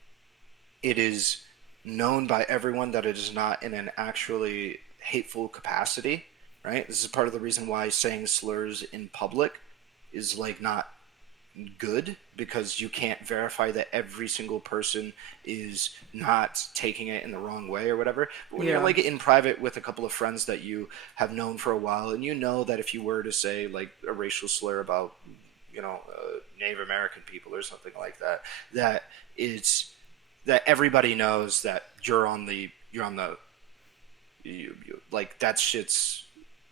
it is known by everyone that it is not in an actually hateful capacity, right? This is part of the reason why saying slurs in public is like not good, because you can't verify that every single person is not taking it in the wrong way or whatever. But when you're Yeah. like in private with a couple of friends that you have known for a while, and you know that if you were to say like a racial slur about Native American people or something like that, that it's that everybody knows that you're on the like that shit's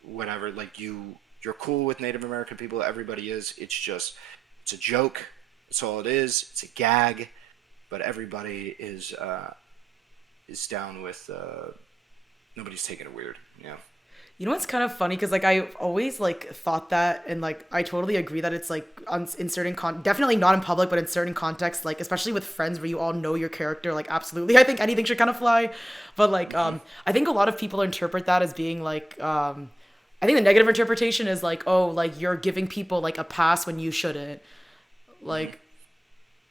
whatever, like you're cool with Native American people, everybody is. It's a joke. That's all it is. It's a gag, but everybody is down with. Nobody's taking it weird. Yeah. You know what's kind of funny, because like I always like thought that, and like I totally agree that it's like in certain definitely not in public, but in certain contexts, like especially with friends where you all know your character, like absolutely, I think anything should kind of fly. But like I think a lot of people interpret that as being like I think the negative interpretation is like, oh, like you're giving people like a pass when you shouldn't. Like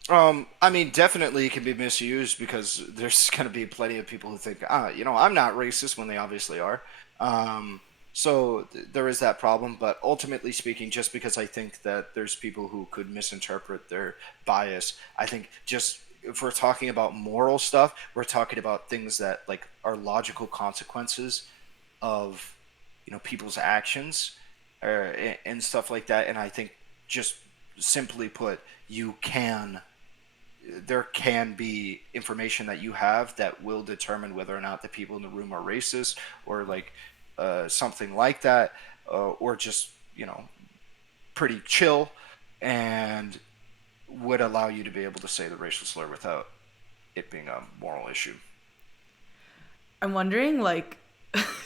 I mean, definitely it can be misused, because there's going to be plenty of people who think, I'm not racist when they obviously are. There is that problem, but ultimately speaking, just because I think that there's people who could misinterpret their bias, I think just if we're talking about moral stuff, we're talking about things that like are logical consequences of people's actions, and stuff like that. And I think just simply put, there can be information that you have that will determine whether or not the people in the room are racist, or like something like that, or just pretty chill, and would allow you to be able to say the racial slur without it being a moral issue. I'm wondering like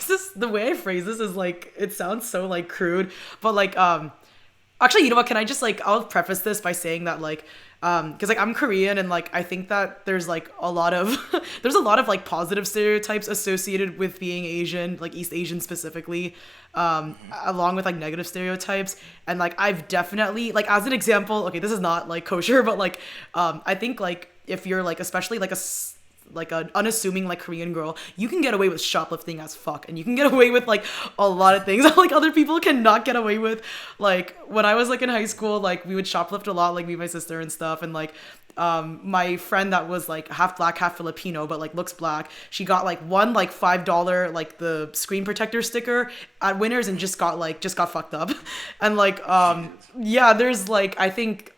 this the way I phrase this is like it sounds so like crude, but like actually, you know what? Can I just like I'll preface this by saying that like because like I'm Korean, and like I think that there's like a lot of there's a lot of like positive stereotypes associated with being Asian, like East Asian specifically, along with like negative stereotypes. And like I've definitely like as an example, okay, this is not like kosher, but like I think like if you're like especially like like an unassuming like Korean girl, you can get away with shoplifting as fuck, and you can get away with like a lot of things that like other people cannot get away with. Like when I was like in high school, like we would shoplift a lot, like me and my sister and stuff, and like my friend that was like half black, half Filipino, but like looks black, she got like one like $5 like the screen protector sticker at Winners and just got fucked up. And like yeah, there's like I think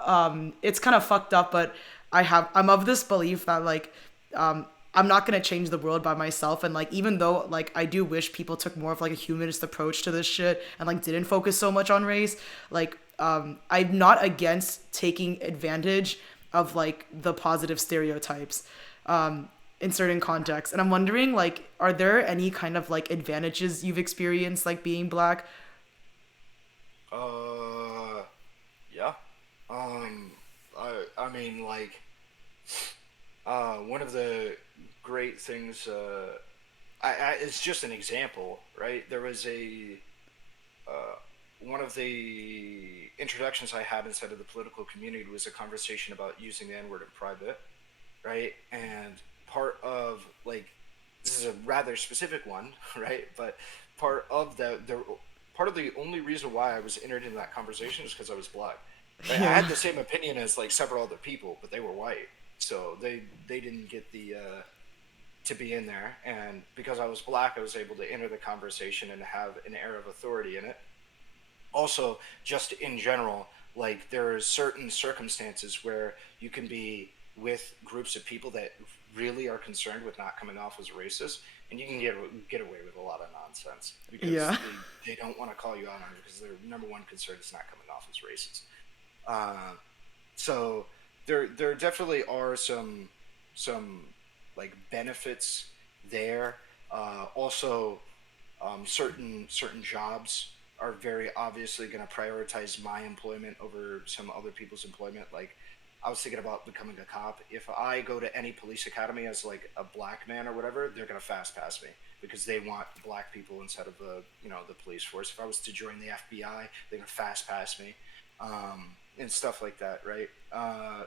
it's kind of fucked up, but I'm of this belief that like I'm not gonna change the world by myself, and like even though like I do wish people took more of like a humanist approach to this shit and like didn't focus so much on race, like I'm not against taking advantage of like the positive stereotypes in certain contexts. And I'm wondering like, are there any kind of like advantages you've experienced like being black? Yeah. I mean, like, one of the great things, it's just an example, right? There was one of the introductions I had inside of the political community was a conversation about using the N-word in private, right? And part of, like, this is a rather specific one, right? But part of part of the only reason why I was entered into that conversation is because I was black. Right? I Yeah. had the same opinion as like several other people, but they were white, so they didn't get the to be in there. And because I was black, I was able to enter the conversation and have an air of authority in it. Also, just in general, like there are certain circumstances where you can be with groups of people that really are concerned with not coming off as racist, and you can get away with a lot of nonsense because Yeah. they don't want to call you out on it because their number one concern is not coming off as racist. Uh, so there definitely are some like benefits there. Also, certain jobs are very obviously going to prioritize my employment over some other people's employment. Like I was thinking about becoming a cop. If I go to any police academy as like a black man or whatever, they're going to fast pass me because they want black people instead of the police force. If I was to join the FBI, they're going to fast pass me, and stuff like that, right? Uh,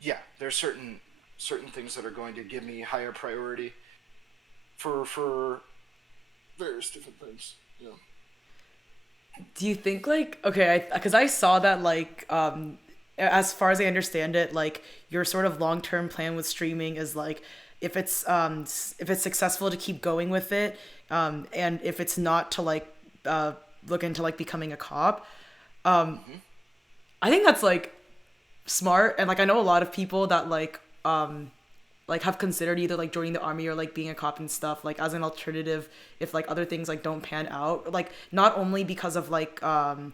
yeah, there's certain things that are going to give me higher priority for various different things. Yeah. Do you think like okay, because I saw that like as far as I understand it, like your sort of long term plan with streaming is like if it's successful to keep going with it, and if it's not to like look into like becoming a cop. Hmm. I think that's like smart, and like I know a lot of people that like have considered either like joining the army or like being a cop and stuff like as an alternative if like other things like don't pan out, like not only because of like for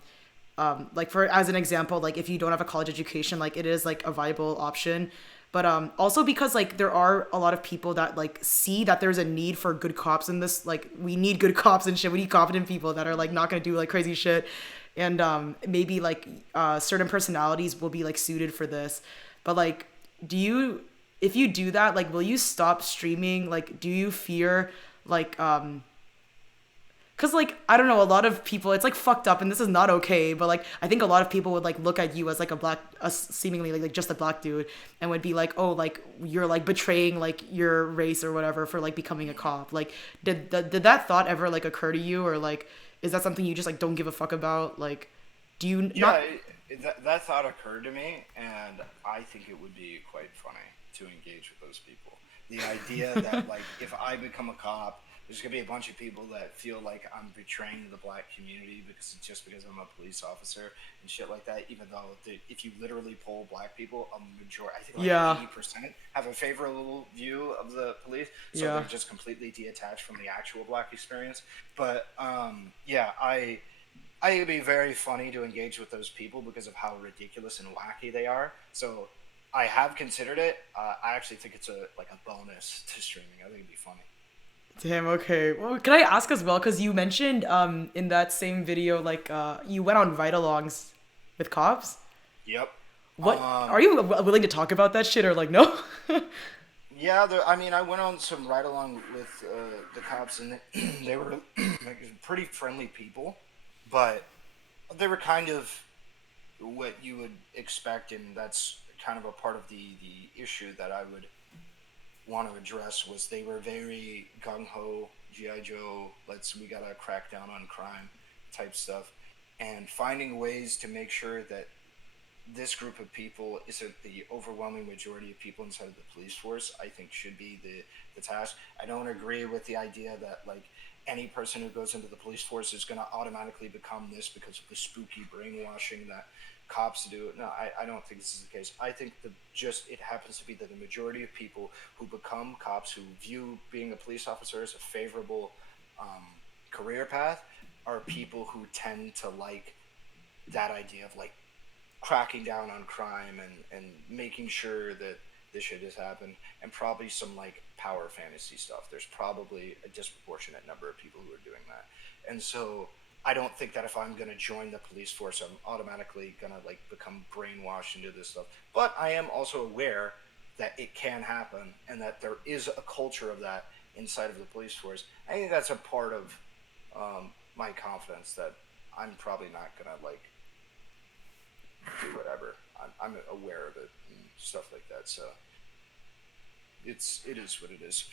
as an example, like if you don't have a college education, like it is like a viable option, but also because like there are a lot of people that like see that there's a need for good cops in this, like we need good cops and shit, we need confident people that are like not gonna do like crazy shit, and maybe like certain personalities will be like suited for this, but like do you, if you do that, like will you stop streaming, like do you fear like because like I don't know, a lot of people, it's like fucked up and this is not okay, but like I think a lot of people would like look at you as like a black, seemingly like just a black dude, and would be like, oh, like you're like betraying like your race or whatever for like becoming a cop. Like did that thought ever like occur to you, or like is that something you just like don't give a fuck about, like do you Yeah, not? that thought occurred to me, and I think it would be quite funny to engage with those people. The idea that, like, if I become a cop, there's gonna be a bunch of people that feel like I'm betraying the black community because it's just because I'm a police officer and shit like that. Even though if you literally poll black people, a majority, I think like Yeah. 80% have a favorable view of the police, so they're Yeah. just completely detached from the actual black experience. But yeah, I think it'd be very funny to engage with those people because of how ridiculous and wacky they are. So I have considered it. I actually think it's a like a bonus to streaming. I think it'd be funny. Damn, okay. Well, can I ask as well, because you mentioned in that same video like you went on ride-alongs with cops. Yep. What are Um, you willing to talk about that shit, or like no? yeah, I mean, I went on some ride along with the cops, and they were like, pretty friendly people, but they were kind of what you would expect, and that's kind of a part of the issue that I would want to address was they were very gung ho, GI Joe. We gotta crack down on crime type stuff, and finding ways to make sure that this group of people isn't the overwhelming majority of people inside of the police force, I think should be the task. I don't agree with the idea that like any person who goes into the police force is going to automatically become this because of the spooky brainwashing that cops do. No, I don't think this is the case. I think it happens to be that the majority of people who become cops, who view being a police officer as a favorable career path, are people who tend to like that idea of like cracking down on crime and making sure that this shit has happened, and probably some like power fantasy stuff. There's probably a disproportionate number of people who are doing that. And so I don't think that if I'm going to join the police force, I'm automatically going to like become brainwashed into this stuff. But I am also aware that it can happen and that there is a culture of that inside of the police force. I think that's a part of my confidence that I'm probably not going to like do whatever. I'm aware of it and stuff like that. So it is what it is.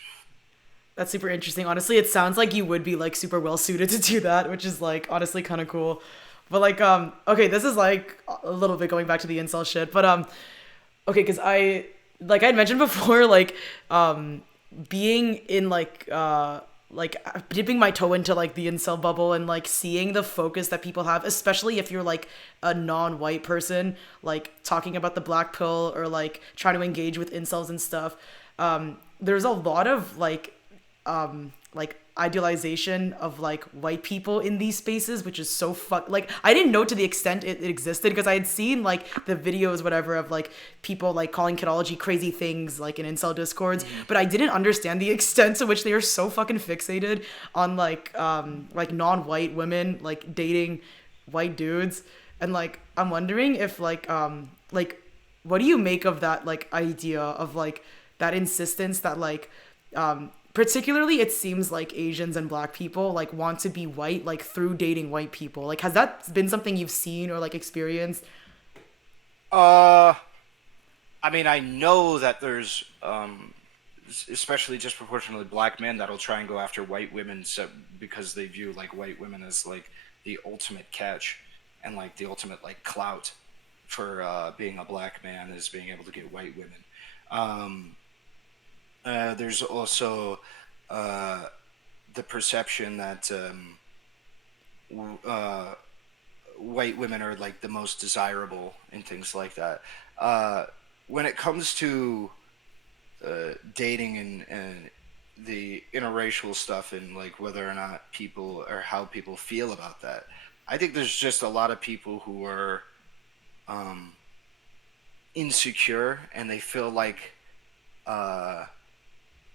That's super interesting. Honestly, it sounds like you would be like super well suited to do that, which is like honestly kind of cool. But like okay, this is like a little bit going back to the incel shit, but okay, cuz I like I had mentioned before being in like dipping my toe into like the incel bubble and like seeing the focus that people have, especially if you're like a non-white person, like talking about the black pill or like trying to engage with incels and stuff. There's a lot of like idealization of like white people in these spaces, which is so like I didn't know to the extent it existed because I had seen like the videos whatever of like people like calling kidology crazy things like in incel discords, but I didn't understand the extent to which they are so fucking fixated on like non-white women like dating white dudes. And like I'm wondering if like what do you make of that like idea of like that insistence that like particularly it seems like Asians and black people like want to be white like through dating white people. Like has that been something you've seen or like experienced? Uh, I mean, I know that there's especially disproportionately black men that'll try and go after white women because they view like white women as like the ultimate catch and like the ultimate like clout for being a black man is being able to get white women. Um, there's also uh, the perception that uh, white women are like the most desirable and things like that. Uh, when it comes to dating and the interracial stuff and like whether or not people or how people feel about that, I think there's just a lot of people who are um, insecure and they feel like uh,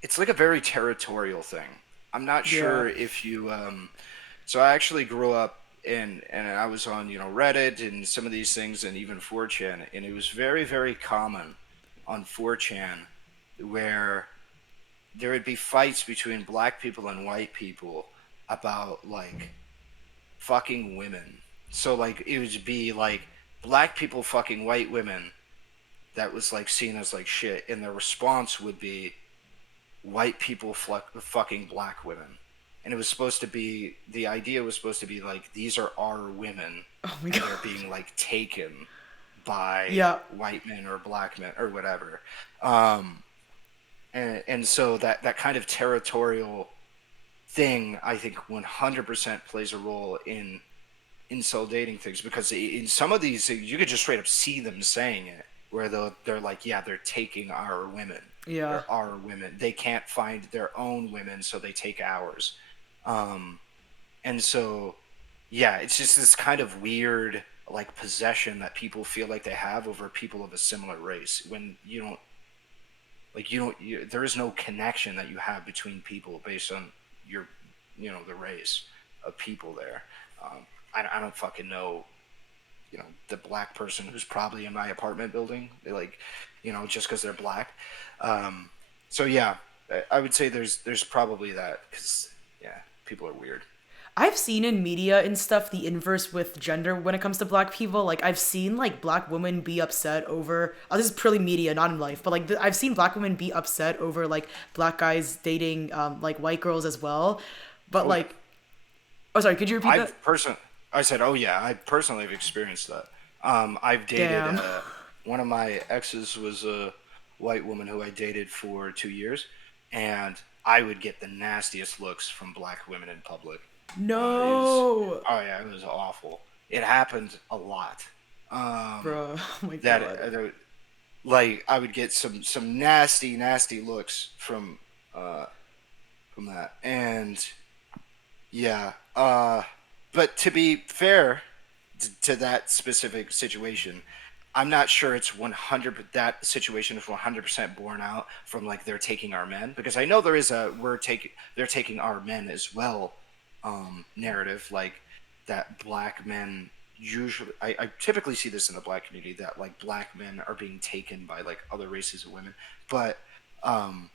it's like a very territorial thing. I'm not Yeah. sure if you so I actually grew up and I was on, Reddit and some of these things and even 4chan, and it was very, very common on 4chan where there would be fights between black people and white people about like fucking women. So like it would be like black people fucking white women that was like seen as like shit, and the response would be white people fucking black women. And it was supposed to be, the idea was supposed to be like, these are our women, Oh my and god. they're being like taken by Yeah. white men or black men or whatever. Um, and so that kind of territorial thing, I think 100% plays a role in incel dating things, because in some of these you could just straight up see them saying it, where they're like, yeah, they're taking our women. Yeah. They're our women. They can't find their own women, so they take ours. Um, and so, yeah, it's just this kind of weird like possession that people feel like they have over people of a similar race, when there is no connection that you have between people based on your, the race of people there. I don't fucking know, the black person who's probably in my apartment building, they like, just because they're black. Um, so yeah, I would say there's probably that, because yeah, people are weird. I've seen in media and stuff the inverse with gender when it comes to black people. Like I've seen like black women be upset over. This is purely media, not in life, but like I've seen black women be upset over like black guys dating like white girls as well. But Oh yeah. like, oh sorry, could you repeat that? I said, oh yeah, I personally have experienced that. I've dated Damn. one of my exes was a white woman who I dated for 2 years, and I would get the nastiest looks from black women in public. It was, No, oh yeah, it was awful. It happened a lot. bro. Oh my That god. like I would get some nasty looks from that, and yeah. But to be fair to that specific situation, I'm not sure it's 100. That situation is 100% borne out from like they're taking our men, because I know there is a they're taking our men as well narrative, like that black men usually I typically see this in the black community, that like black men are being taken by like other races of women, but um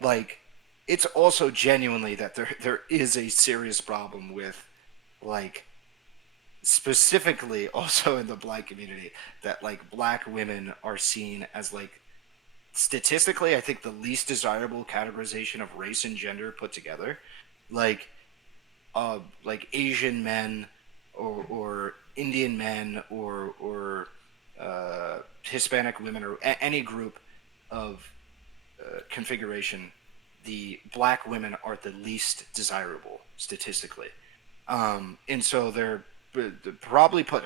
like it's also genuinely that there is a serious problem with like specifically also in the black community, that like black women are seen as like statistically I think the least desirable categorization of race and gender put together, like like Asian men or Indian men or Hispanic women or any group of configuration, the black women are the least desirable statistically, and so they're probably put.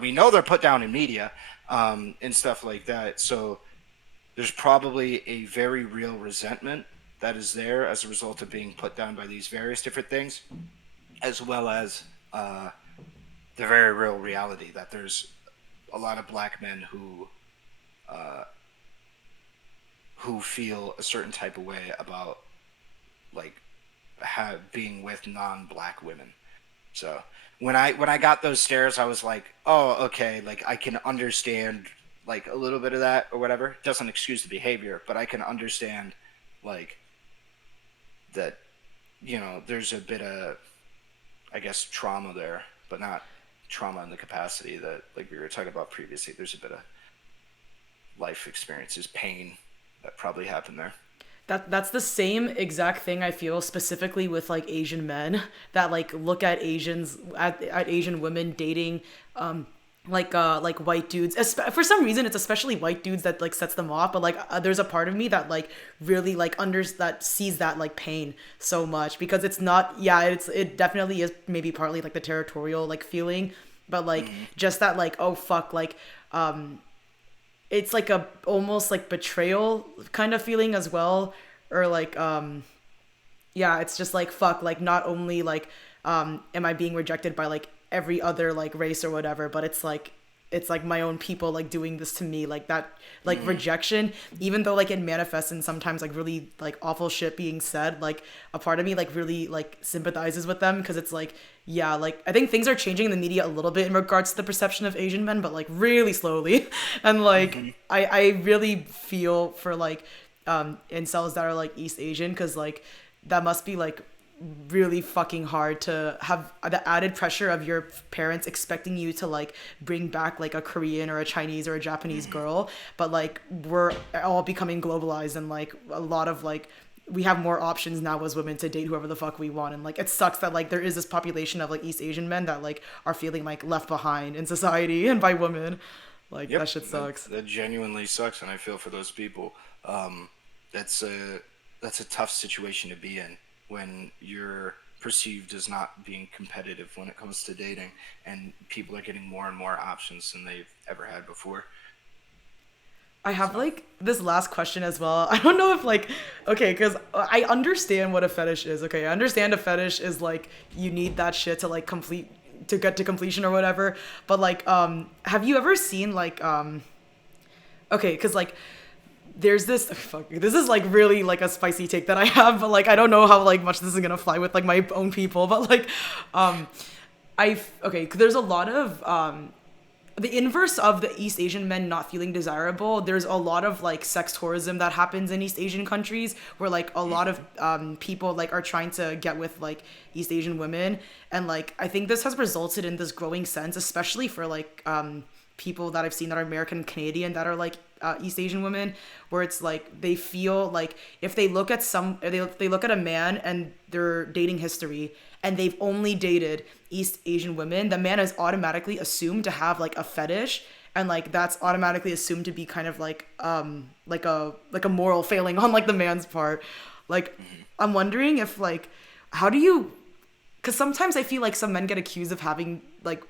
We know they're put down in media and stuff like that. So there's probably a very real resentment that is there as a result of being put down by these various different things, as well as uh, the very real reality that there's a lot of black men uh, who feel a certain type of way about like being with non-black women. So when I got those stares, I was like, oh, okay, like I can understand like a little bit of that or whatever. It doesn't excuse the behavior, but I can understand like that, there's a bit of, I guess, trauma there, but not trauma in the capacity that like we were talking about previously. There's a bit of life experiences, pain that probably happened there. That's the same exact thing I feel specifically with like Asian men that like look at at Asian women dating like white dudes. For some reason it's especially white dudes that like sets them off, but like there's a part of me that like really like that sees that like pain so much, because it's not, yeah, it definitely is maybe partly like the territorial like feeling, but like Mm-hmm. just that like, oh fuck, like it's like a almost like betrayal kind of feeling as well, or like yeah, it's just like fuck, like not only like am I being rejected by like every other like race or whatever, but it's like my own people like doing this to me, like that, like Mm-hmm. rejection, even though like it manifests in sometimes like really like awful shit being said, like a part of me like really like sympathizes with them, because it's like, yeah, like I think things are changing in the media a little bit in regards to the perception of Asian men, but like really slowly. And like Mm-hmm. I really feel for like incels that are like East Asian, because like that must be like really fucking hard to have the added pressure of your parents expecting you to like bring back like a Korean or a Chinese or a Japanese Mm-hmm. girl, but like we're all becoming globalized, and like a lot of like we have more options now as women to date whoever the fuck we want, and like it sucks that like there is this population of like East Asian men that like are feeling like left behind in society and by women. Like Yep, that shit that sucks. that genuinely sucks, and I feel for those people. Um, that's a tough situation to be in when you're perceived as not being competitive when it comes to dating, and people are getting more and more options than they've ever had before. I have So, like this last question as well. I don't know if like, okay, because I understand what a fetish is. Okay, I understand a fetish is like you need that shit to like complete, to get to completion or whatever. But like, have you ever seen like, okay, because like there's this fuck, this is like really like a spicy take that I have, but like I don't know how like much this is gonna fly with like my own people, but like, um, I okay, there's a lot of the inverse of the East Asian men not feeling desirable. There's a lot of like sex tourism that happens in East Asian countries where like a lot of people like are trying to get with like East Asian women, and like I think this has resulted in this growing sense, especially for like people that I've seen that are American and Canadian that are like East Asian women, where it's like they feel like if they look at they look at a man and their dating history and they've only dated East Asian women, the man is automatically assumed to have like a fetish, and like that's automatically assumed to be kind of like a moral failing on like the man's part. Like I'm wondering if like how do you, because sometimes I feel like some men get accused of having like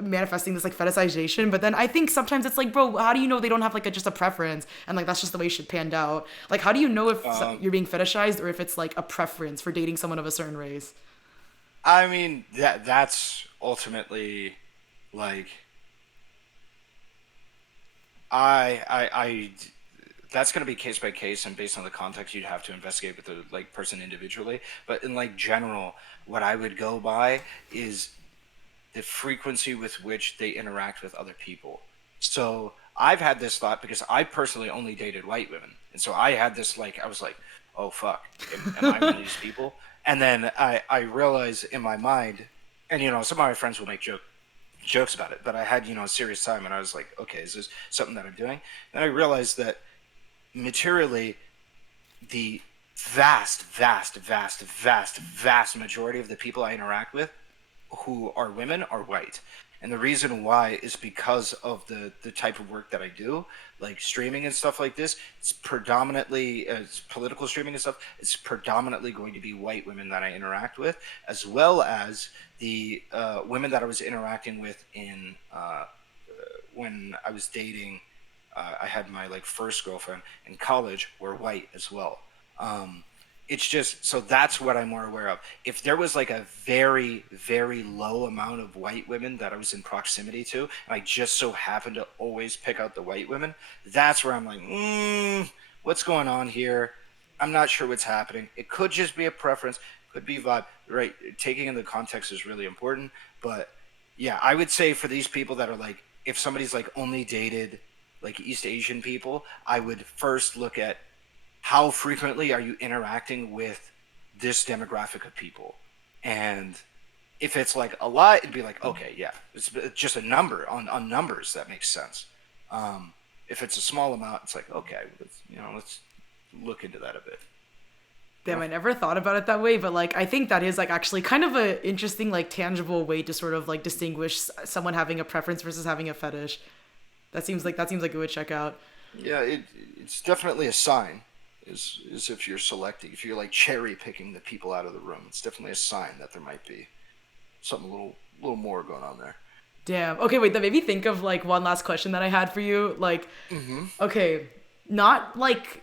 manifesting this like fetishization, but then I think sometimes it's like, bro, how do you know they don't have like just a preference and like that's just the way shit panned out? Like how do you know if you're being fetishized or if it's like a preference for dating someone of a certain race? I mean, that's ultimately like I that's going to be case by case and based on the context you'd have to investigate with the like person individually. But in like general, what I would go by is the frequency with which they interact with other people. So I've had this thought because I personally only dated white women, and so I had this like I was like, oh fuck, am I one of these people? And then I realized in my mind, and some of my friends will make jokes about it, but I had a serious time, and I was like, okay, is this something that I'm doing? And I realized that materially, the vast majority of the people I interact with who are women are white. And the reason why is because of the type of work that I do, like streaming and stuff like this. It's predominantly it's political streaming and stuff. It's predominantly going to be white women that I interact with, as well as the women that I was interacting with in when I was dating. I had my like first girlfriend in college were white as well. It's just so that's what I'm more aware of. If there was like a very, very low amount of white women that I was in proximity to, and I just so happened to always pick out the white women, that's where I'm like, what's going on here? I'm not sure what's happening. It could just be a preference, could be vibe. Right? Taking in the context is really important. But yeah, I would say for these people that are like, if somebody's like only dated like East Asian people, I would first look at how frequently are you interacting with this demographic of people? And if it's like a lot, it'd be like, okay, yeah, it's just a number on numbers that makes sense. If it's a small amount, it's like, okay, let's look into that a bit. Damn, I never thought about it that way, but like I think that is like actually kind of a interesting like tangible way to sort of like distinguish someone having a preference versus having a fetish. That seems like it would check out. Yeah, it's definitely a sign. Is if you're selecting, if you're like cherry picking the people out of the room, it's definitely a sign that there might be something a little more going on there. Damn. Okay, wait, that made me think of like one last question that I had for you. Like, Mm-hmm. okay, not like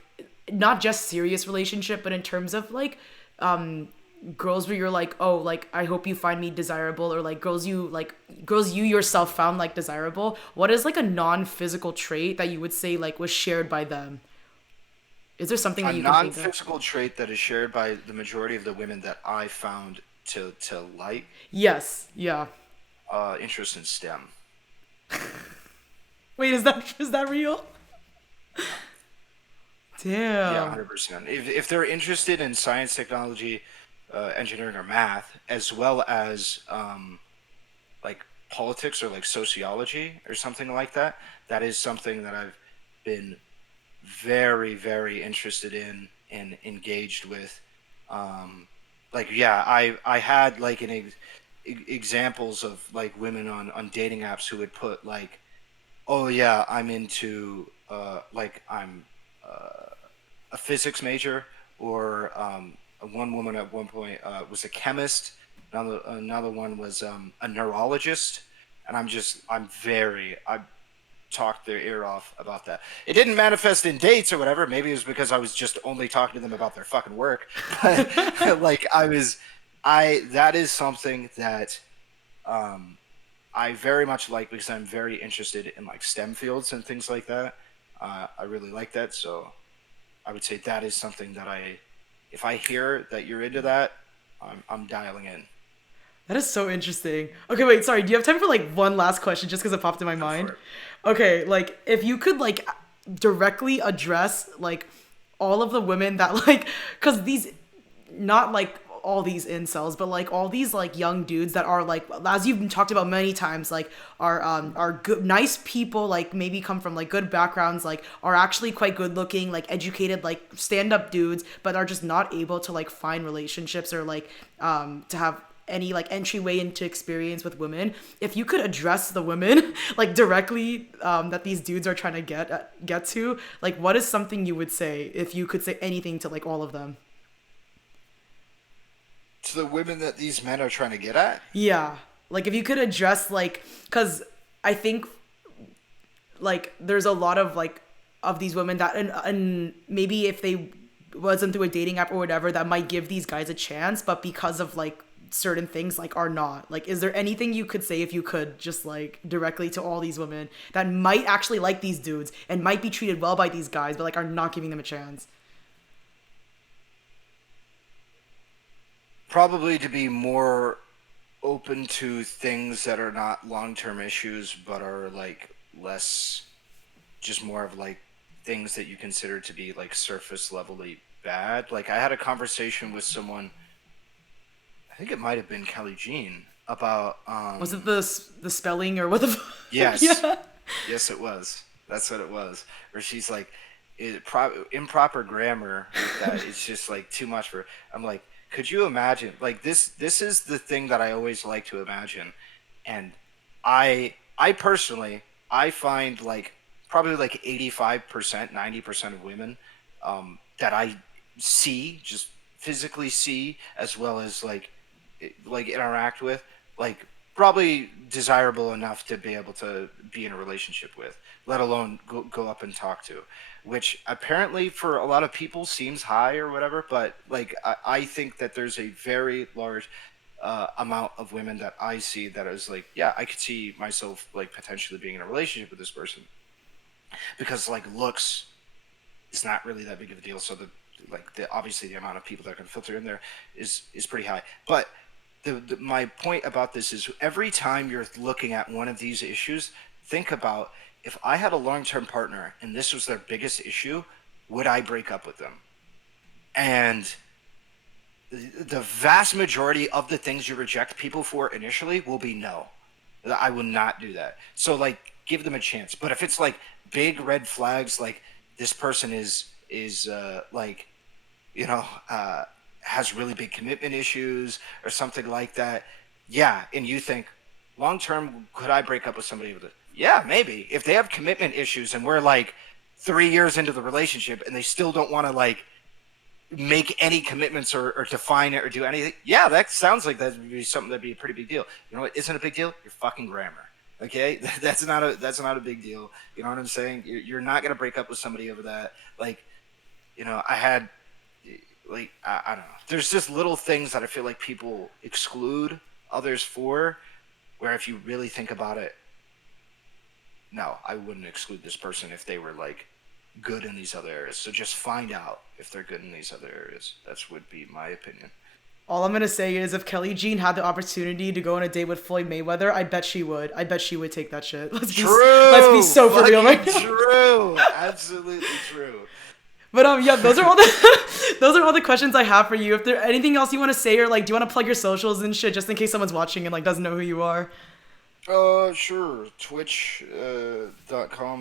not just serious relationship, but in terms of like girls where you're like, oh, like I hope you find me desirable, or girls you yourself found like desirable. What is like a non-physical trait that you would say like was shared by them? Is there something A that you can think of? non-physical trait that is shared by the majority of the women that I found to like Yes. Yeah. interest in STEM. Wait, is that real? Yeah, Damn. 100%. If they're interested in science, technology, engineering, or math, as well as like politics or like sociology or something like that, that is something that I've been very, very interested in and engaged with. Like, yeah, I had like examples of like women on dating apps who would put like, oh yeah, I'm into like I'm a physics major, or one woman at one point was a chemist. Another one was a neurologist, and I talked their ear off about that. It didn't manifest in dates or whatever. Maybe it was because I was just only talking to them about their fucking work. But like I that is something that um, I very much like because I'm very interested in like STEM fields and things like that. I really like that, so I would say that is something that if I hear that you're into that, I'm dialing in. That is so interesting. Okay, wait, sorry. Do you have time for like one last question just because it popped in my Go for mind? it. Okay, like if you could like directly address like all of the women that like, because these, not like all these incels, but like all these like young dudes that are like, as you've talked about many times, like are good, nice people, like maybe come from like good backgrounds, like are actually quite good looking, like educated, like stand up dudes, but are just not able to like find relationships or like to have any like entryway into experience with women. If you could address the women like directly that these dudes are trying to get to, like what is something you would say if you could say anything to like all of them? To the women that these men are trying to get at, Yeah. Like if you could address like, cuz I think like there's a lot of like of these women that, and maybe if they wasn't through a dating app or whatever, that might give these guys a chance, but because of like certain things like are not. Like is there anything you could say, if you could, just like directly to all these women that might actually like these dudes and might be treated well by these guys but like are not giving them a chance? probably to be more open to things that are not long-term issues, but are like less, just more of like things that you consider to be like surface levelly bad. Like I had a conversation with someone, I think it might have been Kelly Jean, about Was it the spelling or what the yes, yeah. yes it was. That's what it was. Where she's like, improper grammar with that. It's just like too much for. I'm like, could you imagine? Like this is the thing that I always like to imagine, and I personally I find like probably like 85%, 90% of women that I see, just physically see, as well as like interact with, like probably desirable enough to be able to be in a relationship with, let alone go up and talk to, which apparently for a lot of people seems high or whatever, but like I think that there's a very large amount of women that I see that is like, yeah, I could see myself like potentially being in a relationship with this person, because like looks is not really that big of a deal. So obviously the amount of people that can filter in there is pretty high. But my point about this is every time you're looking at one of these issues, think about, if I had a long-term partner and this was their biggest issue, would I break up with them? And the vast majority of the things you reject people for initially will be no. I will not do that. So like give them a chance. But if it's like big red flags, like this person is like, you know, has really big commitment issues or something like that, yeah, and you think long term, could I break up with somebody with it? Yeah, maybe. If they have commitment issues and we're like 3 years into the relationship and they still don't want to like make any commitments or define it or do anything, yeah, that sounds like that would be something that'd be a pretty big deal. You know what isn't a big deal? Your fucking grammar. Okay, that's not a big deal. You know what I'm saying? You're not gonna break up with somebody over that. Like, you know, I had like I don't know. There's just little things that I feel like people exclude others for, where if you really think about it, no, I wouldn't exclude this person if they were like good in these other areas. So just find out if they're good in these other areas. That's would be my opinion. All I'm gonna say is, if Kelly Jean had the opportunity to go on a date with Floyd Mayweather, I bet she would. I bet she would take that shit. Let's be True. so for real right Fucking now. true. Absolutely true. But yeah, those are all the those are all the questions I have for you. If there anything else you want to say, or like, do you want to plug your socials and shit, just in case someone's watching and like doesn't know who you are? Sure. Twitch.com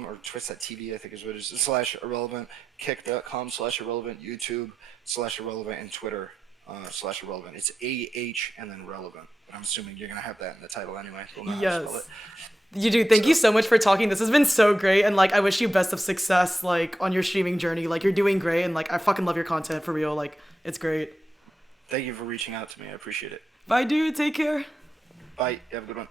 or twitch.tv, I think is what it is, /irrelevant, kick.com/irrelevant, YouTube /irrelevant, and Twitter /irrelevant. It's AH and then relevant. But I'm assuming you're going to have that in the title anyway. We'll know how to spell it. Yes. You do. Thank you So, so much for talking. This has been so great, and like I wish you best of success like on your streaming journey. Like you're doing great, and like I fucking love your content for real. Like it's great. thank you for reaching out to me. I appreciate it. Bye, dude. Take care. Bye. Have a good one.